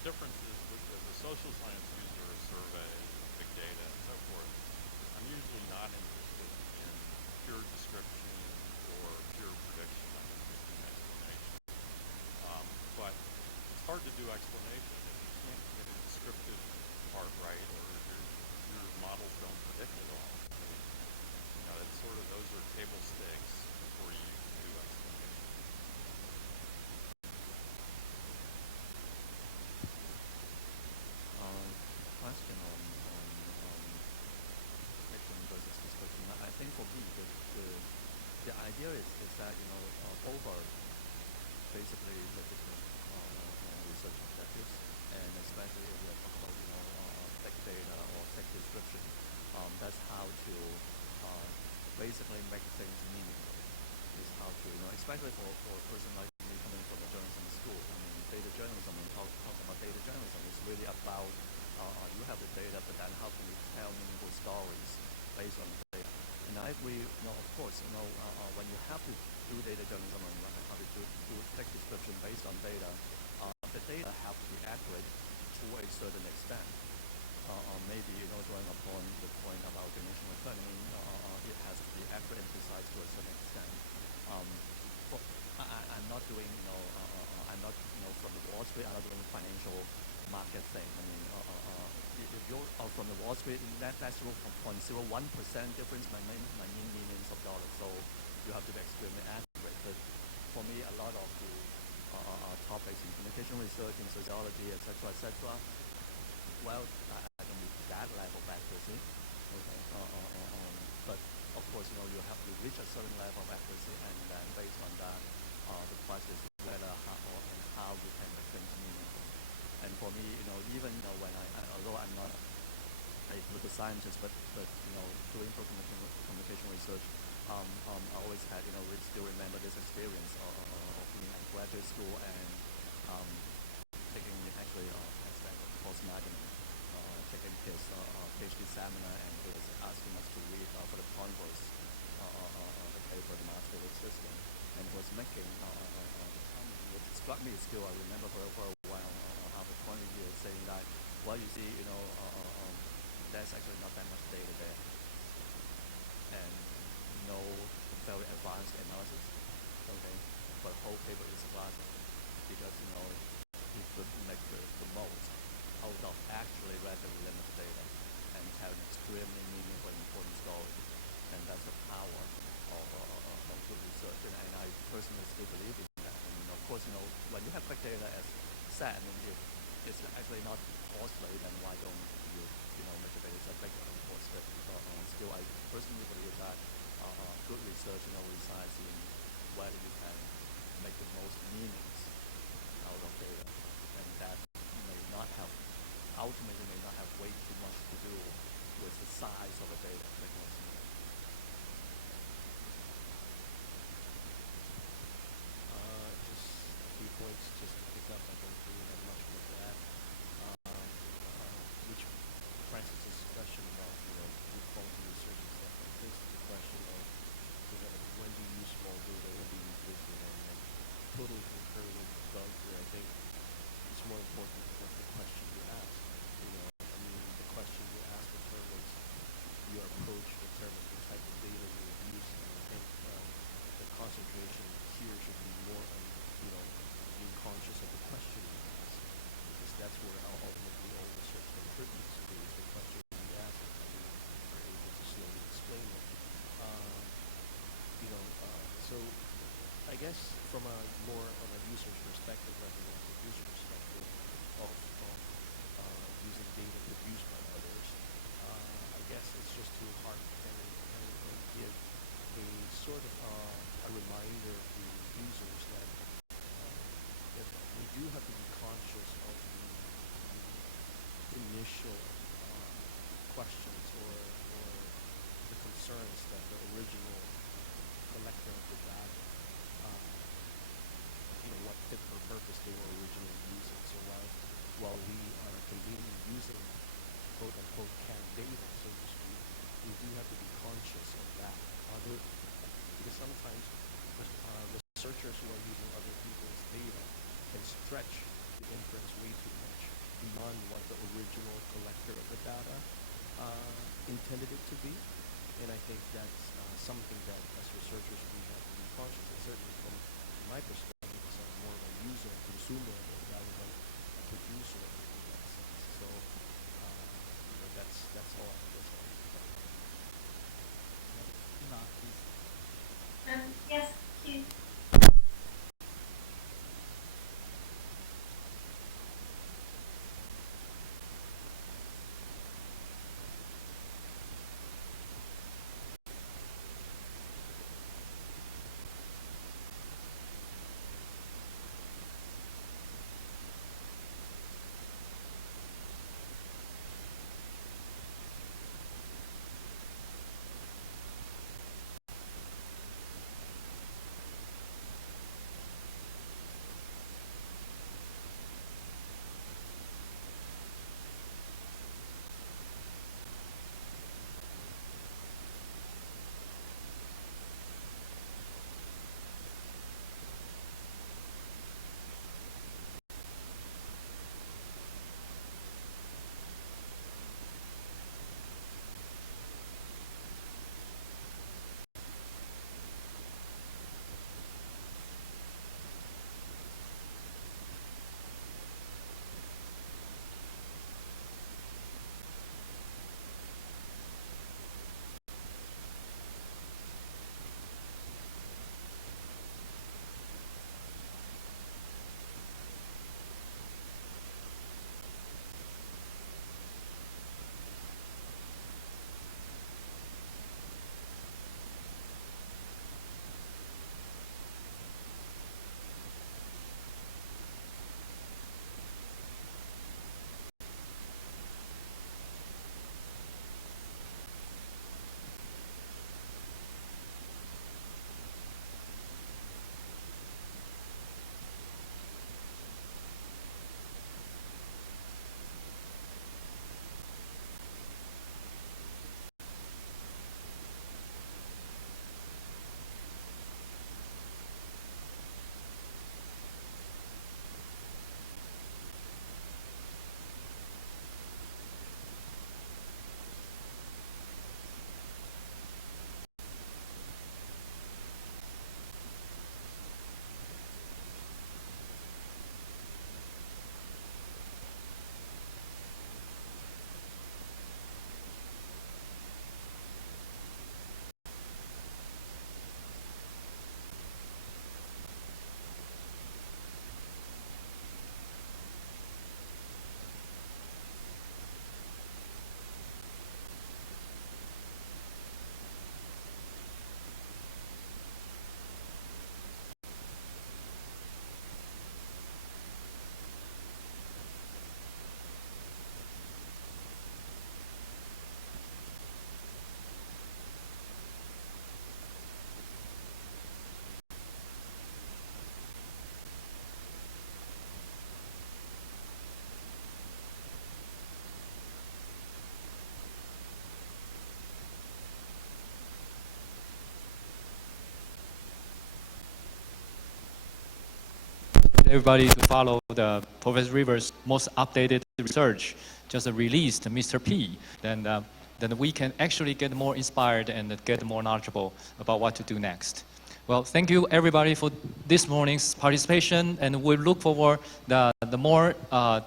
difference is as a social science user, a survey, big data, and so forth, I'm usually not interested in pure description or pure prediction. I'm interested in explanation. But it's hard to do explanation if you can't get the descriptive part right, or your models don't predict at all. It's sort of, those are table stakes before you do explanation. Question on prediction versus description. I think for me, the idea is that both are basically the different research objectives, and especially if we are talking about tech data or tech description, that's how to basically make things meaningful. Is how to especially for a person like me coming from a journalism school. I mean, data journalism. When talk about data journalism, is really about you have the data, but then how can you tell meaningful stories based on the data? And I agree. Of course, when you have to do data journalism and how to do tech description based on data, the data have to be accurate to a certain extent. Maybe drawing upon the point about dimensional learning, it has to be accurate and precise to a certain extent. I'm not doing I'm not from the Wall Street. I'm not doing financial market thing. I mean, if you're from the Wall Street, that's 0.01% difference might mean millions of dollars. So you have to be extremely accurate. But for me, a lot of the topics in communication research, in sociology, etc., well, I don't need that level of accuracy. Okay. But of course, you have to reach a certain level of accuracy, and then based on that, the question is whether how you can make things meaningful. And for me, even when although I'm not a political scientist, but doing communication research, I always had still remember this experience of being at graduate school and taking actually I spent post marketing, taking his PhD seminar, and he was asking us to read for the converse the paper, the master system, and he was making what struck me is still I remember for a while after 20 years saying that, well, you see, there's actually not that much data there, and no very advanced analysis. Okay, but the whole paper is classic because you could make the most out of actually relatively limited data and tell an extremely meaningful and important story, and that's the power of good research. And I personally still believe in that. I mean, of course, when you have quick data, as said, I mean, if it's actually not costly, then why don't you make the data set bigger? Of course, but still, I personally believe that good research resides in whether you can make the most meanings out of data, and that ultimately may not have way too much to do with the size of the data. Just a few points just to pick up. I don't really have much more to add. Which Francis's discussion about good quality research and stuff like this, the question of when do you use small data, when do you use big data, and totally concur with Doug here. I think it's more important what the question you ask. I mean, the question you ask determines your approach, determines the type of data you would use, and I think the concentration here should be more on being conscious of the question you ask, because that's where ultimately all research contributes to, is the question you ask and how you are able to slowly explain it. So I guess from a more on a research perspective rather than a producer perspective of using data produced by others, I guess it's just to hearken and give a sort of a reminder to users that we do have to be conscious of the initial questions or the concerns that the original collector of the data, what fit for purpose they were originally using. So while we are conveniently using quote-unquote canned data, so to speak, we do have to be conscious of that. Because sometimes researchers who are using other people's data can stretch the inference way too much. beyond what the original collector of the data intended it to be. And I think that's something that as researchers we have to be conscious of. Certainly from my perspective, as more of a user, consumer, rather than a producer in that sense. So that's all I have to say. Emma, please. Yes, please. Everybody to follow the Professor Rivers' most updated research, just released Mr. P. Then we can actually get more inspired and get more knowledgeable about what to do next. Well, thank you everybody for this morning's participation, and we look forward the more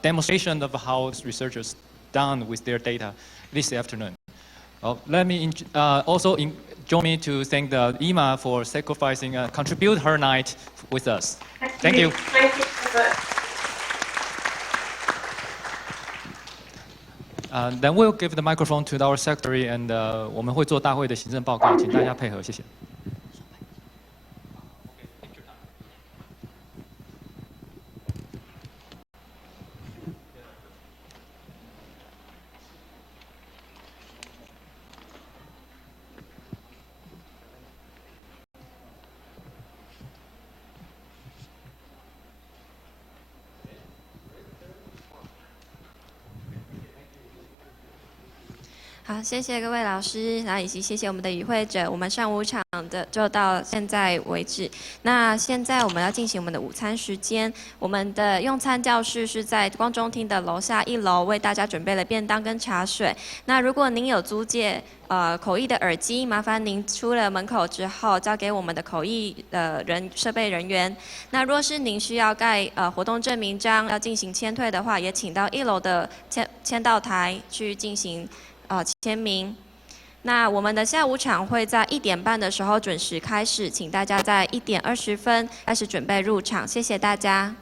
demonstration of how researchers done with their data this afternoon. Well, let me join me to thank the Emma for sacrificing, contribute her night with us. Thank you. Thank you so much. Then we'll give the microphone to our secretary, and 我们会做大会的行政报告，请大家配合，谢谢。好，谢谢各位老师，然后以及谢谢我们的与会者。我们上午场的就到现在为止。那现在我们要进行我们的午餐时间。我们的用餐教室是在光中厅的楼下1楼，为大家准备了便当跟茶水。那如果您有租借口译的耳机，麻烦您出了门口之后交给我们的口译设备人员。那若是您需要盖活动证明章要进行签退的话，也请到1楼的签到台去进行签名。那我们的下午场会在1点半的时候准时开始，请大家在1点20分开始准备入场，谢谢大家。